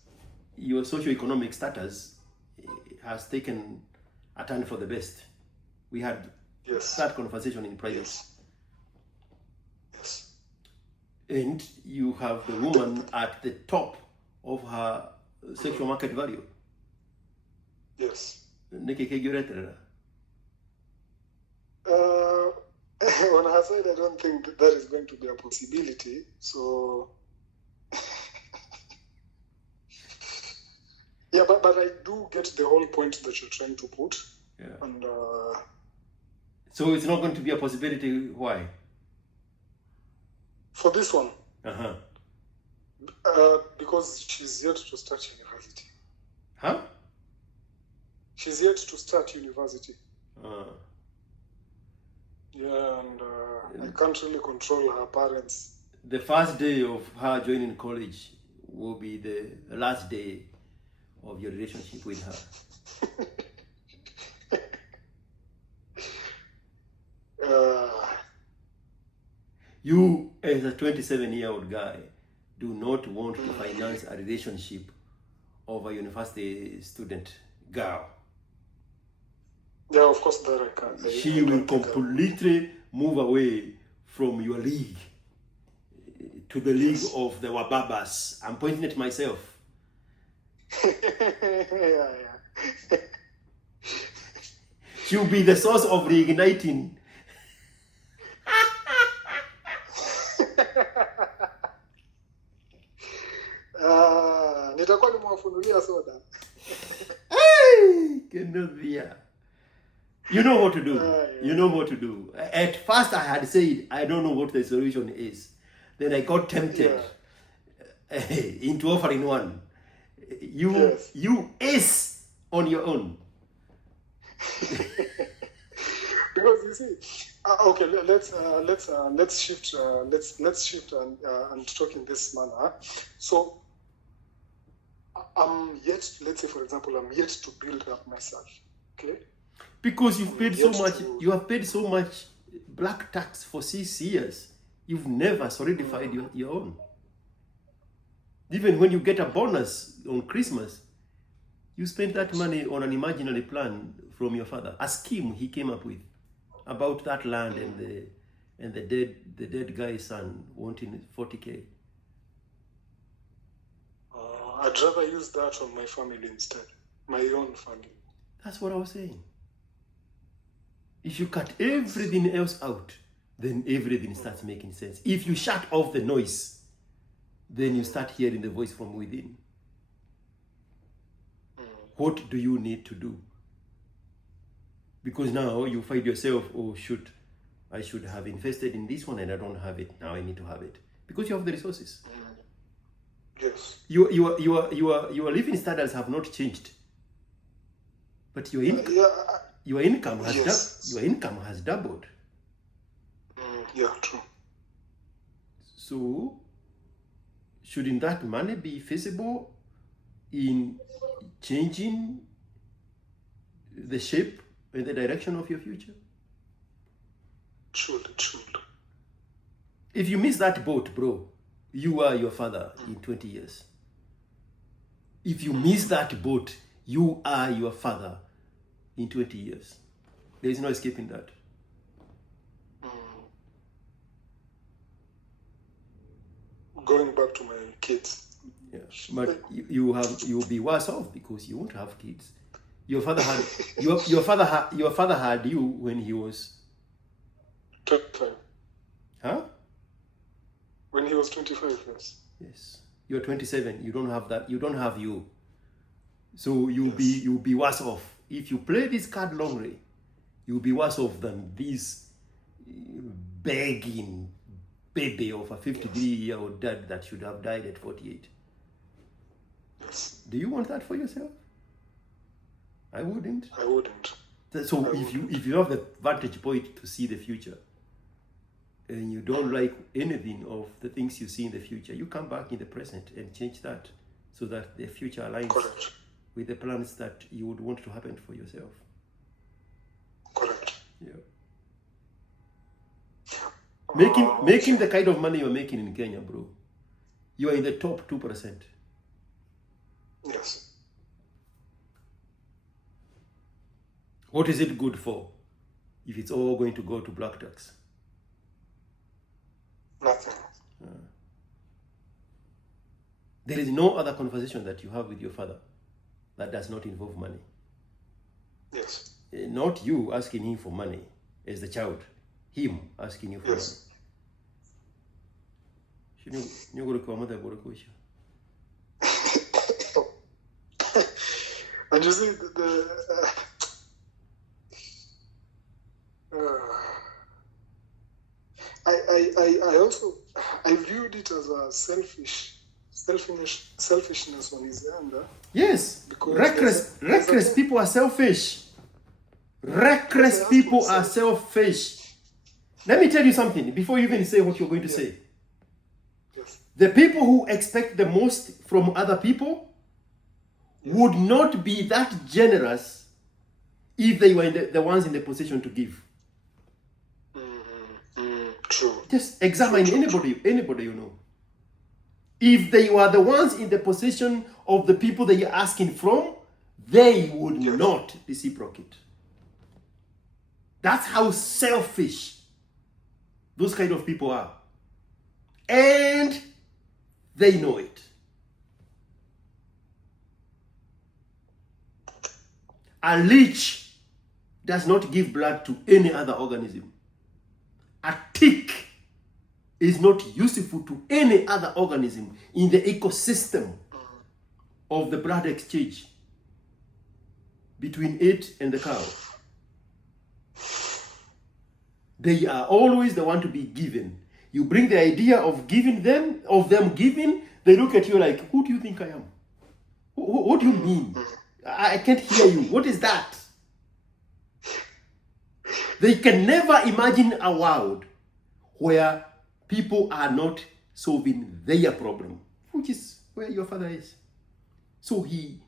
your socioeconomic status has taken a turn for the best. We had Yes. that conversation in private. Yes. Yes. And you have the woman at the top of her sexual market value. Yes. Nekekegyoretera. On her side, I don't think that is going to be a possibility. So, yeah, but I do get the whole point that you're trying to put. Yeah. And So it's not going to be a possibility. Why? for this one, Uh-huh. because she's yet to start university. Huh? She's yet to start university. Uh, Yeah, and I can't really control her parents. the first day of her joining college will be the last day of your relationship with her. You, as a 27-year-old guy, do not want to finance a relationship of a university student girl. Yeah, of course, that I can. She will completely move away from your league to the league of the Wababas. I'm pointing at myself. Yeah. She'll be the source of reigniting. Nitakuwa nimewafunulia soda. Hey, Kenobia. You know what to do. You know what to do. At first, I had said, I don't know what the solution is. Then I got tempted into offering one. You ace on your own. Because you see, okay, let's shift and talk in this manner. So I'm yet, let's say for example, I'm yet to build up myself. Okay. Because you've paid so much, you have paid so much black tax for 6 years. You've never solidified your own. Even when you get a bonus on Christmas, you spend that money on an imaginary plan from your father, a scheme he came up with about that land and the dead guy's son wanting 40K. I'd rather use that on my family instead, my own family. That's what I was saying. If you cut everything else out, then everything starts making sense. If you shut off the noise, then you start hearing the voice from within. What do you need to do? Because now you find yourself, oh shoot, I should have invested in this one and I don't have it. Now I need to have it. Because you have the resources. Yes. Your living standards have not changed. But your income has doubled. Yeah, true. So shouldn't that money be feasible in changing the shape and the direction of your future? True. If you miss that boat, bro, you are your father in 20 years. If you miss that boat, you are your father in 20 years. There is no escaping that. Going back to my kids. Yeah. But you'll be worse off because you won't have kids. Your father had your father had you when he was 25. Huh? When he was 25, yes. Yes. You're 27. You don't have that. You don't have you. So you'll be worse off. If you play this card longly, you'll be worse off than this begging baby of a 53-year-old dad that should have died at 48. Yes. Do you want that for yourself? I wouldn't. I wouldn't. So if you have the vantage point to see the future, and you don't like anything of the things you see in the future, you come back in the present and change that so that the future aligns Correct. with the plans that you would want to happen for yourself. Correct. Yeah. Making the kind of money you're making in Kenya, bro, you are in the top 2%. Yes. What is it good for if it's all going to go to black tax? Nothing. There is no other conversation that you have with your father that does not involve money. Yes. Not you asking him for money as the child, him asking you for Yes. money. And you see, I also viewed it as a selfishness on his end. Yes, Because reckless people are selfish. Reckless people are selfish. Let me tell you something before you even say what you're going to say. Yes. The people who expect the most from other people would not be that generous if they were the ones in the position to give. True. Just examine anybody you know. If they were the ones in the position of the people that you're asking from, they would not reciprocate. That's how selfish those kind of people are. And they know it. A leech does not give blood to any other organism. A tick is not useful to any other organism in the ecosystem of the blood exchange between it and the cow. They are always the one to be given. You bring the idea of giving them, of them giving, they look at you like, who do you think I am? What do you mean? I can't hear you. What is that? They can never imagine a world where people are not solving their problem, which is where your father is. So he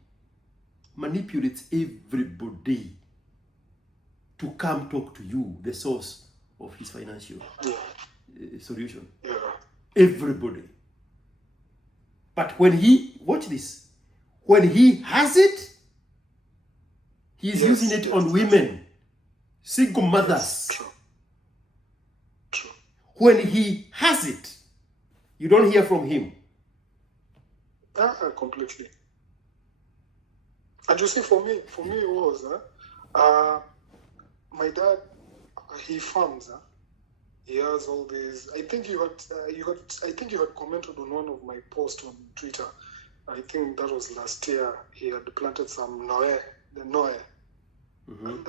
manipulates everybody to come talk to you, the source of his financial solution. Yeah. Everybody. But when he, watch this, when he has it, he's using it on women, single mothers. True. True. When he has it, you don't hear from him. Completely. And you see, for me it was, my dad, he farms. He has all these. I think you had commented on one of my posts on Twitter. I think that was last year. He had planted some Noe. Mm-hmm. And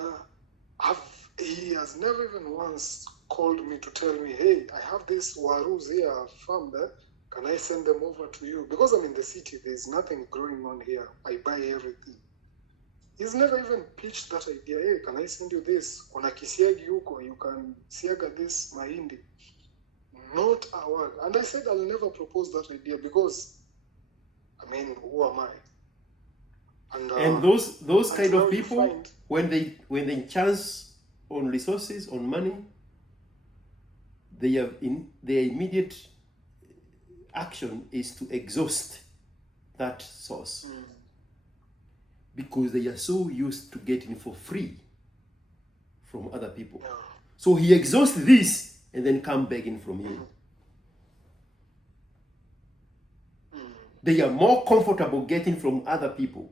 he has never even once called me to tell me, hey, I have this warus here farmed. Can I send them over to you? Because I'm in the city, there's nothing growing on here. I buy everything. He's never even pitched that idea. Hey, can I send you this? Kuna kisiagi huko, you can siaga this mahindi. Not a word. And I said I'll never propose that idea because, I mean, who am I? And those kind of people, find, when they chance on resources, on money, their immediate action is to exhaust that source. Because they are so used to getting for free from other people. Yeah. So he exhausts this and then come begging from you. They are more comfortable getting from other people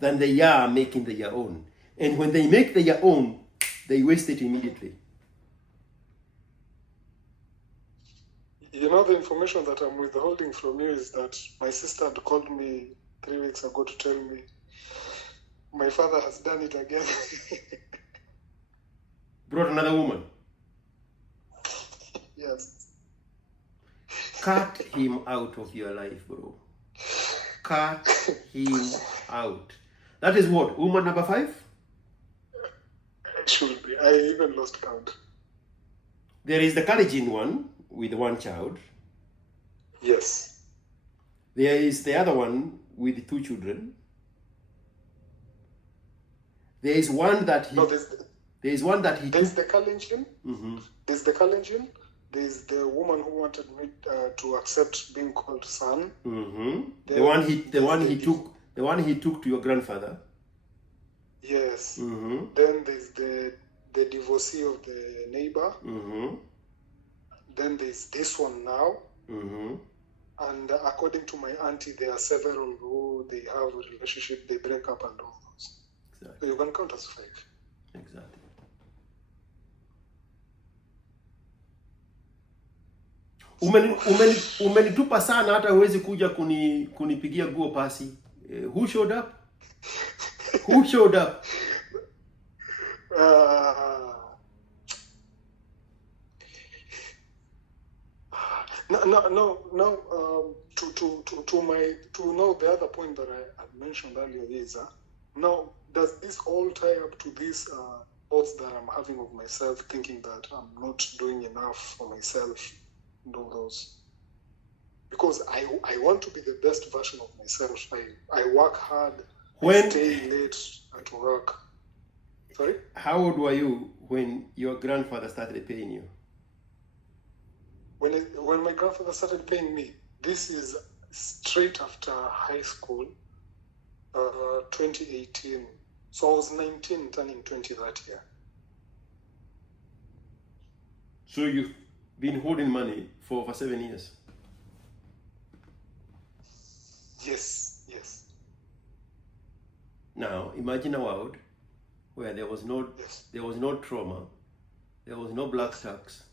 than they are making their own. And when they make their own, they waste it immediately. You know, the information that I'm withholding from you is that my sister had called me 3 weeks ago to tell me my father has done it again. Brought another woman. Yes. Cut him out of your life, bro. Cut him out. That is what? Woman number 5? It should be. I even lost count. There is the Kalenjin one with one child. Yes. There is the other one with 2 children. There is one that he. No, there's the Kalenjin. Mm-hmm. There's the Kalenjin. there's the woman who wanted me to accept being called son. Mm-hmm. Then The one he took to your grandfather. Yes. Mm-hmm. Then there's the divorcee of the neighbor. Mm-hmm. Then there's this one now. Mm-hmm. And according to my auntie, there are several who they have a relationship, they break up and all those. Exactly. So you can count as 5. Exactly. Umenitupa sana hata huwezi kuja kunipigia guo pasi. Who showed up? Who showed up? No. To know the other point that I had mentioned earlier is now does this all tie up to these thoughts that I'm having of myself, thinking that I'm not doing enough for myself and all those? Because I want to be the best version of myself. I work hard. I stay late at work. Sorry? How old were you when your grandfather started paying you? When my grandfather started paying me, this is straight after high school, 2018. So I was 19, turning 20 that year. So you've been holding money for over 7 years? Yes. Now, imagine a world where there was no trauma, there was no black tax,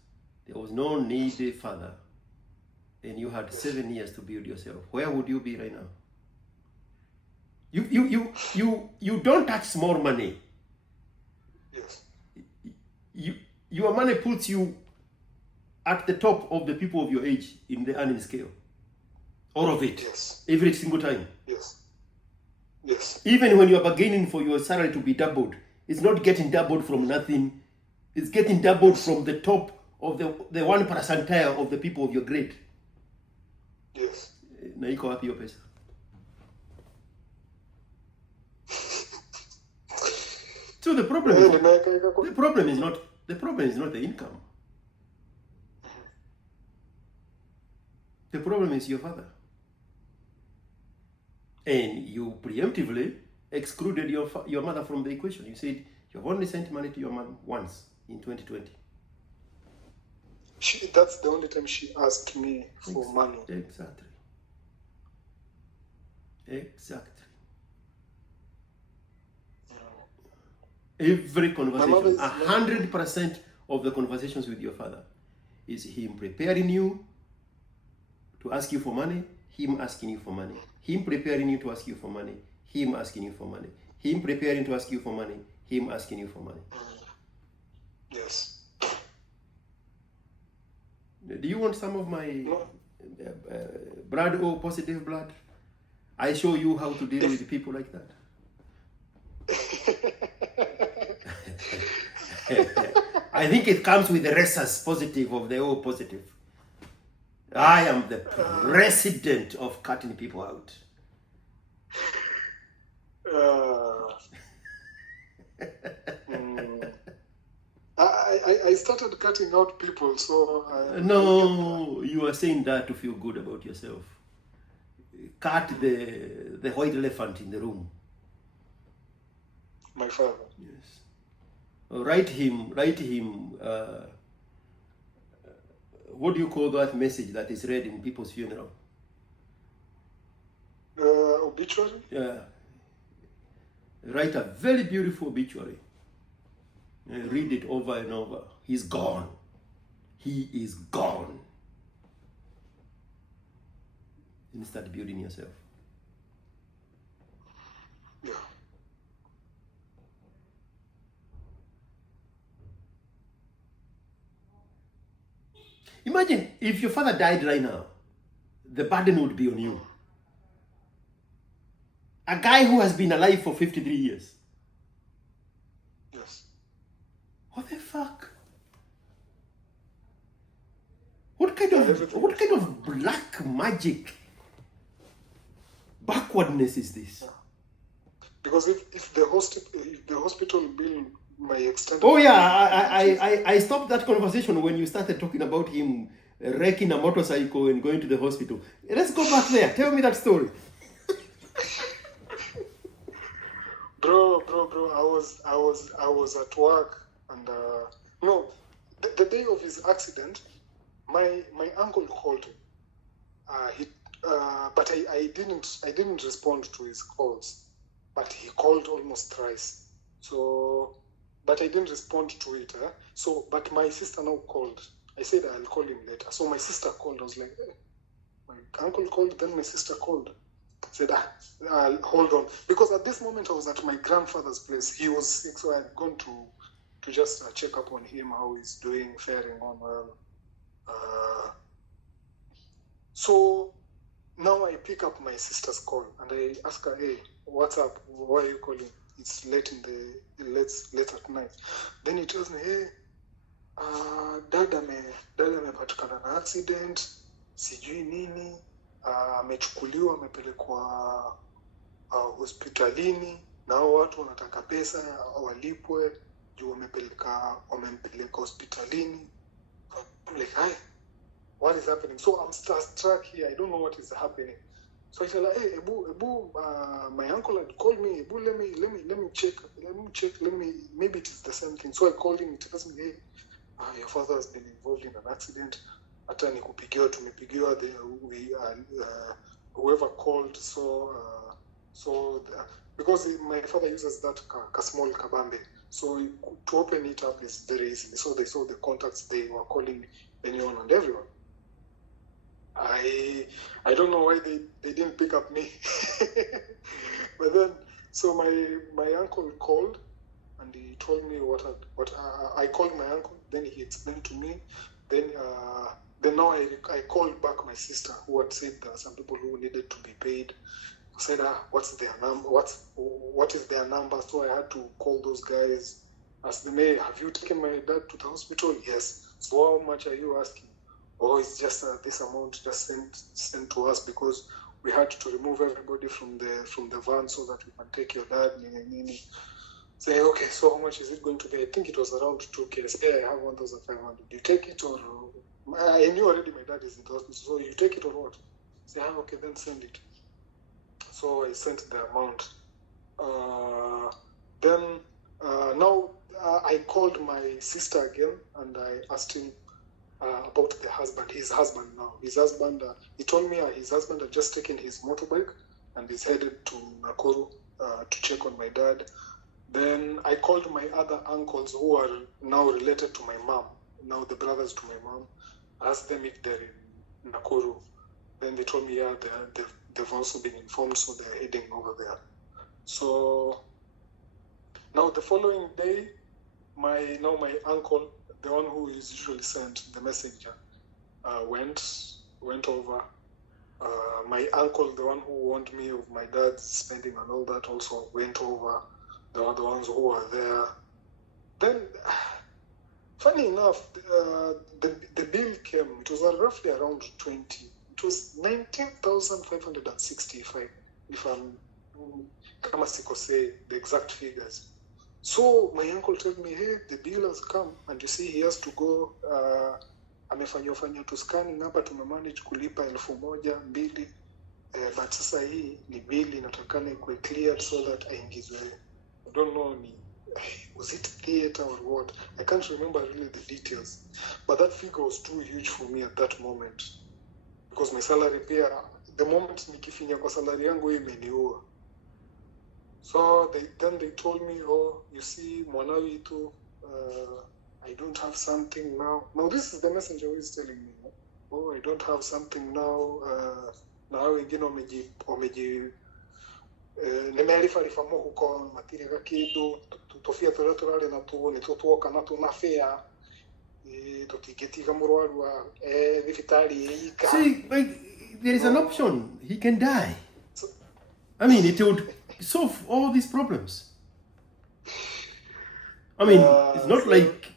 there was no needy father, and you had 7 years to build yourself. Where would you be right now? You don't touch small money. Yes. Your money puts you at the top of the people of your age in the earning scale. All of it. Yes. Every single time. Yes. Even when you are bargaining for your salary to be doubled, it's not getting doubled from nothing. It's getting doubled from the top of the 1 percentile of the people of your grade. Yes. Na iko wapi hiyo pesa? So the problem is not the income. The problem is your father. And you preemptively excluded your mother from the equation. You said you've only sent money to your mom once in 2020. That's the only time she asked me for money. Exactly. Every conversation, 100% of the conversations with your father is him preparing you to ask you for money, him asking you for money, him preparing you to ask you for money, him asking you for money, him preparing to ask you for money, him asking you for money. Yes. Do you want some of my blood or positive blood? I show you how to deal with people like that. I think it comes with the rhesus positive of the O positive. I am the president of cutting people out. I started cutting out people, so... No, you are saying that to feel good about yourself. Cut the white elephant in the room. My father. Yes. Write him, what do you call that message that is read in people's funeral? Obituary? Yeah. Write a very beautiful obituary. And read it over and over. He's gone. He is gone. And start building yourself. Yeah. Imagine if your father died right now, the burden would be on you. A guy who has been alive for 53 years. Yes. What the fuck? What kind of black magic backwardness is this? Because if the hospital bill my extended. Oh yeah, I stopped that conversation when you started talking about him wrecking a motorcycle and going to the hospital. Let's go back there. Tell me that story. Bro, I was at work, and no, the day of his accident, my uncle called me. But I didn't respond to his calls, but he called almost thrice. So, but I didn't respond to it. So, but my sister now called. I said I'll call him later. So my sister called. I was like, my uncle called, then my sister called. I said, hold on, because at this moment I was at my grandfather's place. He was sick, so I had gone to just check up on him, how he's doing, faring on well. So now I pick up my sister's call and I ask her, hey, what's up? Why are you calling? It's late late at night. Then he tells me, hey, dad amepatikana na accident, sijui nini, amechukuliwa, amepelekwa hospitalini, na hao watu wanataka pesa walipwe juu wamempeleka hospitalini. I'm like, hi, what is happening? So I'm struck here. I don't know what is happening. So I tell her, hey, Ebu, my uncle had called me. Ebu, let me check. Maybe it is the same thing. So I called him. He tells me, hey, your father has been involved in an accident. Hata nikupigiwa, tumepigiwa, whoever called. So because my father uses that small kabambe, so to open it up is very easy. So they saw the contacts. They were calling anyone and everyone. I don't know why they didn't pick up me. But then, so my uncle called and he told me what I called my uncle. Then he explained to me. Then now I called back my sister, who had said there are some people who needed to be paid. I said, what's their number? What is their number? So I had to call those guys. Ask them, hey, have you taken my dad to the hospital? Yes. So how much are you asking? Oh, it's just this amount just sent to us because we had to remove everybody from the van so that we can take your dad. Say, okay, so how much is it going to be? I think it was around 2K. I say, I have 1,500. You take it, or I knew already my dad is in the hospital, so you take it or what? Say, okay, then send it. So I sent the amount. Then now I called my sister again and I asked him about the husband. His husband now. His husband. He told me his husband had just taken his motorbike and is headed to Nakuru to check on my dad. Then I called my other uncles who are now related to my mom. Now the brothers to my mom. Asked them if they're in Nakuru. Then they told me, yeah, they've also been informed, so they're heading over there. So now the following day, my uncle, the one who is usually sent the messenger, went over. My uncle, the one who warned me of my dad's spending and all that, also went over. They were the ones who were there. Then, funny enough, the bill came. It was roughly around 20. It was 19,565, if I'm kama sikosei the exact figures. So my uncle told me, hey, the bill has come, and you see he has to go. Amefanya tu scanning hapa, tumemanage kulipa 1,000, 2,000, but sasa hii ni bill inatakana ikuwe cleared so that aingizwe. I don't know, was it theater or what? I can't remember really the details, but that figure was too huge for me at that moment. Because my salary pia, the moment nikifinya kwa salary yangu imeniua. So they told me, oh, you see, mwanawi tu, I don't have something now. Now this is the messenger who is telling me, oh, I don't have something now. Na wengine wameji nimearifa mo huko matirika kidu tofia turare na tu ni tutuoka na tu nafea tutigetiga murwaru wa vitali ika. See, like, there is an option. He can die. I mean, it would solve all these problems. I mean, it's not like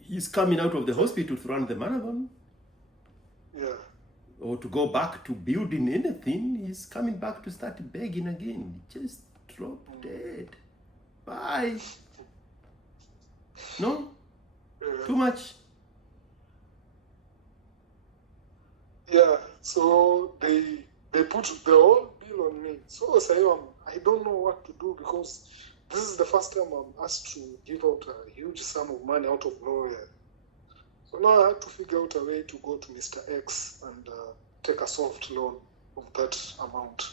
he's coming out of the hospital to run the marathon. Yeah. Or to go back to building anything. He's coming back to start begging again. He just dropped dead. Bye. No? Yeah. Too much? Yeah, so they put the whole bill on me. So I don't know what to do, because this is the first time I'm asked to give out a huge sum of money out of nowhere. So now I had to figure out a way to go to Mr. X and take a soft loan of that amount.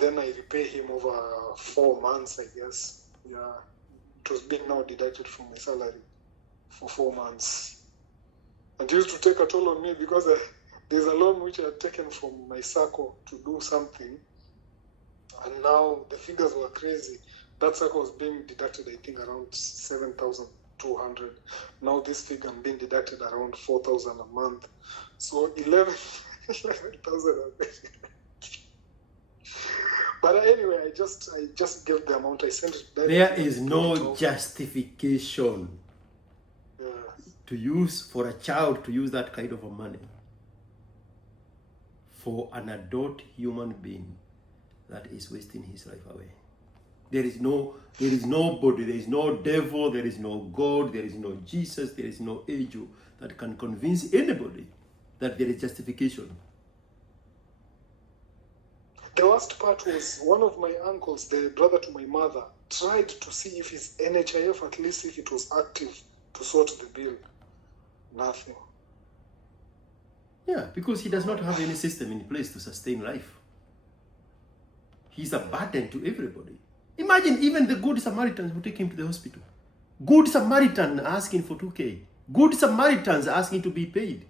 Then I repay him over 4 months, I guess. Yeah, it was being now deducted from my salary for 4 months. And used to take a toll on me, because there's a loan which I had taken from my circle to do something, and now the figures were crazy. That circle was being deducted, I think, around 7,200. Now this figure I'm being deducted around 4,000 a month. So 11,000. But anyway, I just gave the amount. I sent it. There is no justification to use for a child to use that kind of a money for an adult human being that is wasting his life away. There is nobody, there is no devil, there is no God, there is no Jesus, there is no angel that can convince anybody that there is justification. The worst part was one of my uncles, the brother to my mother, tried to see if his NHIF, at least if it was active, to sort the bill. Nothing. Yeah, because he does not have any system in place to sustain life. He's a burden to everybody. Imagine even the good Samaritans who take him to the hospital. Good Samaritan asking for 2K. Good Samaritans asking to be paid.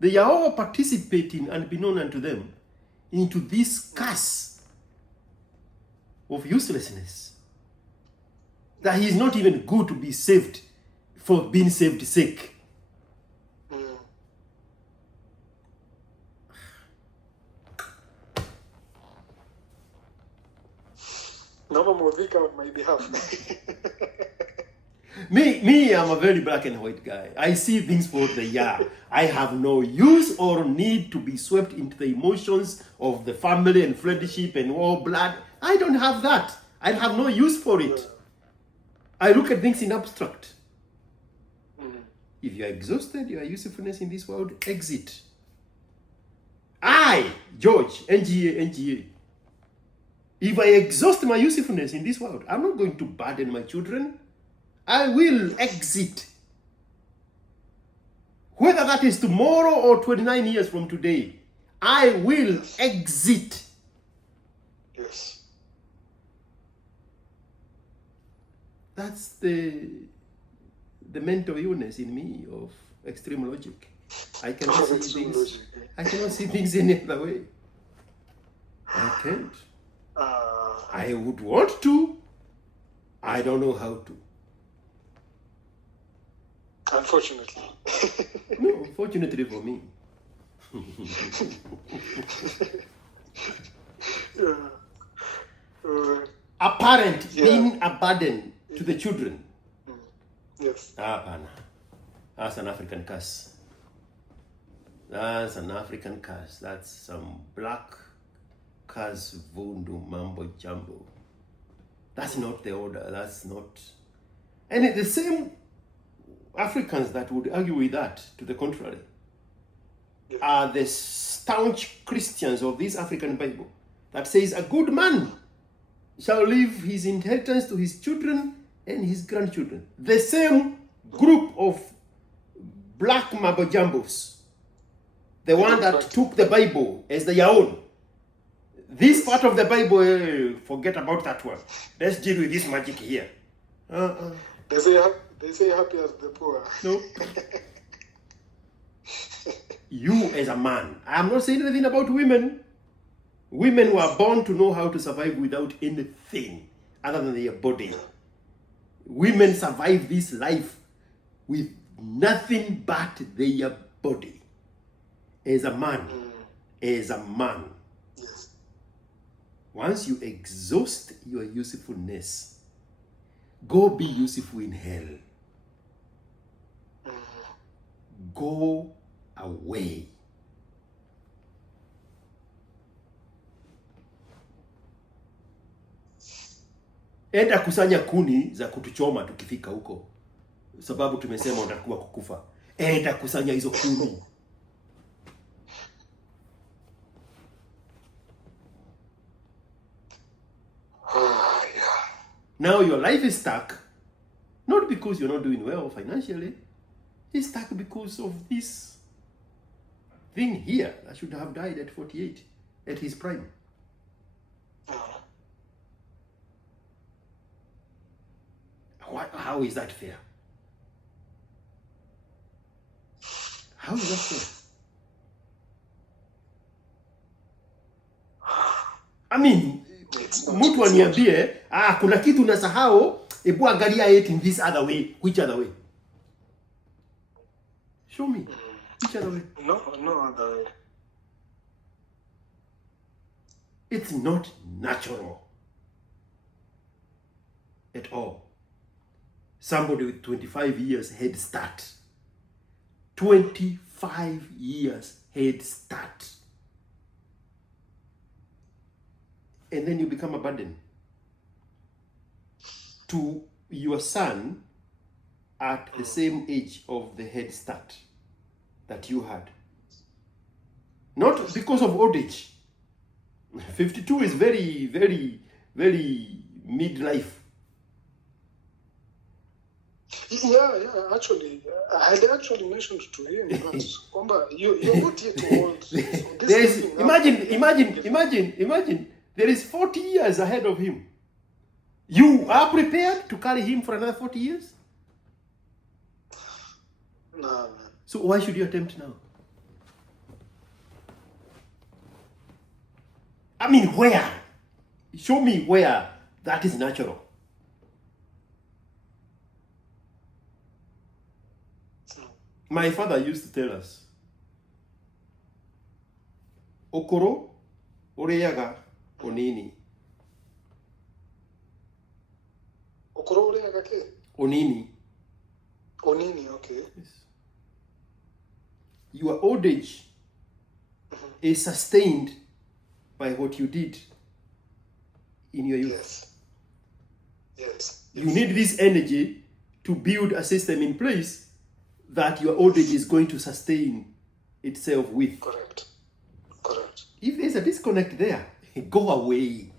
They are all participating, unbeknown unto them, into this curse of uselessness. That he is not even good to be saved for being saved sake. Nama Modhika on my behalf. Me, I'm a very black and white guy. I see things for what they are. I have no use or need to be swept into the emotions of the family and friendship and all blood. I don't have that. I have no use for it. I look at things in abstract. If you are exhausted, your usefulness in this world, exit. I, George, NGA. If I exhaust my usefulness in this world, I'm not going to burden my children. I will exit. Whether that is tomorrow or 29 years from today, I will exit. Yes. That's the mental illness in me of extreme logic. I cannot see things any other way. I can't. I would want to. I don't know how to. Unfortunately. No, fortunately for me. A parent being a burden to the children. Yes. That's an African curse. That's an African curse. That's some black curse, voodoo, mambo jumbo. That's not the order. That's not. And the same Africans that would argue with that, to the contrary, are the staunch Christians of this African Bible that says a good man shall leave his inheritance to his children and his grandchildren. The same group of black mambo jumbos, the one that took the Bible as their own. This part of the Bible, forget about that one. Let's deal with this magic here. They say happy as the poor. No. You as a man, I'm not saying anything about women. Women were born to know how to survive without anything other than their body. Women survive this life with nothing but their body. As a man, Yes. once you exhaust your usefulness, go be useful in hell. Go away. enda kusanya kuni za kutuchoma tukifika huko, sababu tumesema utakuwa kukufa. Enda kusanya hizo kuni. Yeah. Now your life is stuck, not because you're not doing well financially. It's stuck because of this thing here that should have died at 48, at his prime. How is that fair? How is that fair? I mean, mtu aniambie, kuna kitu unasahau, ebu angalia it in this other way. Which other way? Show me. Which other way? No other way. It's not natural at all. Somebody with 25 years head start. 25 years head start. And then you become a burden to your son at the same age of the head start that you had. Not because of old age. 52 is very, very, very midlife. Yeah. Actually, I had actually mentioned to him that you're not yet old. So imagine. There is 40 years ahead of him. You are prepared to carry him for another 40 years? Nah, man. So why should you attempt now? I mean, where? Show me where that is natural. My father used to tell us, Okoro oreyaga onini. Okoro oreyaga ke? Onini. Onini, okay. Yes. Your old age is sustained by what you did in your youth. Yes. You need this energy to build a system in place that your old age is going to sustain itself with. Correct. If there's a disconnect there, go away.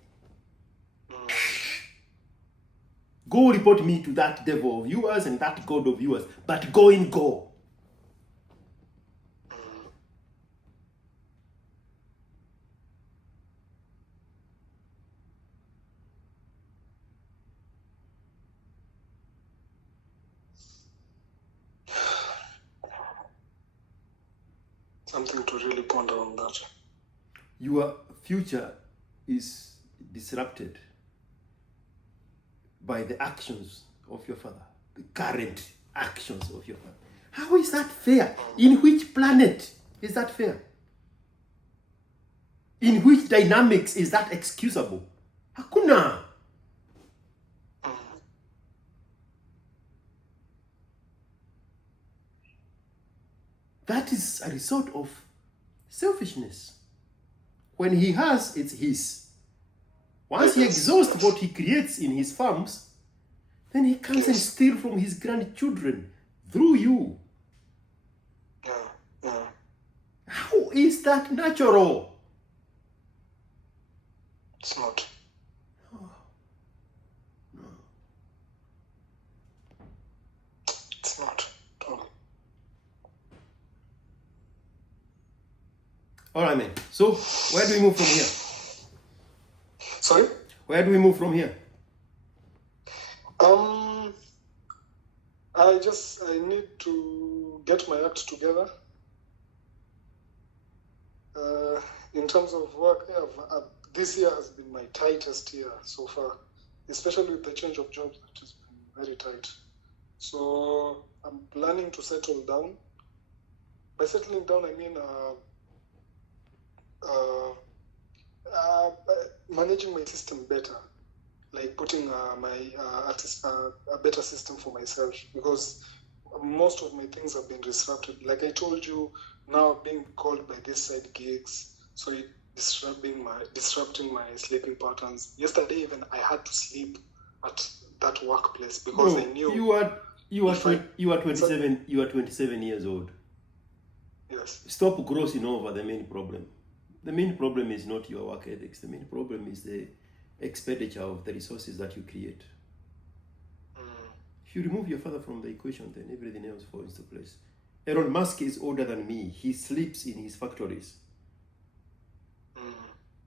Go report me to that devil of yours and that God of yours, but go. Something to really ponder on that. Your future is disrupted by the actions of your father, the current actions of your father. How is that fair? In which planet is that fair? In which dynamics is that excusable? Hakuna. That is a result of selfishness. When he has, it's his. Once he exhausts what he creates in his farms, then he comes and steals from his grandchildren through you. Yeah. How is that natural? It's not. No. It's not. All right, man. So, where do we move from here? Sorry? Where do we move from here? I need to get my act together. In terms of work, this year has been my tightest year so far, especially with the change of jobs, that has been very tight. So I'm planning to settle down. By settling down, I mean managing my system better, like putting a better system for myself, because most of my things have been disrupted. Like I told you, now being called by these side gigs, so it disrupting my sleeping patterns. Yesterday even I had to sleep at that workplace because I knew you are if I- 27 you are 27 years old. yes. Stop grossing over the main problem. The main problem is not your work ethics. The main problem is the expenditure of the resources that you create. If you remove your father from the equation, then everything else falls into place. Elon Musk is older than me. He sleeps in his factories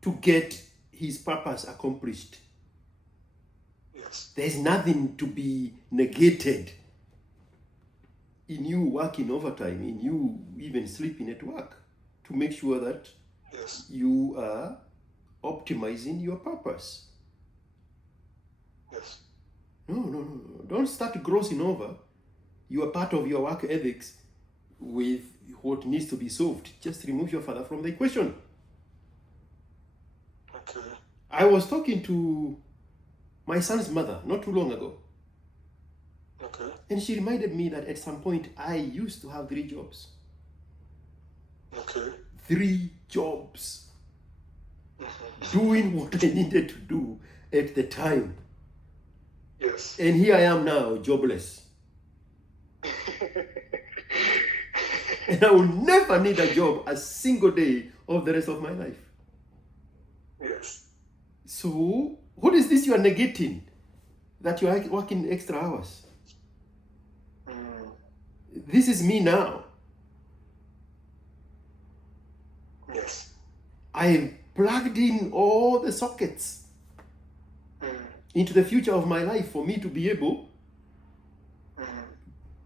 to get his purpose accomplished. Yes. There's nothing to be negated in you working overtime, in you even sleeping at work, to make sure that Yes. you are optimizing your purpose. Yes. No. Don't start grossing over. You are part of your work ethics with what needs to be solved. Just remove your father from the equation. Okay. I was talking to my son's mother not too long ago, Okay. and she reminded me that at some point I used to have 3 jobs. Okay. 3 jobs. Doing what I needed to do at the time. Yes. And here I am now, jobless. And I will never need a job a single day of the rest of my life. Yes. So, what is this you are negating? That you are working extra hours? This is me now. Yes. I plugged in all the sockets into the future of my life for me to be able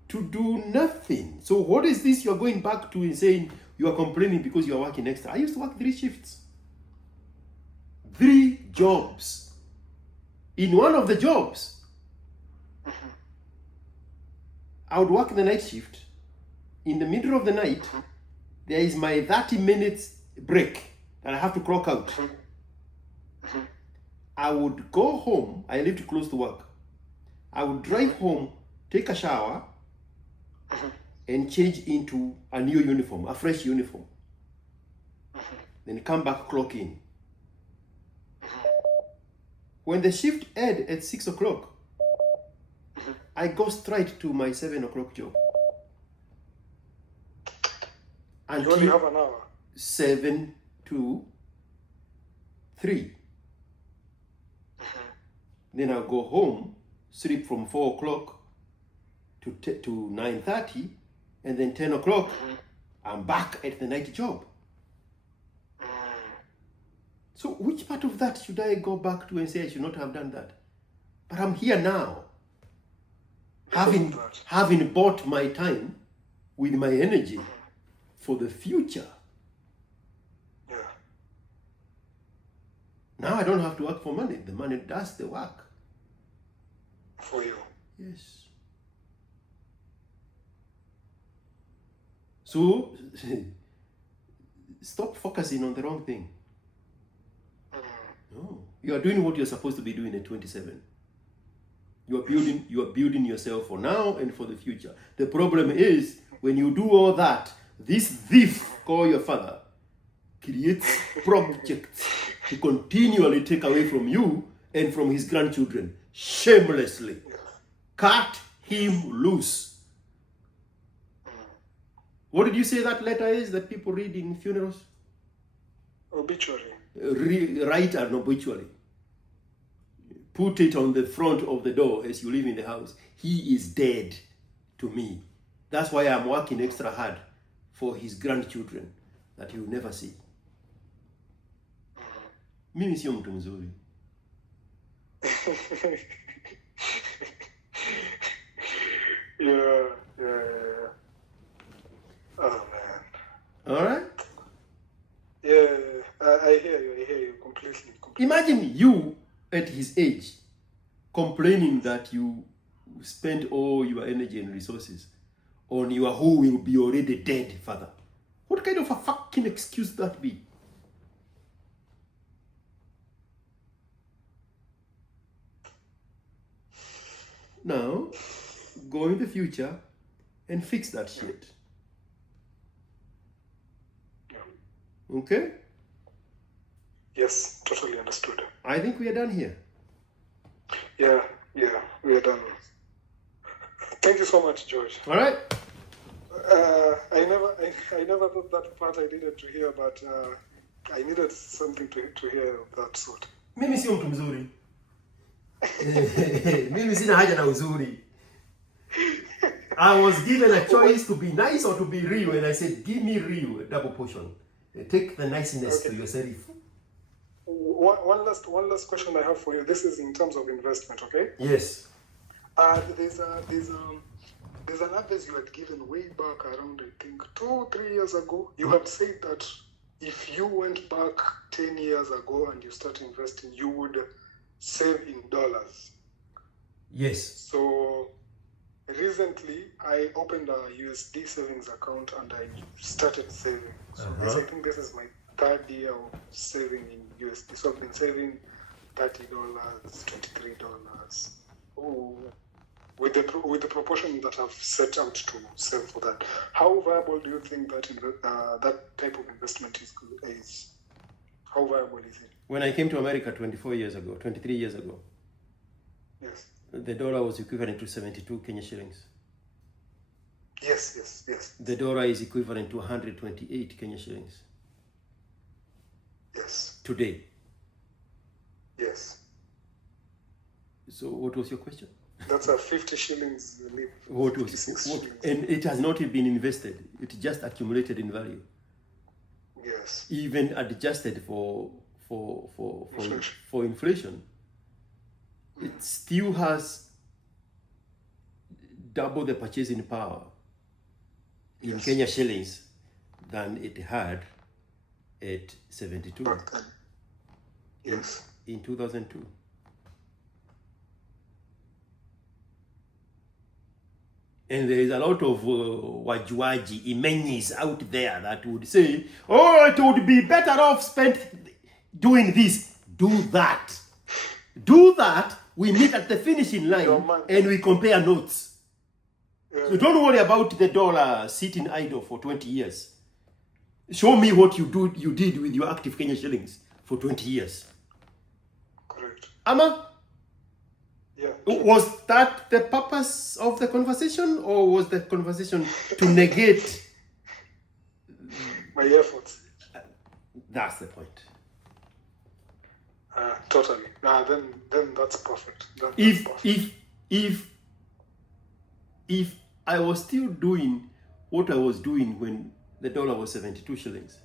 to do nothing. So what is this you're going back to and saying you are complaining because you are working extra? I used to work 3 shifts. 3 jobs. In one of the jobs, I would work the night shift. In the middle of the night, there is my 30 minutes break that I have to clock out. I would go home. I lived close to work. I would drive home, take a shower, and change into a new uniform, a fresh uniform. Then come back, clock in. When the shift ended at 6 o'clock, I go straight to my 7 o'clock job. You only have an hour. 7 to 3. Then I'll go home, sleep from 4 o'clock to 9:30, and then 10 o'clock, I'm back at the night job. So which part of that should I go back to and say I should not have done that? But I'm here now, having bought my time with my energy for the future. Yeah. Now I don't have to work for money. The money does the work. For you. Yes. So, stop focusing on the wrong thing. No. You are doing what you're supposed to be doing at 27. You are building yourself for now and for the future. The problem is, when you do all that, this thief called your father creates projects to continually take away from you and from his grandchildren, shamelessly. Cut him loose. What did you say that letter is that people read in funerals? Obituary. Write an obituary. Put it on the front of the door as you live in the house. He is dead to me. That's why I'm working extra hard for his grandchildren that he will never see. Mimi sio mtu mzuri. Yeah. Oh man. All right? Yeah, I hear you completely. Imagine you at his age complaining that you spent all your energy and resources on your who will be already dead father. What kind of a fucking excuse that be? Now, go in the future and fix that shit. Yeah. Okay? Yes, totally understood. I think we are done here. Yeah, Yeah, we're done. Thank you so much, George. All right. I never thought that part I needed to hear, but I needed something to hear of that sort. Mimi sio mtu mzuri. Mimi sina haja na uzuri. I was given a choice to be nice or to be real, and I said, give me real, double portion. Take the niceness to yourself. One last question I have for you. This is in terms of investment, okay? Yes. There's an advice you had given way back around, I think, 2-3 years ago. You had said that if you went back 10 years ago and you start investing, you would save in dollars. Yes. So recently, I opened a USD savings account and I started saving. So I think this is my 3rd year of saving in USD. So I've been saving $30, $23. With the proportion that I've set out to save for that. How viable do you think that that type of investment is? How viable is it? When I came to America 23 years ago, Yes. the dollar was equivalent to 72 Kenya shillings. Yes. The dollar is equivalent to 128 Kenya shillings. Yes. Today. Yes. So what was your question? That's a 50 shillings leap. What? And it has not been invested. It just accumulated in value. Yes. Even adjusted for inflation. It still has double the purchasing power in Kenya shillings than it had at 72. Back then. Yes. In 2002. And there is a lot of wajuaji, imenyis out there that would say, oh, it would be better off spent doing this. Do that. Do that. We meet at the finishing line and we compare notes. So don't worry about the dollar sitting idle for 20 years. Show me what you did with your active Kenya shillings for 20 years. Correct. Ama? Yeah. Was that the purpose of the conversation, or was the conversation to negate my efforts? That's the point. Totally. Then that's perfect. If I was still doing what I was doing when the dollar was 72 shillings,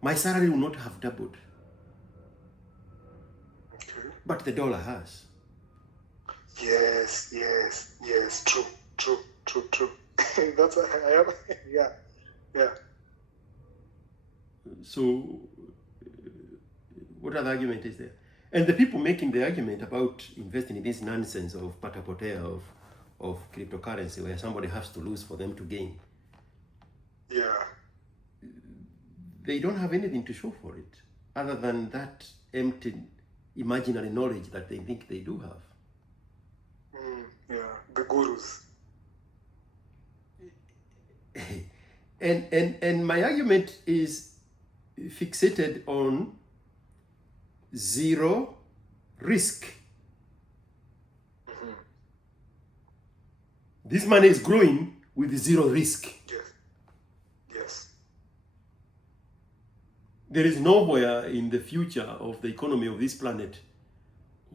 my salary would not have doubled. Okay. But the dollar has. Yes. True. That's I am. Yeah. So, what other argument is there? And the people making the argument about investing in this nonsense of patapotea of cryptocurrency, where somebody has to lose for them to gain. Yeah. They don't have anything to show for it, other than that empty imaginary knowledge that they think they do have. Yeah, the gurus. And my argument is fixated on zero risk. This money is growing with zero risk. Yes. There is nowhere in the future of the economy of this planet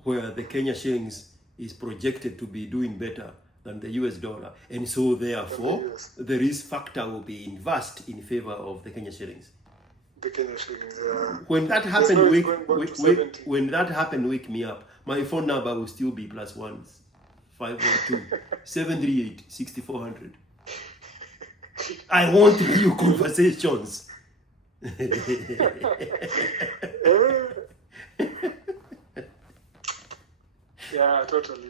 where the Kenya shillings is projected to be doing better than the US dollar. And so therefore, the risk factor will be inversed in favor of the Kenya shillings. The Kenya shillings, When that happened, wake me up. My phone number will still be +1 512 738 6400. I want real conversations. Yeah, totally.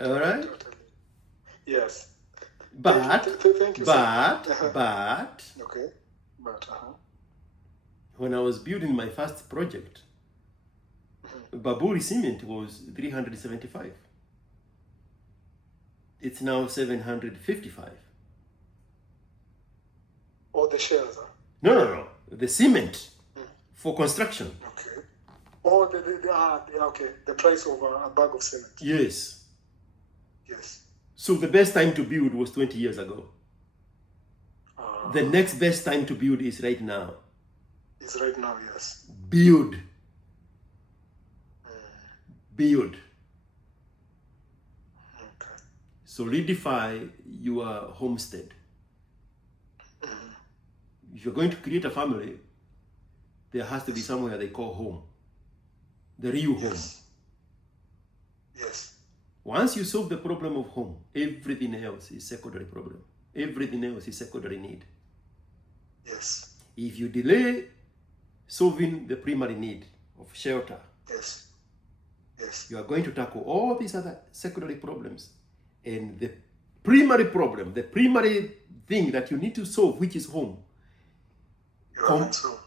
All right. Totally. Yes. But thank you, but okay. But when I was building my first project, Baburi cement was 375. It's now 755. Or the shares, No. The cement for construction. Okay. Oh, okay. The price of a bag of cement. Yes. Yes. So the best time to build was 20 years ago. The next best time to build is right now. It's right now, yes. Build. Build. Okay. Solidify your homestead. If you're going to create a family, there has to be somewhere they call home. The real home. Yes. Once you solve the problem of home, everything else is secondary problem. Everything else is secondary need. Yes. If you delay solving the primary need of shelter, Yes. Yes. you are going to tackle all these other secondary problems. And the primary problem, the primary thing that you need to solve, which is home,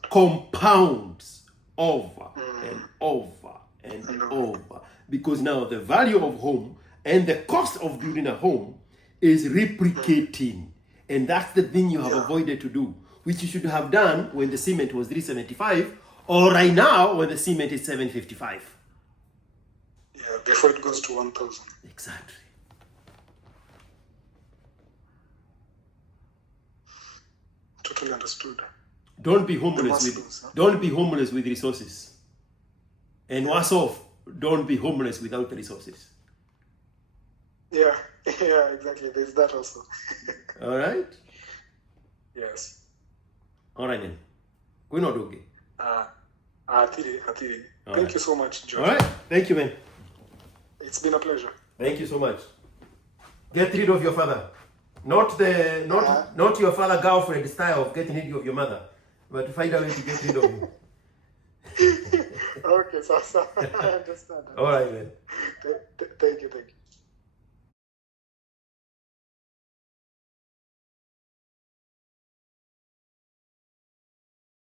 compounds over and over and over. Because now the value of home and the cost of building a home is replicating. And that's the thing you have avoided to do, which you should have done when the cement was 375 or right now when the cement is 755. Yeah, before it goes to 1,000. Exactly. Totally understood. Don't be homeless with resources. And worse off, don't be homeless without the resources. Yeah, exactly. There's that also. All right? Yes. All right then. We're not okay. Thank you so much, George. All right. Thank you, man. It's been a pleasure. Thank you so much. Get rid of your father. Not your father girlfriend style of getting rid of your mother, but find a way to get rid of him. Okay, so I understand. All right, man. Thank you.